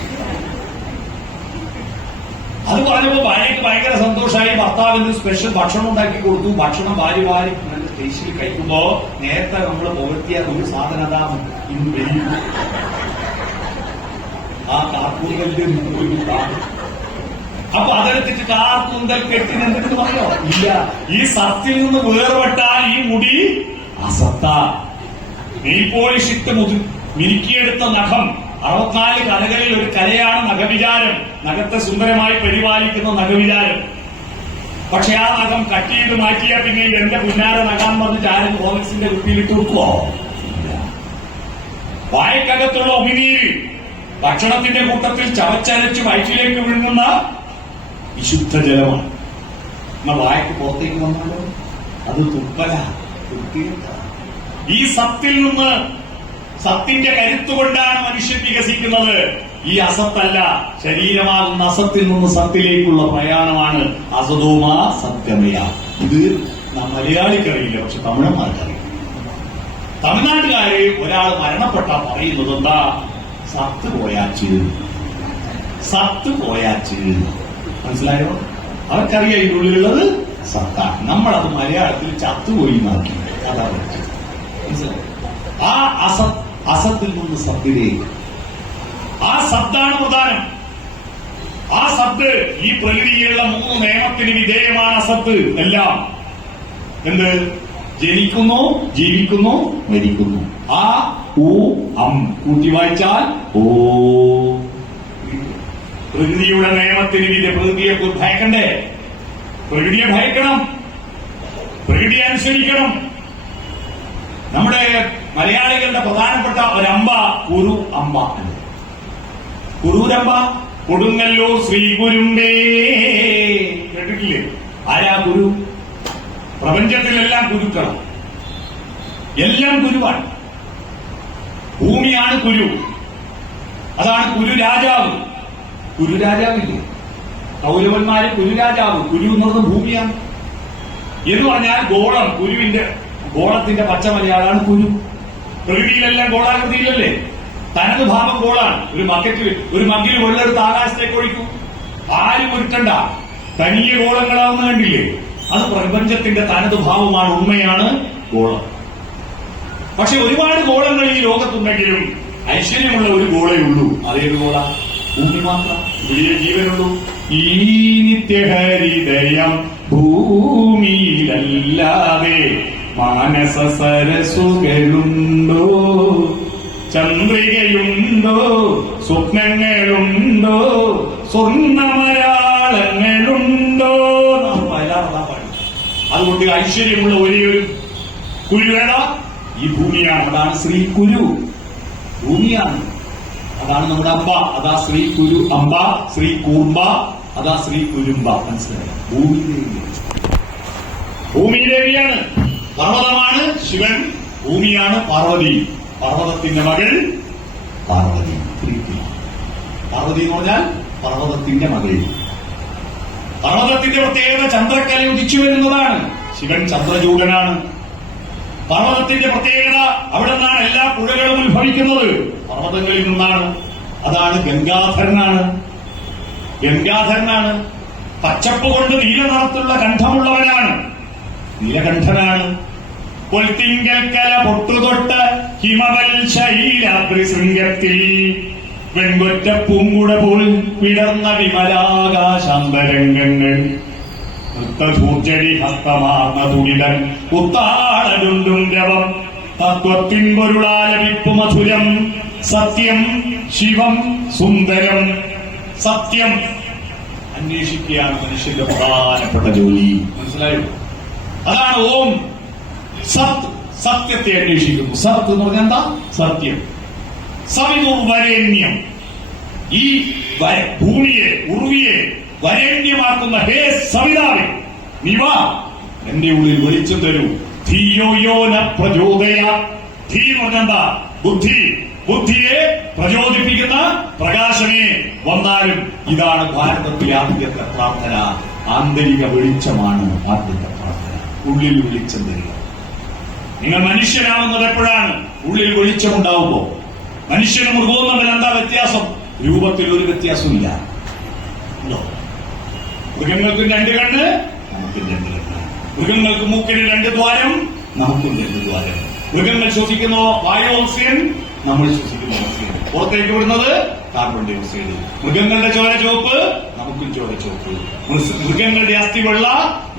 അത് പറഞ്ഞപ്പോ ഭാര്യയ്ക്ക് ഭയങ്കര സന്തോഷമായി. ഭർത്താവിന് സ്പെഷ്യൽ ഭക്ഷണം ഉണ്ടാക്കി കൊടുത്തു. ഭക്ഷണം ഭാര്യ നല്ല ടേസ്റ്റിൽ കഴിക്കുമ്പോ നേരത്തെ നമ്മൾ പുകഴ്ത്തിയ ഒരു സാധനതാണ് ആ കാർക്കൂന്തലിന്റെ അപ്പൊ അതെടുത്തിട്ട് കാർക്കൂന്തൽ കെട്ടിനെന്തെന്ന് പറയോ? ഇല്ല. ഈ സത്തിൽ നിന്ന് വേർപെട്ടാൽ ഈ മുടി അസത്ത. നെയ്പോളിഷിട്ട് മിനുക്കിയെടുത്ത നഖം, 64 കലകളിൽ ഒരു കലയാണ് നഖവിചാരം. നഖത്തെ സുന്ദരമായി പരിപാലിക്കുന്ന നഖവിചാരം. പക്ഷെ ആ നഖം കട്ട് ചെയ്ത് മാറ്റിയാൽ പിന്നെ എന്റെ പുന്നാര നഖം പറഞ്ഞിട്ട് ആരും കോൺഗ്രസിന്റെ കുപ്പിയിലിട്ട് കൊടുക്കുവോ? വായക്കകത്തുള്ള ഉമിനീര് ഭക്ഷണത്തിന്റെ കൂട്ടത്തിൽ ചവച്ചരച്ച് വയറ്റിലേക്ക് വിഴുങ്ങുന്ന വിശുദ്ധ ജലമാണ്. എന്നാൽ വായക്ക് പുറത്തേക്ക് വന്നാലോ അത് തുപ്പല. ഈ സത്തിൽ നിന്ന്, സത്തിന്റെ കരുത്തുകൊണ്ടാണ് മനുഷ്യൻ വികസിക്കുന്നത്. ഈ അസത്തല്ല. ശരീരമാകുന്ന അസത്തിൽ നിന്ന് സത്തിലേക്കുള്ള പ്രയാണമാണ് അസതോമ സത്യമയ. ഇത് മലയാളിക്കറിയില്ല, പക്ഷെ തമിഴന്മാർക്കറിയില്ല. തമിഴ്നാട്ടുകാര് ഒരാൾ മരണപ്പെട്ടാ പറയുന്നത് എന്താ? സത്ത് പോയാച്ച്, സത്ത് പോയാച്ച്. മനസ്സിലായോ? അവർക്കറിയാം ഇതിനുള്ളിലുള്ളത് സത്താണ്. നമ്മളത് മലയാളത്തിൽ ചത്തുപോയി മാറ്റി. അതാ മനസ്സിലായോ? ആ അസത്തിൽ നിന്ന് സത്തിലേക്ക്. ആ സത്താണ് പ്രധാനം. ആ സത്ത് ഈ പ്രകൃതിയിലുള്ള 3 നിയമത്തിന് വിധേയമാണ്. അസത്ത് എല്ലാം എന്ത്? ജനിക്കുന്നു, ജീവിക്കുന്നു, മരിക്കുന്നു. ആ ഊ അം കൂട്ടി വായിച്ചാൽ ഓ. പ്രകൃതിയുടെ നിയമത്തിന് പ്രകൃതിയെ ഭയക്കണ്ടേ? പ്രകൃതിയെ ഭയക്കണം, പ്രകൃതിയെ അനുസരിക്കണം. നമ്മുടെ മലയാളികളുടെ പ്രധാനപ്പെട്ട ഒരമ്പ കുരു അമ്പ. കുറൂരമ്പ കൊടുങ്ങല്ലൂർ ശ്രീ കുരുമ്പേ. കേട്ടിട്ടില്ലേ? ആരാ കുരു? പ്രപഞ്ചത്തിലെല്ലാം കുരുക്കളാണ്, എല്ലാം കുരുവാണ്. ഭൂമിയാണ് കുരു. അതാണ് കുരു രാജാവ്. കുരു രാജാവില്ലേ? കൗരവന്മാര് കുരുരാജാവ്, കുരു എന്നത് ഭൂമിയാണ് എന്ന് പറഞ്ഞാൽ ഗോളം, ഗോളത്തിന്റെ പച്ച മലയാളാണ് കുരു. പ്രകൃതിയിലെല്ലാം ഗോളാകൃതിയിലല്ലേ? തനത് ഭാവം ഗോളാണ്. ഒരു മഗ്ഗിൽ വെള്ളെടുത്ത് ആകാശത്തേക്ക് ഒഴിക്കും, ആരും ഒരുക്കണ്ട, തനിയെ ഗോളങ്ങളാവുന്ന കണ്ടില്ലേ? അത് പ്രപഞ്ചത്തിന്റെ തനത് ഭാവമാണ്, ഉണ്മയാണ് ഗോളം. പക്ഷെ ഒരുപാട് ഗോളങ്ങൾ ഈ ലോകത്തുണ്ടെങ്കിലും ഐശ്വര്യമുള്ള ഒരു ഗോളേ ഉള്ളൂ. അതേത് ഗോള? ഭൂമി മാത്രം. ഇവിടെ ജീവനുള്ളൂ. ഈ നിത്യഹരിദയം ഭൂമിയിലല്ലാതെ മാനസ സരസുകളുണ്ടോ? ചന്ദ്രികയുണ്ടോ? സ്വപ്നങ്ങളുണ്ടോ? സ്വർണ്ണമരാളങ്ങളുണ്ടോ? അതുകൊണ്ട് ഐശ്വര്യമുള്ള ഒരേ ഒരു കുരുവേട ഈ ഭൂമിയാണ്. അതാണ് ശ്രീ കുരു, ഭൂമിയാണ്. അതാണ് നമ്മുടെ അമ്പ. അതാ ശ്രീ കുരു അമ്പ, ശ്രീ കൂർമ്പ, അതാ ശ്രീ കുരുമ്പ. മനസ്സിലായി? ഭൂമിദേവിയാണ്. പർവ്വതമാണ് ശിവൻ, ഭൂമിയാണ് പാർവതി. പർവ്വതത്തിന്റെ മകൾ പാർവതി. പാർവതി എന്ന് പറഞ്ഞാൽ പർവ്വതത്തിന്റെ മകൾ. പർവ്വതത്തിന്റെ പ്രത്യേകത ചന്ദ്രക്കല ഉദിച്ചു വരുന്നതാണ്. ശിവൻ ചന്ദ്രചൂടനാണ്. പർവ്വതത്തിന്റെ പ്രത്യേകത അവിടെ നിന്നാണ് എല്ലാ പുഴകളും ഉത്ഭവിക്കുന്നത്, പർവ്വതങ്ങളിൽ നിന്നാണ്. അതാണ് ഗംഗാധരനാണ്. ഗംഗാധരനാണ്. പച്ചപ്പ് കൊണ്ട് നീല നിറത്തിലുള്ള കണ്ഠമുള്ളവനാണ്, നീലകണ്ഠനാണ്. പൊൽത്തിങ്കൽക്കല പൊട്ടുതൊട്ട് ഹിമവൽ ശൈലാദ്രി ശൃംഗത്തിൽ വെൺകൊറ്റ പൂങ്കുട പോൽ വിടർന്ന വിമലാകാശാന്തരംഗങ്ങൾ വൃത്തധൂർജടി ഹസ്തമാർന്ന തുണിതൻ ഉത്താളരുണ്ടും രവം തത്വത്തിൻ പൊരുളാലപിപ്പു മധുരം സത്യം ശിവം സുന്ദരം. സത്യം അന്വേഷിക്കുകയാണ് മനുഷ്യന്റെ പ്രധാനപ്പെട്ട ജോലി. മനസ്സിലായോ? അതാണ് ഓം സത്. സത്യത്തെ അന്വേഷിക്കുന്നു. സത്ത് എന്ന് പറഞ്ഞാൽ എന്താ? സത്യം. സവിതുർവരേണ്യം, ഈ ഭൂമിയെ ഉർവിയെ വരേണ്യമാക്കുന്ന ഹേ സവിതാവേ, നീ വാ, എന്റെ ഉള്ളിൽ വെളിച്ചം തരൂ. ധിയോയോന പ്രചോദയ. ധീ എന്ന് പറഞ്ഞാ ബുദ്ധി, ബുദ്ധിയെ പ്രചോദിപ്പിക്കുന്ന പ്രകാശമേ വന്നാലും. ഇതാണ് ഭാരതത്തിലെ ആദ്യത്തെ പ്രാർത്ഥന. ആന്തരിക വെളിച്ചമാണ് ആദ്യത്തെ പ്രാർത്ഥന. ഉള്ളിൽ വെളിച്ചം തരിക. നിങ്ങൾ മനുഷ്യനാവുന്നത് എപ്പോഴാണ്? ഉള്ളിൽ വെളിച്ചമുണ്ടാവുമ്പോ. മനുഷ്യനും മൃഗവും തമ്മിൽ എന്താ വ്യത്യാസം? രൂപത്തിൽ ഒരു വ്യത്യാസമില്ല. മൃഗങ്ങൾക്കും രണ്ട് കണ്ണ്, നമുക്കും രണ്ട് കണ്ണ്. മൃഗങ്ങൾക്ക് മൂക്കിന് രണ്ട് ദ്വാരം, നമുക്കും രണ്ട് ദ്വാരം. മൃഗങ്ങൾ ശ്വസിക്കുന്ന വായു ഓക്സിജൻ, നമ്മൾ ശ്വസിക്കുന്ന ഓക്സിജൻ. പുറത്തേക്ക് വിടുന്നത് കാർബൺ ഡൈ ഓക്സൈഡ്. മൃഗങ്ങളുടെ ചോര ചുവപ്പ്, നമുക്കും ചോര ചുവപ്പ്. മൃഗങ്ങളുടെ അസ്ഥി വെള്ള,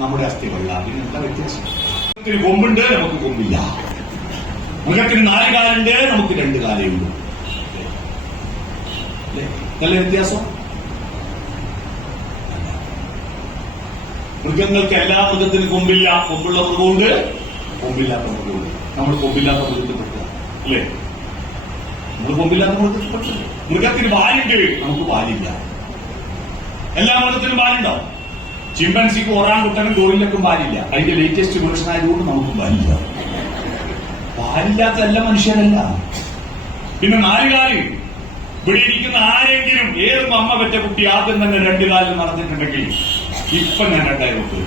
നമ്മുടെ അസ്ഥി വെള്ള. ഇതിനെന്താ വ്യത്യാസം? മൃഗത്തിന് കൊമ്പുണ്ട്, നമുക്ക് കൊമ്പില്ല. മൃഗത്തിന് 4 കാലുണ്ട്, നമുക്ക് 2 കാലേ ഉള്ളൂ. നല്ല വ്യത്യാസം. മൃഗങ്ങൾക്ക് എല്ലാ മൃഗത്തിനും കൊമ്പില്ല. കൊമ്പുള്ള മൃഗമുണ്ട്, കൊമ്പില്ലാത്ത മൃഗമുണ്ട്. നമ്മൾ കൊമ്പില്ലാത്ത മൃഗത്തിൽ പെട്ട അല്ലേ? നമ്മൾ കൊമ്പില്ലാത്ത മൃഗത്തിൽ പെട്ടു. മൃഗത്തിന് പാലുണ്ട്, നമുക്ക് പാലില്ല. എല്ലാ മൃഗത്തിനും പാലുണ്ടോ? ചിമ്പൻസിക്കും ഒറാങ്കുട്ടനും ഗോറില്ലക്കും പാലില്ല. അതിന്റെ ലേറ്റസ്റ്റ് വേർഷൻ ആയതുകൊണ്ട് നമുക്കും പാലില്ല. പാലില്ലാത്ത എല്ലാ മനുഷ്യരല്ല. പിന്നെ 4 കാല്. ഇവിടെ ഇരിക്കുന്ന ആരെങ്കിലും ഏത് അമ്മ പറ്റ കുട്ടി ആദ്യം തന്നെ 2 കാലിൽ നടന്നിട്ടുണ്ടെങ്കിൽ ഇപ്പൊ ഞാൻ 2000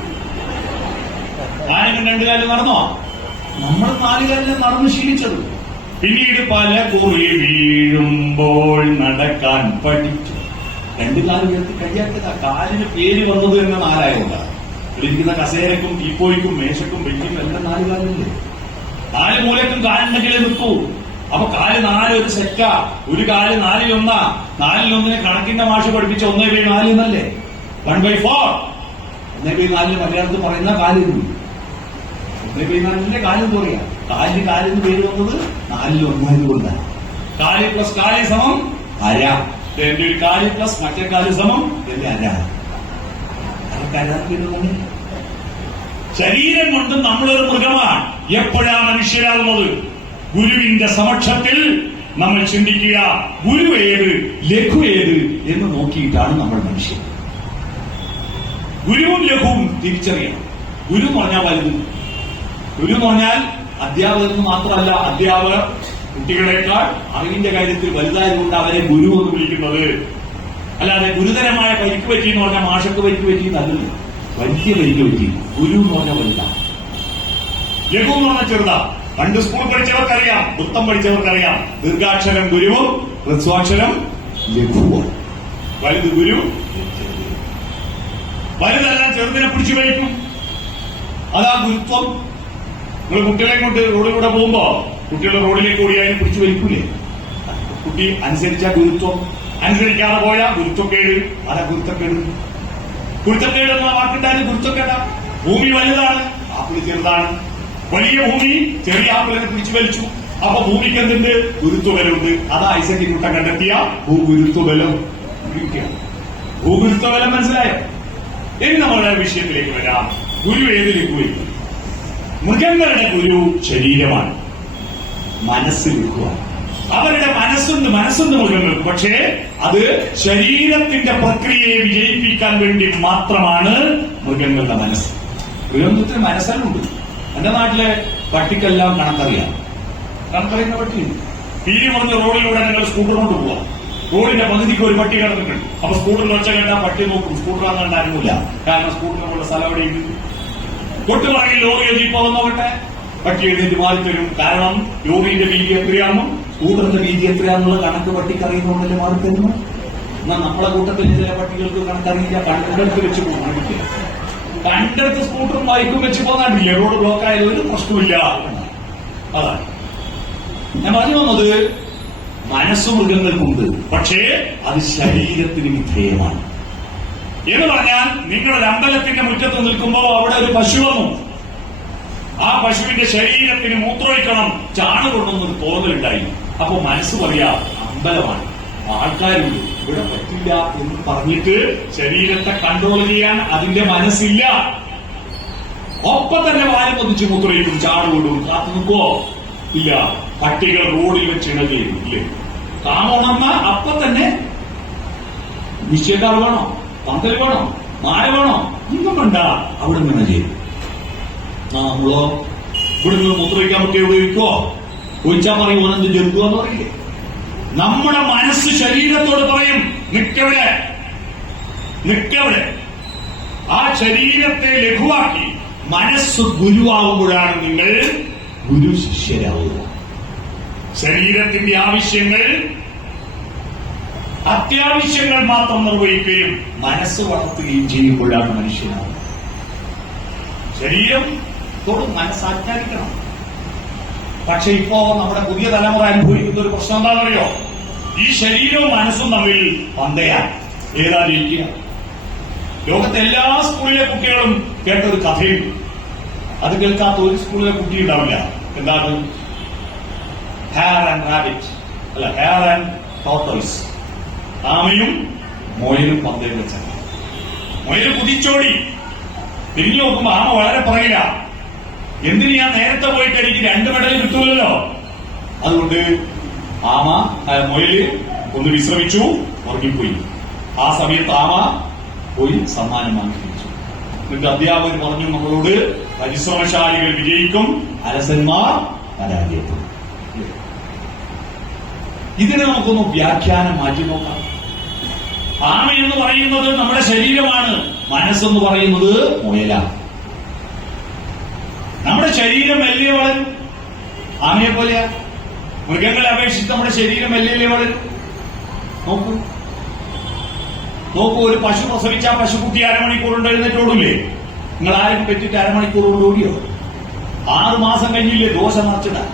ആരെങ്കിലും 2 കാലിൽ നടന്നോ? നമ്മൾ 4 കാലിൽ നടന്നു ശീലിച്ചത്. പിന്നീട് പല കുറി വീഴുമ്പോൾ നടക്കാൻ പഠിച്ചു. 2 കാല് ഉയർത്തി കഴിയാത്തതാ. കാലിന് പേര് വന്നത് തന്നെ 4 ആയതുകൊണ്ടാണ്. ഇവിടെ ഇരിക്കുന്ന കസേരക്കും ടീപ്പോയ്ക്കും മേശക്കും ബെഞ്ചിനും എല്ലാം 4 കാലില്ലേ? 4 മൂലക്കും കാലുണ്ടെങ്കിലേ നിൽക്കൂ. അപ്പൊ കാല് 4 ഒരു സെറ്റാ. ഒരു കാല് 4ൽ 1. 4ൽ 1 കണക്കിന്റെ മാഷ് പഠിപ്പിച്ച 1/4 എന്നല്ലേ? 1/4. 1/4 മലയാളത്തിൽ പറയുന്ന കാലിരുന്നു. 1/4 കാലെന്ന് പറയാ. കാലിന് പേര് വന്നത് 4ൽ 1 കൊണ്ടാണ്. കാല് പ്ലസ് കാല് സമം അര. എന്റെ ഒരു കാല് പ്ലസ് മറ്റേ കാല് സമം എന്റെ അര. ശരീരം കൊണ്ട് നമ്മളൊരു മൃഗമാണ്. എപ്പോഴാ മനുഷ്യരാകുന്നത്? ഗുരുവിന്റെ സമക്ഷത്തിൽ നമ്മൾ ചിന്തിക്കുക, ഗുരു ഏത്, ലഘു ഏത് എന്ന് നോക്കിയിട്ടാണ് നമ്മൾ മനുഷ്യൻ. ഗുരുവും ലഘുവും തിരിച്ചറിയണം. ഗുരു എന്ന് പറഞ്ഞാൽ വലുത്. ഗുരു എന്ന് പറഞ്ഞാൽ അധ്യാപകർക്ക് മാത്രമല്ല, അധ്യാപകർ കുട്ടികളെക്കാൾ അറിവിന്റെ കാര്യത്തിൽ വലുതായതുകൊണ്ട് അവരെ ഗുരു എന്ന് വിളിക്കുന്നത്. അല്ലാതെ ഗുരുതരമായ പരിക്ക് പറ്റി എന്ന് പറഞ്ഞാൽ മാഷക്ക് പരിക്ക് പറ്റി നല്ലത്, വലിയ പരിക്ക് പറ്റി. ഗുരു എന്ന് പറഞ്ഞാൽ വലുതാണ്, ലഘു എന്ന് പറഞ്ഞാൽ ചെറുതാ. പണ്ട് സ്കൂൾ പഠിച്ചവർക്കറിയാം, വൃത്തം പഠിച്ചവർക്കറിയാം, ദീർഘാക്ഷരം ഗുരുവും ഹ്രസ്വാക്ഷരം ലഘുവും. വലുത് ഗുരു, വലുതെല്ലാം ചെറുതിനെ പിടിച്ചു വയ്ക്കും. അതാ ഗുരുത്വം. നിങ്ങൾ കുട്ടികളെ കൊണ്ട് റോഡിലൂടെ പോകുമ്പോ കുട്ടികളെ റോഡിലേക്ക് ഓടിയാലും പിടിച്ചു വലിക്കൂലേ? കുട്ടി അനുസരിച്ച ഗുരുത്വം, അനുസരിക്കാതെ പോയാ ഗുരുത്വക്കേട്. അതാ ഗുരുത്തക്കേട്. ഗുരുത്തക്കേട് എന്ന വാക്കുണ്ടായാലും ഗുരുത്തക്കേടാ. ഭൂമി വലുതാണ്, ആപ്പിള് ചെറുതാണ്. വലിയ ഭൂമി ചെറിയ ആപ്പിളിനെ പിടിച്ചു വലിച്ചു. അപ്പൊ ഭൂമിക്ക് എന്തുണ്ട്? ഗുരുത്വബലമുണ്ട്. അതാ ഐസക് ന്യൂട്ടൻ കണ്ടെത്തിയ ഭൂഗുരുത്വബലം. ഭൂഗുരുത്വബലം മനസ്സിലായോ? ഇനി നമ്മുടെ വിഷയത്തിലേക്ക് വരാം. ഗുരു ഏതിലേക്ക് വരും? മൃഗങ്ങളുടെ ഗുരു ശരീരമാണ്, മനസ്സ് ലഘുവാണ്. അവരുടെ മനസ്സുണ്ട് മൃഗങ്ങൾക്ക്. പക്ഷേ അത് ശരീരത്തിന്റെ പ്രക്രിയയെ വിജയിപ്പിക്കാൻ വേണ്ടി മാത്രമാണ് മൃഗങ്ങളുടെ മനസ്സ്. മൃഗത്തിന് മനസ്സല്ലുണ്ട്. എന്റെ നാട്ടിലെ പട്ടിക്കെല്ലാം കണക്കറിയാം. കണക്കറിയുന്ന പട്ടി പീരി പറഞ്ഞ റോഡിലൂടെ നിങ്ങൾ സ്കൂട്ടർ കൊണ്ട് പോവാം. റോഡിന്റെ പകുതിക്ക് ഒരു പട്ടി കിടന്നിട്ടുണ്ട്. അപ്പൊ സ്കൂട്ടറിൽ വെച്ച കണ്ടാ പട്ടി നോക്കും. സ്കൂട്ടറാന്ന് കണ്ടാൽ അറിയില്ല, കാരണം സ്കൂട്ടറിനുള്ള സ്ഥലം അവിടെ ഉണ്ട്. തൊട്ടുപറകിൽ ലോറിയോ ജീപ്പോ നോക്കട്ടെ, പട്ടി എഴുന്നേറ്റ് മാറി തരും. കാരണം ലോറിയുടെ വീതി എത്രയാണെന്നും സ്കൂട്ടറിന്റെ വീതി എത്രയാണെന്നുള്ള കണക്ക് പട്ടിക്ക് അറിയുന്നതുകൊണ്ടല്ലേ മാറി തരുന്നു. എന്നാൽ നമ്മളെ കൂട്ടത്തിൽ ചില പട്ടികൾക്ക് കണക്കറിയില്ല. കണ്ടെടുത്ത് വെച്ച് പോകുന്നില്ല. കണ്ടെടുത്ത് സ്കൂട്ടറും ബൈക്കും വെച്ച് പോകാണ്ടില്ലേ? റോഡ് ബ്ലോക്ക് ആയാലും ഒരു പ്രശ്നമില്ല. അതാണ് ഞാൻ പറഞ്ഞു വന്നത്. മനസ്സ് മൃഗങ്ങൾക്കുണ്ട്, പക്ഷേ അത് ശരീരത്തിന് വിധേയമാണ്. എന്ന് പറഞ്ഞാൽ നിങ്ങളൊരു അമ്പലത്തിന്റെ മുറ്റത്ത് നിൽക്കുമ്പോൾ അവിടെ ഒരു പശു വന്നു. ആ പശുവിന്റെ ശരീരത്തിന് മൂത്രമൊഴിക്കണം, ചാണകൊണ്ടൊന്നും തോന്നലുണ്ടായി. അപ്പൊ മനസ്സ് പറയാ അമ്പലമാണ്, ആൾക്കാരുണ്ട്, ഇവിടെ പറ്റില്ല എന്ന് പറഞ്ഞിട്ട് ശരീരത്തെ കൺട്രോൾ ചെയ്യാൻ അതിന്റെ മനസ്സില്ല. ഒപ്പം തന്നെ വാരി പൊതിച്ച് മൂത്രയിടും, ചാണകൊണ്ടും കാത്തു നിൽക്കോ? ഇല്ല. പട്ടികൾ റോഡിൽ വെച്ച് ഇണകയും ഇല്ലേ? കാമുണർന്ന അപ്പൊ തന്നെ നിശ്ചയക്കാർ വേണോ, പന്തൽ വേണോ, നായ വേണോ, ഒന്നും വേണ്ട, അവിടെ നിന്ന് ചെയ്യും. നമ്മളോ ഇവിടെ നിന്ന് മൂത്രമൊഴിക്കാൻ പറ്റിയ ഉപയോഗിക്കോ? ഒഴിച്ചാൽ പറയും ഓനെന്ത് ജന്തുവാ എന്ന് പറയില്ലേ? നമ്മുടെ മനസ്സ് ശരീരത്തോട് പറയും നിക്കവിടെ, നിക്കവിടെ. ആ ശരീരത്തെ ലഘുവാക്കി മനസ്സ് ഗുരുവാകുമ്പോഴാണ് നിങ്ങൾ ഗുരു ശിഷ്യരാവുക. ശരീരത്തിന്റെ അത്യാവശ്യങ്ങൾ മാത്രം നിർവഹിക്കുകയും മനസ്സ് വളർത്തുകയും ചെയ്യുമ്പോഴാണ് മനുഷ്യനാവുക. ശരീരത്തോട് മനസ്സാജ്ഞാനിക്കണം. പക്ഷെ ഇപ്പോ നമ്മുടെ പുതിയ തലമുറ അനുഭവിക്കുന്ന ഒരു പ്രശ്നം എന്താണെന്നറിയോ? ഈ ശരീരവും മനസ്സും തമ്മിൽ പന്തയാണ്. ഏതാ ജയിക്കുക? ലോകത്തെ എല്ലാ സ്കൂളിലെ കുട്ടികളും കേട്ടൊരു കഥയും അത് കേൾക്കാത്ത ഒരു സ്കൂളിലെ കുട്ടി ഉണ്ടാവില്ല. എന്താണ്? ഹെയർ ആൻഡ് റാബിറ്റ്, അല്ല ഹെയർ ആൻഡ് ടോർട്ടോയ്സ്. ആമയും മുയലും പന്തയം വെച്ച. മുയൽ കുതിച്ചോടി, തിരിഞ്ഞു നോക്കുമ്പോ ആമ വളരെ പറയില്ല. എന്തിന് ഞാൻ നേരത്തെ പോയിട്ട് എനിക്ക് 2 മെഡൽ കിട്ടൂലല്ലോ. അതുകൊണ്ട് മുയല് ഒന്ന് വിശ്രമിച്ചു, ഉറങ്ങിപ്പോയി. ആ സമയത്ത് ആമ പോയി സമ്മാനം വാങ്ങിച്ചു. എന്നിട്ട് അധ്യാപകർ പറഞ്ഞു, നമ്മളോട് പരിശ്രമശാലികൾ വിജയിക്കും, അലസന്മാർ പരാജയപ്പെടും. ഇതിനെ നമുക്കൊന്ന് വ്യാഖ്യാനം മാറ്റി നോക്കാം. ആമ എന്ന് പറയുന്നത് നമ്മുടെ ശരീരമാണ്, മനസ്സെന്ന് പറയുന്നത് മുയലാണ്. നമ്മുടെ ശരീരം മെല്ലെ വളരും, ആമയെ പോലെയാ. മൃഗങ്ങളെ അപേക്ഷിച്ച് നമ്മുടെ ശരീരം മെല്ലെ വളരും. നോക്കൂ, ഒരു പശു പ്രസവിച്ച പശുക്കുട്ടി അരമണിക്കൂർ കൊണ്ട് എഴുന്നേറ്റോടില്ലേ? നിങ്ങൾ ആരും പെറ്റിട്ട് അരമണിക്കൂർ കൊണ്ട് ഓടിയോ? 6 മാസം കഴിഞ്ഞില്ലേ ദോശ നിറച്ചിടാൻ?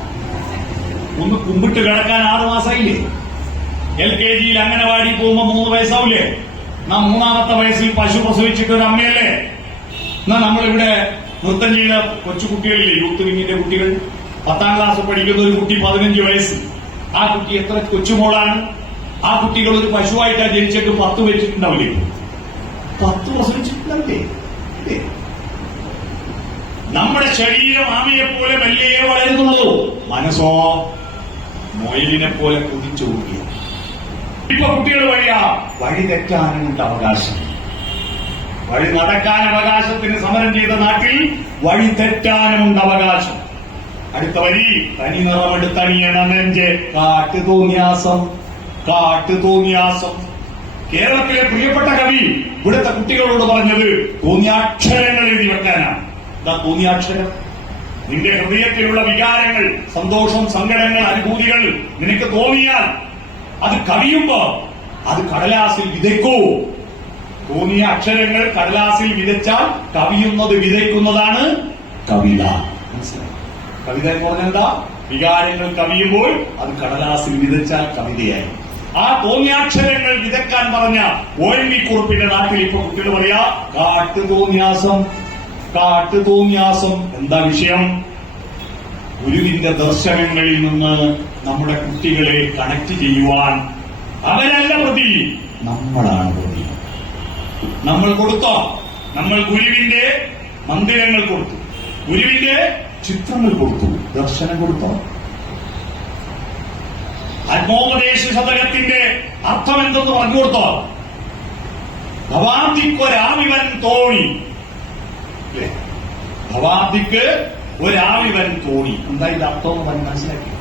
ഒന്ന് കുമ്പിട്ട് കിടക്കാൻ 6 മാസമായില്ലേ? LKG-യിൽ അംഗനവാടി പോകുമ്പോ 3 വയസ്സാവില്ലേ? നാം 3ാമത്തെ വയസ്സിൽ പശു പ്രസവിച്ചിട്ട് ഒരു അമ്മയല്ലേ? എന്നാ നമ്മളിവിടെ നൃത്തം ചെയ്ത കൊച്ചുകുട്ടികളില്ലേ, യൂത്ത് വിങ്ങിന്റെ കുട്ടികൾ? 10ാം ക്ലാസ് പഠിക്കുന്ന ഒരു കുട്ടി 15 വയസ്സ്. ആ കുട്ടി എത്ര കൊച്ചുമോളാണ്. ആ കുട്ടികൾ ഒരു പശുവായിട്ടാ ജനിച്ചിട്ട് 10 വെച്ചിട്ടുണ്ടാവില്ലേ? 10 പ്രസവിച്ചിട്ടുണ്ടാവില്ലേ? നമ്മുടെ ശരീരം ആമയെ പോലെ മെല്ലെ വളരുന്നുള്ളൂ, മനസ്സോ മൊയിലിനെ പോലെ കുതിച്ചു കൂടിയ. ഇപ്പൊ കുട്ടികൾ പറയാ വഴി തെറ്റാനുണ്ട് അവകാശം. വഴി നടക്കാൻ അവകാശത്തിന് സമരം ചെയ്ത നാട്ടിൽ വഴി തെറ്റാനുമുണ്ട് അവകാശം. അടുത്ത വരി, തനി നിറമെടുത്തണിയണ നെഞ്ചെ കാട്ടു തോന്നിയാസം. കേരളത്തിലെ പ്രിയപ്പെട്ട കവി ഇവിടുത്തെ കുട്ടികളോട് പറഞ്ഞത് തോന്നിയാക്ഷരങ്ങൾ എഴുതി വെക്കാനാണ്. എന്താ തോന്നിയാക്ഷരം? നിന്റെ ഹൃദയത്തിലുള്ള വികാരങ്ങൾ, സന്തോഷം, സങ്കടങ്ങൾ, അനുഭൂതികൾ നിനക്ക് തോന്നിയാൽ അത് കവിയുമ്പോ അത് കടലാസിൽ വിതയ്ക്കൂ. തോന്നിയ അക്ഷരങ്ങൾ കടലാസിൽ വിതച്ചാൽ കവിയുന്നത് വിതയ്ക്കുന്നതാണ് കവിത. മനസ്സിലായി? കവിത എന്ന് പറഞ്ഞെന്താ? വികാരങ്ങൾ കവിയുമ്പോൾ അത് കടലാസിൽ വിതച്ചാൽ കവിതയായി. ആ തോന്നിയാക്ഷരങ്ങൾ വിതക്കാൻ പറഞ്ഞ ONV കുറുപ്പിന്റെ നാട്ടിൽ ഇപ്പൊ കുട്ടികൾ പറയാ കാട്ടുതോന്യാസം. കാട്ടുതോന്യാസം എന്താ വിഷയം? ഗുരുവിന്റെ ദർശനങ്ങളിൽ നിന്ന് നമ്മുടെ കുട്ടികളെ കണക്ട് ചെയ്യുവാൻ അവരല്ല പ്രതി, നമ്മളാണ് പ്രതി. നമ്മൾ കൊടുത്തോ? നമ്മൾ ഗുരുവിന്റെ മന്ദിരങ്ങൾ കൊടുത്തു, ഗുരുവിന്റെ ചിത്രങ്ങൾ കൊടുത്തു, ദർശനം കൊടുത്തോ? ആത്മോപദേശ ശതകത്തിന്റെ അർത്ഥം എന്തെന്ന് പറഞ്ഞു കൊടുത്തോ? ഭവാന്തിക്കൊരാവിവൻ തോണി. ഭവാന്തിക്ക് ഒരാവിവൻ തോണി. എന്താ ഇത് അർത്ഥം എന്ന് മനസ്സിലാക്കി?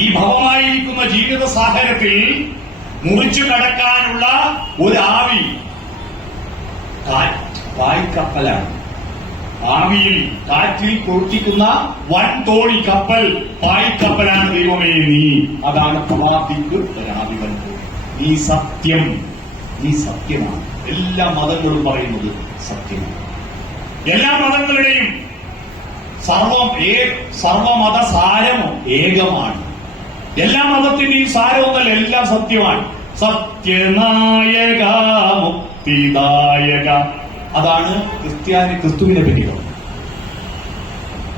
ഈ ഭവമായിരിക്കുന്ന ജീവിത സാഹചര്യത്തിൽ മുറിച്ചു കടക്കാനുള്ള ഒരാവി പായ്ക്കപ്പലാണ്. ആവിയിൽ കാറ്റിൽ പ്രവർത്തിക്കുന്ന വൻ തോണി കപ്പൽ, പായ്ക്കപ്പലാണ് ദൈവമേ നീ. അതാണ് ഭവാന്തിക്ക് ഒരാവിവൻ തോണി. നീ സത്യം, നീ സത്യമാണ്. എല്ലാ മതങ്ങളും പറയുന്നത് സത്യമാണ്. എല്ലാ മതങ്ങളുടെയും സർവമത സാരമോ ഏകമാണ്. എല്ലാ മതത്തിന്റെയും സാരമൊന്നല്ല, എല്ലാം സത്യമാണ്. സത്യനായക മുക്തിദായക, അതാണ് ക്രിസ്തുവിനെ പറ്റി.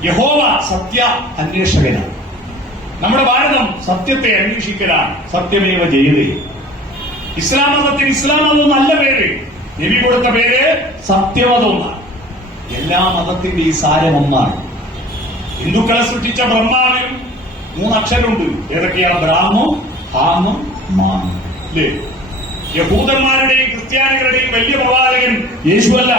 യഹോവ സത്യ അന്വേഷകനാണ്. നമ്മുടെ ഭാരതം സത്യത്തെ അന്വേഷിക്കലാണ്. സത്യമേവ ജയതേ. ഇസ്ലാം മതത്തിന് ഇസ്ലാം മതം നല്ല പേര്, നബി കൊടുത്ത പേര് സത്യമതം എന്നാണ്. എല്ലാ മതത്തിന്റെയും സാരം ഒന്നാണ്. ഹിന്ദുക്കളെ സൃഷ്ടിച്ച ബ്രഹ്മാവിനും 3 അക്ഷരമുണ്ട്. ഏതൊക്കെയാണ്? ബ്രാഹ്മം, ഹാമം, മാമം. അല്ലേ? യഹൂദന്മാരുടെയും ക്രിസ്ത്യാനികളുടെയും വലിയ പ്രവാചകൻ യേശുവല്ല.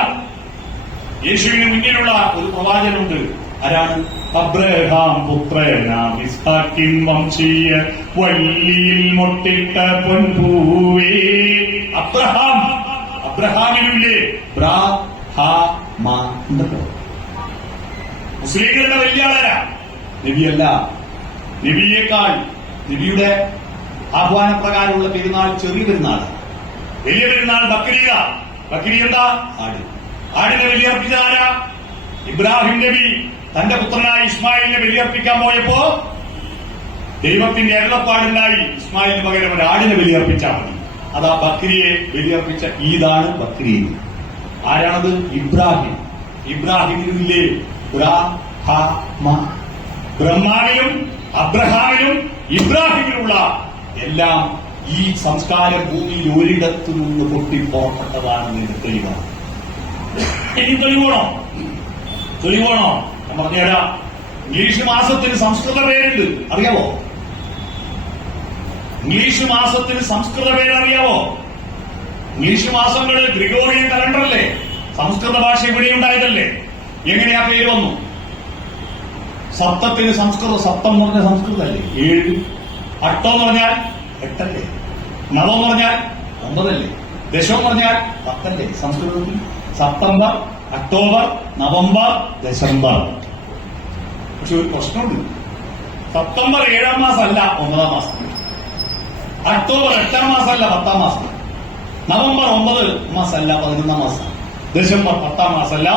യേശുവിന് മുന്നിലുള്ള ഒരു പ്രവാചകനുണ്ട്. ആരാണ്? അബ്രഹാം പുത്രനാം ഇസ്ഹാക്കിൻ വംശീയ വല്ലിയിൽ മൊട്ടിട്ട പൊൻപൂവേ. അബ്രഹാം, അബ്രഹാമിനുല്ലേ മുസ്ലിങ്ങളുടെ വലിയ ആളാരാ? നബിയല്ല. നബിയേക്കാൾ നബിയുടെ ആഹ്വാനപ്രകാരമുള്ള പെരുന്നാൾ ചെറിയ പെരുന്നാൾ. വലിയ പെരുന്നാൾ ബക്രീദ. ബക്രീദ് എന്താ? ആട്. ആടിനെ ബലിയർപ്പിച്ച ആരാ? ഇബ്രാഹിം നബി തന്റെ പുത്രനായ ഇസ്മായിലിനെ ബലിയർപ്പിക്കാൻ പോയപ്പോ ദൈവത്തിന്റെ അരുളപ്പാടുണ്ടായി, ഇസ്മായിലിന് പകരം ഒരു ആടിനെ ബലിയർപ്പിച്ചാൽ മതി. അതാ ബക്രിയെ ബലിയർപ്പിച്ച ഈദാണ് ബക്രീദ്. ആരാണത്? ഇബ്രാഹിം. ഇബ്രാഹിമിനുമില്ലേ ബ്രഹ്മാവിലും അബ്രഹാമിലും ഇബ്രാഹിമിലുള്ള എല്ലാം ഈ സംസ്കാര ഭൂമിയിൽ ഒരിടത്തു നിന്ന് പൊട്ടി പുറപ്പെട്ടതാണെന്ന് തെളിവാണ്. ഇനി തെളിവാണോ? തെളിവാണോ? ഞാൻ പറഞ്ഞുതരാം. ഇംഗ്ലീഷ് മാസത്തിന് സംസ്കൃത പേരുണ്ട്, അറിയാവോ? ഇംഗ്ലീഷ് മാസത്തിന് സംസ്കൃത പേരറിയാവോ? English മാസങ്ങള് Gregorian കലണ്ടറല്ലേ? സംസ്കൃത ഭാഷ ഇവിടെ ഉണ്ടായതല്ലേ? എങ്ങനെയാ പേര് വന്നു? സപ്തത്തിന് സംസ്കൃതം, സപ്തം എന്ന് പറഞ്ഞാൽ സംസ്കൃതമല്ലേ? 7. അട്ടോ എന്ന് പറഞ്ഞാൽ 8 നവം എന്ന് പറഞ്ഞാൽ 9. ദശം എന്ന് പറഞ്ഞാൽ 10 സംസ്കൃതത്തിൽ. September, October, November, December. പക്ഷെ ഒരു പ്രശ്നമുണ്ട്. സെപ്റ്റംബർ 7-ാം മാസമല്ല 9-ാം മാസം. ഒക്ടോബർ 8-ാം മാസമല്ല 10-ാം മാസം. നവംബർ 9 മാസമല്ല 11-ാം മാസം. ഡിസംബർ 10-ാം മാസമല്ല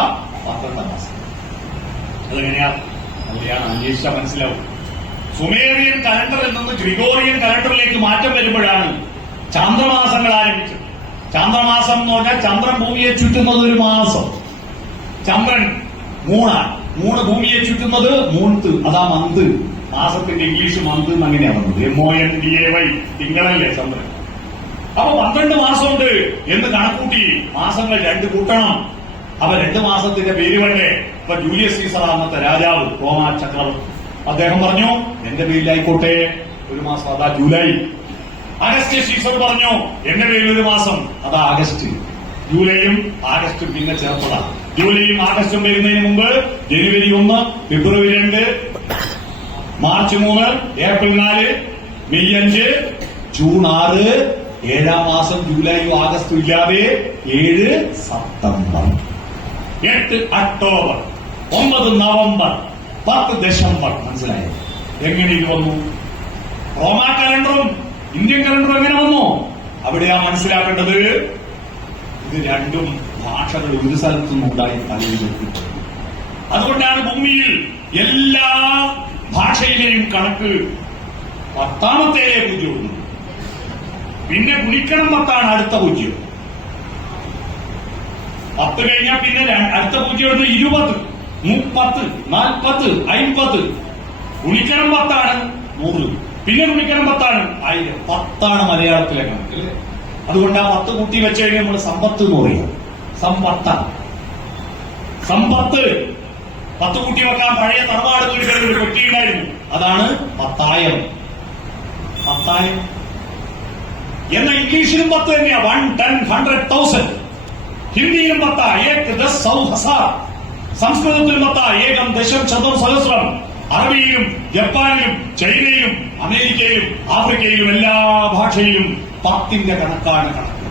12-ാം മാസം. അതെങ്ങനെയാ? അവിടെയാണ് അന്വേഷിച്ചാൽ മനസ്സിലാവും. സുമേറിയൻ കലണ്ടറിൽ നിന്ന് ഗ്രിഗോറിയൻ കലണ്ടറിലേക്ക് മാറ്റം വരുമ്പോഴാണ് ചാന്ദ്രമാസങ്ങൾ ആരംഭിച്ചത്. ചാന്ദ്രമാസം എന്ന് പറഞ്ഞാൽ ചന്ദ്രൻ ഭൂമിയെ ചുറ്റുന്നത് ഒരു മാസം. ചന്ദ്രൻ മൂണാണ്. മൂണ് ഭൂമിയെ ചുറ്റുന്നത് മൂൺത്ത്, അതാ മന്ത്. മാസത്തിന്റെ ഇംഗ്ലീഷ് മന്ത് അങ്ങനെയാ വന്നത്. MONDAY, തിങ്കളല്ലേ ചന്ദ്രൻ. അപ്പൊ 12 മാസമുണ്ട് എന്ന് കണക്കൂട്ടി മാസങ്ങൾ 2 കൂട്ടണം. അപ്പൊ 2 മാസത്തിന്റെ പേര് വേണ്ടേ? ഇപ്പൊ ജൂലിയസ് സീസർ അന്നത്തെ രാജാവ്, റോമാ ചക്രവർത്തി, അദ്ദേഹം പറഞ്ഞു എന്റെ പേരിലായിക്കോട്ടെ 1 മാസം, അതാ ജൂലൈ. അഗസ്റ്റ് സീസർ പറഞ്ഞു എന്റെ പേരിൽ 1 മാസം, അതാ ആഗസ്റ്റ്. ജൂലൈയും ആഗസ്റ്റും പിന്നെ ചേർത്തതാണ്. ജൂലൈയും ആഗസ്റ്റും വരുന്നതിന് മുമ്പ് ജനുവരി 1, ഫെബ്രുവരി 2, മാർച്ച് 3, ഏപ്രിൽ 4, മെയ് 5, ജൂൺ 6, 7 മാസം ജൂലൈയോ ആഗസ്റ്റോ ഇല്ലാതെ 7 സെപ്റ്റംബർ, 8 ഒക്ടോബർ, 9 നവംബർ, 10 ഡിസംബർ. മനസ്സിലായോ എങ്ങനെ ഇത് വന്നു? റോമാ കലണ്ടറും ഇന്ത്യൻ കലണ്ടറും എങ്ങനെ വന്നു? അവിടെയാ മനസ്സിലാക്കേണ്ടത്. ഇത് രണ്ടും ഭാഷകൾ ഒരു സ്ഥലത്തുനിന്ന് ഉണ്ടായി പലരും. അതുകൊണ്ടാണ് ഭൂമിയിൽ എല്ലാ ഭാഷയിലെയും കണക്ക് 10ാമത്തെ പൂജ്യവും, പിന്നെ ഗുണിക്കണം 10 അടുത്ത പൂജ്യം. 10 കഴിഞ്ഞാൽ പിന്നെ അടുത്ത പൂജ്യം 20, 30, 40, 50. ഗുണിക്കണം 10 100, പിന്നെ ഗുണിക്കണം 10 1000. 10 മലയാളത്തിലെ കണക്ക്. അതുകൊണ്ട് ആ 10 കൂട്ടി വെച്ച് കഴിഞ്ഞാൽ നമ്മൾ സമ്പത്ത് എന്ന് പറയും. സമ്പത്ത് 10 കൂട്ടി വെക്കാൻ പഴയ തറവാട് വീടുകളിൽ ഒരു പെട്ടിയുണ്ടായിരുന്നു. അതാണ് 10,000. എന്നാൽ ഇംഗ്ലീഷിലും 10 തന്നെയാ. 1, 10, 100,000. ഹിന്ദിയിലും 10, 1, 10, 1,000. സംസ്കൃതത്തിലും 10, 1, 10, 100, സഹസ്രം. അറബിയിലും ജപ്പാനിലും ചൈനയിലും അമേരിക്കയിലും ആഫ്രിക്കയിലും എല്ലാ ഭാഷയിലും 10ന്റെ കണക്കാണ് കണക്ക്.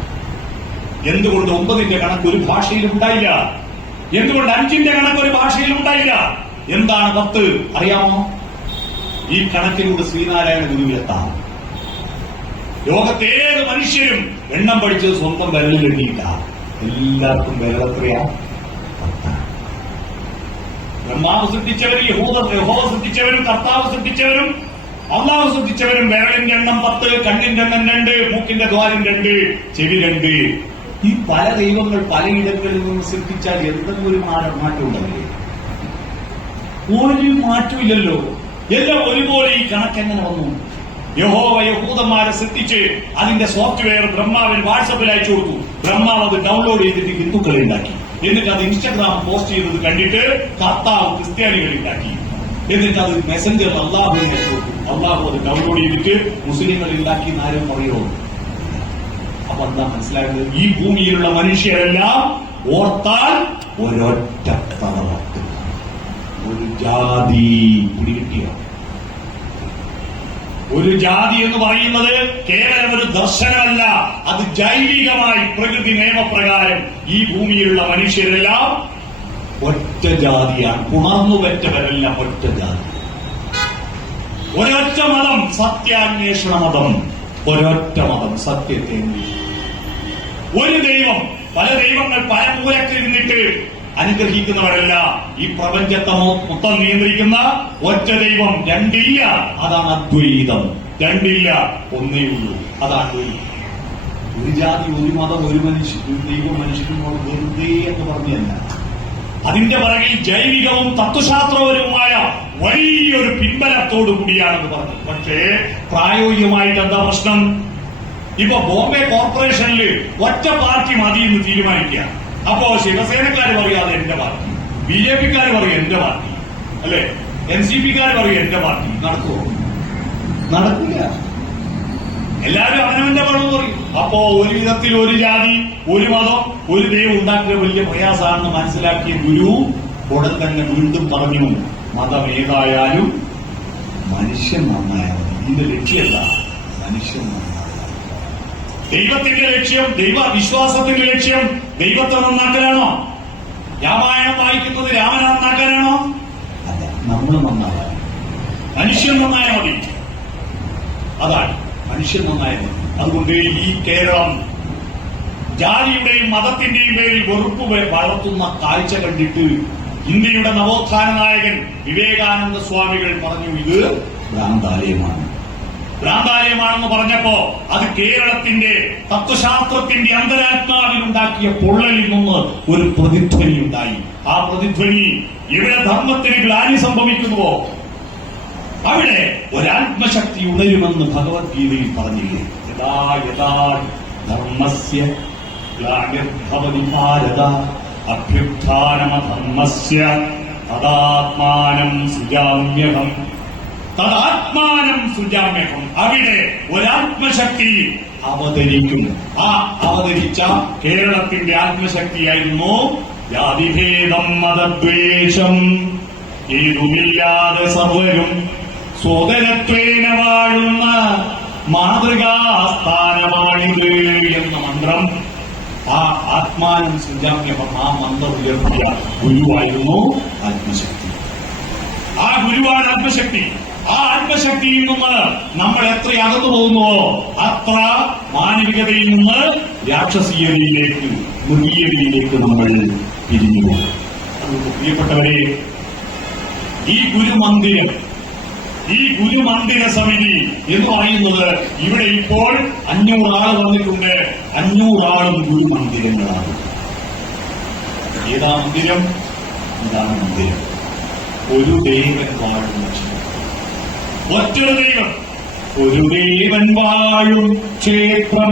എന്തുകൊണ്ട് 9ന്റെ കണക്ക് ഒരു ഭാഷയിലും ഉണ്ടായില്ല? എന്തുകൊണ്ട് 5ന്റെ കണക്ക് ഒരു ഭാഷയിലും ഉണ്ടായില്ല? എന്താണ് 10 അറിയാമോ? ഈ കണക്കിലൂടെ ശ്രീനാരായണ ഗുരുവിലെത്താം. ലോകത്തേത് മനുഷ്യരും എണ്ണം പഠിച്ചത് സ്വന്തം വിരലിലെണ്ണിയില്ല. എല്ലാവർക്കും വിരലെത്രയാ? 10. ബ്രഹ്മാവ് സൃഷ്ടിച്ചവരും യഹോവ സൃഷ്ടിച്ചവരും കർത്താവ് സൃഷ്ടിച്ചവരും അള്ളാഹു സൃഷ്ടിച്ചവരും വിരലിന്റെ എണ്ണം 10, കണ്ണിന്റെ എണ്ണം 2, മൂക്കിന്റെ ദ്വാരം 2, ചെവി 2. ഈ പല ദൈവങ്ങൾ പലയിടങ്ങളിൽ നിന്ന് സൃഷ്ടിച്ചാൽ എന്തെങ്കിലും ഒരു മാറ്റം ഉണ്ടല്ലേ? ഒരു മാറ്റമില്ലല്ലോ. എല്ലാം ഒരുപോലെ. ഈ കണക്കെങ്ങനെ വന്നു? യഹോവ യഹൂദന്മാരെ സൃഷ്ടിച്ച് അതിന്റെ സോഫ്റ്റ്വെയർ ബ്രഹ്മാവിന് വാട്സപ്പിൽ അയച്ചു കൊടുത്തു. ബ്രഹ്മാവ് അത് ഡൗൺലോഡ് ചെയ്തിട്ട് ഹിന്ദുക്കളെ ഉണ്ടാക്കി. എന്നിട്ട് അത് ഇൻസ്റ്റാഗ്രാം പോസ്റ്റ് ചെയ്തത് കണ്ടിട്ട് കർത്താവ് ക്രിസ്ത്യാനികളെ ഉണ്ടാക്കി. എന്നിട്ട് അത് മെസഞ്ചർ അള്ളാഹുവിനെ അയച്ചു കൊടുത്തു. അള്ളാഹു അത് ഡൗൺലോഡ് ചെയ്തിട്ട് മുസ്ലിങ്ങൾ ഉണ്ടാക്കി ആരും പറയോ? അപ്പൊ എന്താ മനസ്സിലായത്? ഈ ഭൂമിയിലുള്ള മനുഷ്യരെല്ലാം ഓർത്താൽ ഒരൊറ്റ തറവാട്ട്, ഒരു ജാതി പിടികിട്ടിയ. ഒരു ജാതി എന്ന് പറയുന്നത് കേവലം ഒരു ദർശനമല്ല, അത് ജൈവികമായി പ്രകൃതി നിയമപ്രകാരം ഈ ഭൂമിയിലുള്ള മനുഷ്യരെല്ലാം ഒറ്റ ജാതിയാണ്. പുണർന്നുപറ്റവരെല്ലാം ഒറ്റ ജാതി. ഒരൊറ്റ മതം, സത്യാന്വേഷണ മതം. ഒരൊറ്റ മതം, സത്യത്തെ അന്വേഷിക്കും. ഒരു ദൈവം. പല ദൈവങ്ങൾ പല മൂലക്കിരുന്നിട്ട് അനുഗ്രഹിക്കുന്നവരല്ല. ഈ പ്രപഞ്ചത്തെ മൊത്തം നിയന്ത്രിക്കുന്ന ഒറ്റ ദൈവം. രണ്ടില്ല, അതാണ് അദ്വൈതം. രണ്ടില്ല, ഒന്നേ ഉള്ളൂ, അതാണ് ഒരു ജാതി, ഒരു മതം, ഒരു മനുഷ്യൻ, ഒരു ദൈവം മനുഷ്യനോട് വെറുതെ എന്ന് പറഞ്ഞല്ല. അതിന്റെ പിറകിൽ ജൈവികവും തത്വശാസ്ത്രപരവുമായ വലിയൊരു പിൻബലത്തോടു കൂടിയാണെന്ന് പറഞ്ഞു. പക്ഷേ പ്രായോഗികമായിട്ട് എന്താ പ്രശ്നം? ഇപ്പൊ ബോംബെ കോർപ്പറേഷനിൽ ഒറ്റ പാർട്ടി മതി എന്ന് തീരുമാനിക്കുക. അപ്പോ ശിവസേനക്കാർ പറയും അത് എന്റെ പാർട്ടി, BJPക്കാർ പറയും എന്റെ പാർട്ടി, അല്ലെ NCPക്കാർ പറയും എന്റെ പാർട്ടി. നടക്കുമോ? നടക്കില്ല. എല്ലാവരും അവനവന്റെ പണം പറയും. അപ്പോ ഒരു വിധത്തിൽ ഒരു ജാതി, ഒരു മതം, ഒരു ദൈവം ഉണ്ടാക്കിയ വലിയ പ്രയാസമാണെന്ന് മനസ്സിലാക്കിയ ഗുരു ഉടൻ തന്നെ വീണ്ടും പറഞ്ഞു, മതം ഏതായാലും മനുഷ്യൻ നന്നായാൽ മതി. ഇതിന്റെ ലക്ഷ്യമല്ല മനുഷ്യൻ നന്നായാൽ. ദൈവത്തിന്റെ ലക്ഷ്യം, ദൈവവിശ്വാസത്തിന്റെ ലക്ഷ്യം ദൈവത്തെ നന്നാക്കലാണോ? രാമായണം വായിക്കുന്നത് രാമനെ നന്നാക്കാനാണോ? അല്ല, നമ്മൾ നന്നാകാൻ. മനുഷ്യൻ നന്നായാൽ മതി. അതാണ് മനുഷ്യൻ നന്നായത്. അതുകൊണ്ട് ഈ കേരളം ജാതിയുടെയും മതത്തിന്റെയും പേരിൽ വെറുപ്പ് വളർത്തുന്ന കാഴ്ച കണ്ടിട്ട് ഇന്ത്യയുടെ നവോത്ഥാന നായകൻ വിവേകാനന്ദ സ്വാമികൾ പറഞ്ഞു, ഇത് ഭ്രാന്താലയമാണ്. ഭ്രാന്താലയമാണെന്ന് പറഞ്ഞപ്പോ അത് കേരളത്തിന്റെ തത്വശാസ്ത്രത്തിന്റെ അന്തരാത്മാവിലുണ്ടാക്കിയ പൊള്ളലിൽ നിന്ന് ഒരു പ്രതിധ്വനി ഉണ്ടായി. ആ പ്രതിധ്വനി എവിടെ ധർമ്മത്തിന് ഗ്ലാനി സംഭവിക്കുന്നുവോ അവിടെ ഒരാത്മശക്തി ഉണരുമെന്ന് ഭഗവത്ഗീതയിൽ പറഞ്ഞില്ലേ? യഥാ യഥാ ധർമ്മസ്യ ഗ്ലാനിർഭവതി ഭാരത അഭ്യുത്ഥാനമധർമ്മസ്യ തദാത്മാനം സൃജാമ്യഹം. തദാത്മാനം സൃജാമ്യഹം. അവിടെ ഒരാത്മശക്തി അവതരിക്കും. ആ അവതരിച്ച കേരളത്തിന്റെ ആത്മശക്തിയായിരുന്നു ജാതിഭേദം മതദ്വേഷം ഏതുമില്ലാതെ സർവരും സോദരത്വേന വാഴുന്ന മാതൃകാസ്ഥാനമാണിത് എന്ന മന്ത്രം ആ ആത്മാനം സൃജാമ്യപ്പം ആ മന്ത്രം ഉയർത്തിയ ഗുരുവായിരുന്നു ആത്മശക്തി. ആ ഗുരുവാണ് ആത്മശക്തി. ആ ആത്മശക്തിയിൽ നിന്ന് നമ്മൾ എത്ര അകന്നു പോകുന്നുവോ അത്ര മാനവികതയിൽ നിന്ന് രാക്ഷസീയതയിലേക്ക് മൃഗീയതയിലേക്ക് നമ്മൾ പിരിഞ്ഞു പോകും. പ്രിയപ്പെട്ടവരെ, ഈ ഗുരുമന്ദിരം, ഈ ഗുരുമന്ദിര സമിതി എന്ന് പറയുന്നത് ഇവിടെ ഇപ്പോൾ 500 ആൾ വന്നിട്ടുണ്ട്. 500 ആളും ഗുരുമന്ദിരങ്ങളാണ്. ഏതാ മന്ദിരം? ഇതാണ് മന്ദിരം. ഒരു ദേവൻ വാഴുന്ന ക്ഷേത്രം. ഒറ്റൊരു ദൈവം, ഒരു ദേവൻ വാഴും ക്ഷേത്രം,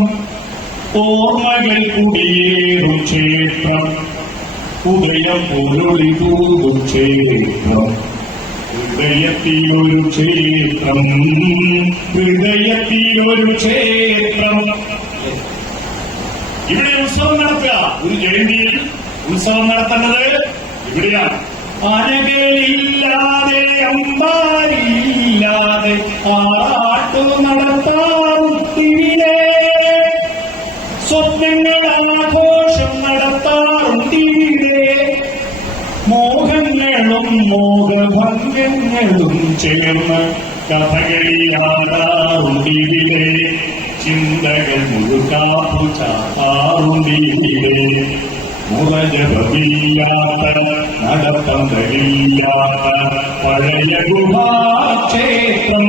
ഓർമ്മകൾ കുടിയേറും ക്ഷേത്രം, ഉദയം പൊരുളിതൂകും ക്ഷേത്രം, ഹൃദയത്തിലൊരു ക്ഷേത്രം, ഹൃദയത്തിലൊരു ക്ഷേത്രം. ഇവിടെ ഉത്സവം നടത്തുക. ഒരു ജയന്തിയിൽ ഉത്സവം നടത്തേണ്ടത് ഇവിടെയാണ്. അനകളില്ലാതെ അമ്പാരില്ലാതെ പാട്ടു നടത്താറുണ്ടിവിടെ, സ്വപ്നങ്ങൾ ആഘോഷം നടത്താറുണ്ടിവിടെ, മോഹങ്ങളും മോഹഭംഗങ്ങളും ചേർന്ന് കഥകളിയാടാറുണ്ടിവിടെ, ചിന്തകൾ മുഴുകാപ്പു ചാത്താറുണ്ടിവിടെ, മുറജപമില്ലാത്ത നടത്തമില്ലാത്ത പഴയ ഗുഹാക്ഷേത്രം,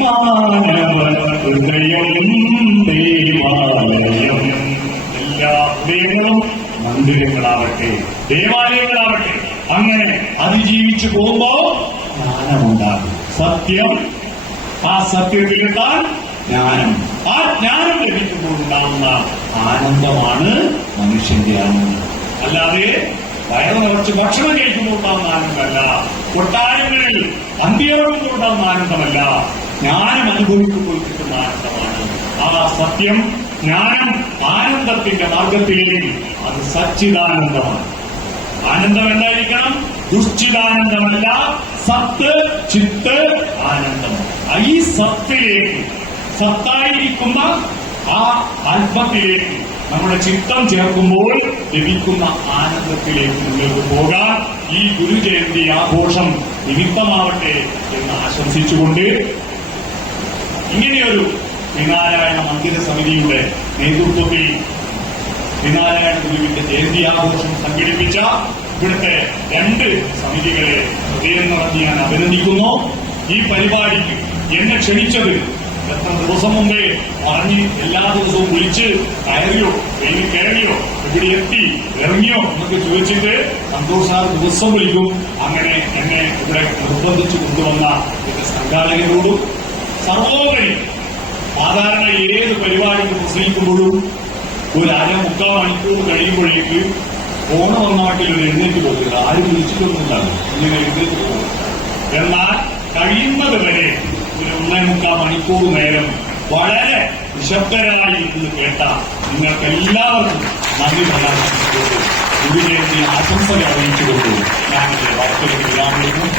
മാനവ ഹൃദയം ദേവാലയം. എല്ലാ ഹൃദയങ്ങളും മന്ദിരങ്ങളാവട്ടെ, ദേവാലയങ്ങളാവട്ടെ. അങ്ങനെ അതിജീവിച്ചു പോകുമ്പോ ജ്ഞാനമുണ്ടാകും. സത്യം, ആ സത്യത്തിലെത്താൻ ജ്ഞാനം, ആ ജ്ഞാനം ലഭിക്കുമ്പോൾ ഉണ്ടാകുന്ന ആനന്ദമാണ് മനുഷ്യന്റെ ആനന്ദം. അല്ലാതെ വയറ് നിറച്ച് ഭക്ഷണം കഴിക്കുമ്പോൾ ഉണ്ടാകുന്ന ആനന്ദമല്ല, കൊട്ടാരങ്ങളിൽ അന്ത്യമുമ്പോൾ ഉണ്ടാകുന്ന ആനന്ദമല്ല, ജ്ഞാനം അനുഭവിക്കുമ്പോൾ കിട്ടുന്ന ആനന്ദമാണ്. ആ സത്യം, ജ്ഞാനം, ആനന്ദത്തിന്റെ മാർഗത്തിലേക്ക് അത് സച്ചിദാനന്ദമാണ്. ആനന്ദം എന്തായിരിക്കണം? ദുശ്ചിദാനന്ദമല്ല, സത്ത് ചിത്ത് ആനന്ദം. ഈ സത്തിലേക്ക്, സത്തായിരിക്കുന്ന ആ ആത്മത്തിലേക്ക് നമ്മുടെ ചിത്തം ചേർക്കുമ്പോൾ ലഭിക്കുന്ന ആനന്ദത്തിലേക്ക് നിങ്ങൾക്ക് പോകാൻ ഈ ഗുരുജയന്തി ആഘോഷം നിമിത്തമാവട്ടെ എന്ന് ആശംസിച്ചുകൊണ്ട് ഇങ്ങനെയൊരു ശ്രീനാരായണ മന്ദിര സമിതിയുടെ നേതൃത്വത്തിൽ ശ്രീനാരായണ ഗുരുവിന്റെ ജയന്തി ആഘോഷം സംഘടിപ്പിച്ച ഇവിടുത്തെ 2 സമിതികളെ ഹൃദയം നിറഞ്ഞ് ഞാൻ അഭിനന്ദിക്കുന്നു. ഈ പരിപാടിക്ക് എന്നെ ക്ഷണിച്ചത് എത്ര ദിവസം മുമ്പേ പറഞ്ഞ് എല്ലാ ദിവസവും വിളിച്ച് കയറിയോ, ട്രെയിനിൽ കയറിയോ, ഇവിടെ എത്തി ഇറങ്ങിയോ എന്നൊക്കെ ചോദിച്ചിട്ട് സന്തോഷാർ ദിവസം വിളിക്കും. അങ്ങനെ എന്നെ ഇവിടെ നിർബന്ധിച്ചു കൊണ്ടുവന്ന എന്റെ സംഘാടകരോടും സർവോപരി സാധാരണ ഏത് പരിപാടിക്ക് പ്രസംഗിക്കുമ്പോഴും ഒരു 1/4 മണിക്കൂർ കഴിയുമ്പോഴേക്ക് ഫോണ് വന്ന നാട്ടിൽ ഒരു എഴുന്നേറ്റ് പോകില്ല. ആരും വിളിച്ചിട്ടൊന്നുണ്ടാകും, ഇങ്ങനെ എഴുന്നേറ്റ് പോകും. എന്നാൽ കഴിയുന്നത് വരെ ഒരു 1/4 മണിക്കൂർ നേരം വളരെ നിശബ്ദരായി ഇരുന്ന് കേട്ട നിങ്ങൾക്ക് എല്ലാവർക്കും നന്ദി പ്രകാശിച്ചുകൊണ്ട് ഗുരുജയന്തി ആശംസകൾ അറിയിച്ചുകൊണ്ട് ഞാൻ എന്റെ വാർത്തകൾ വിരാമിക്കുന്നു.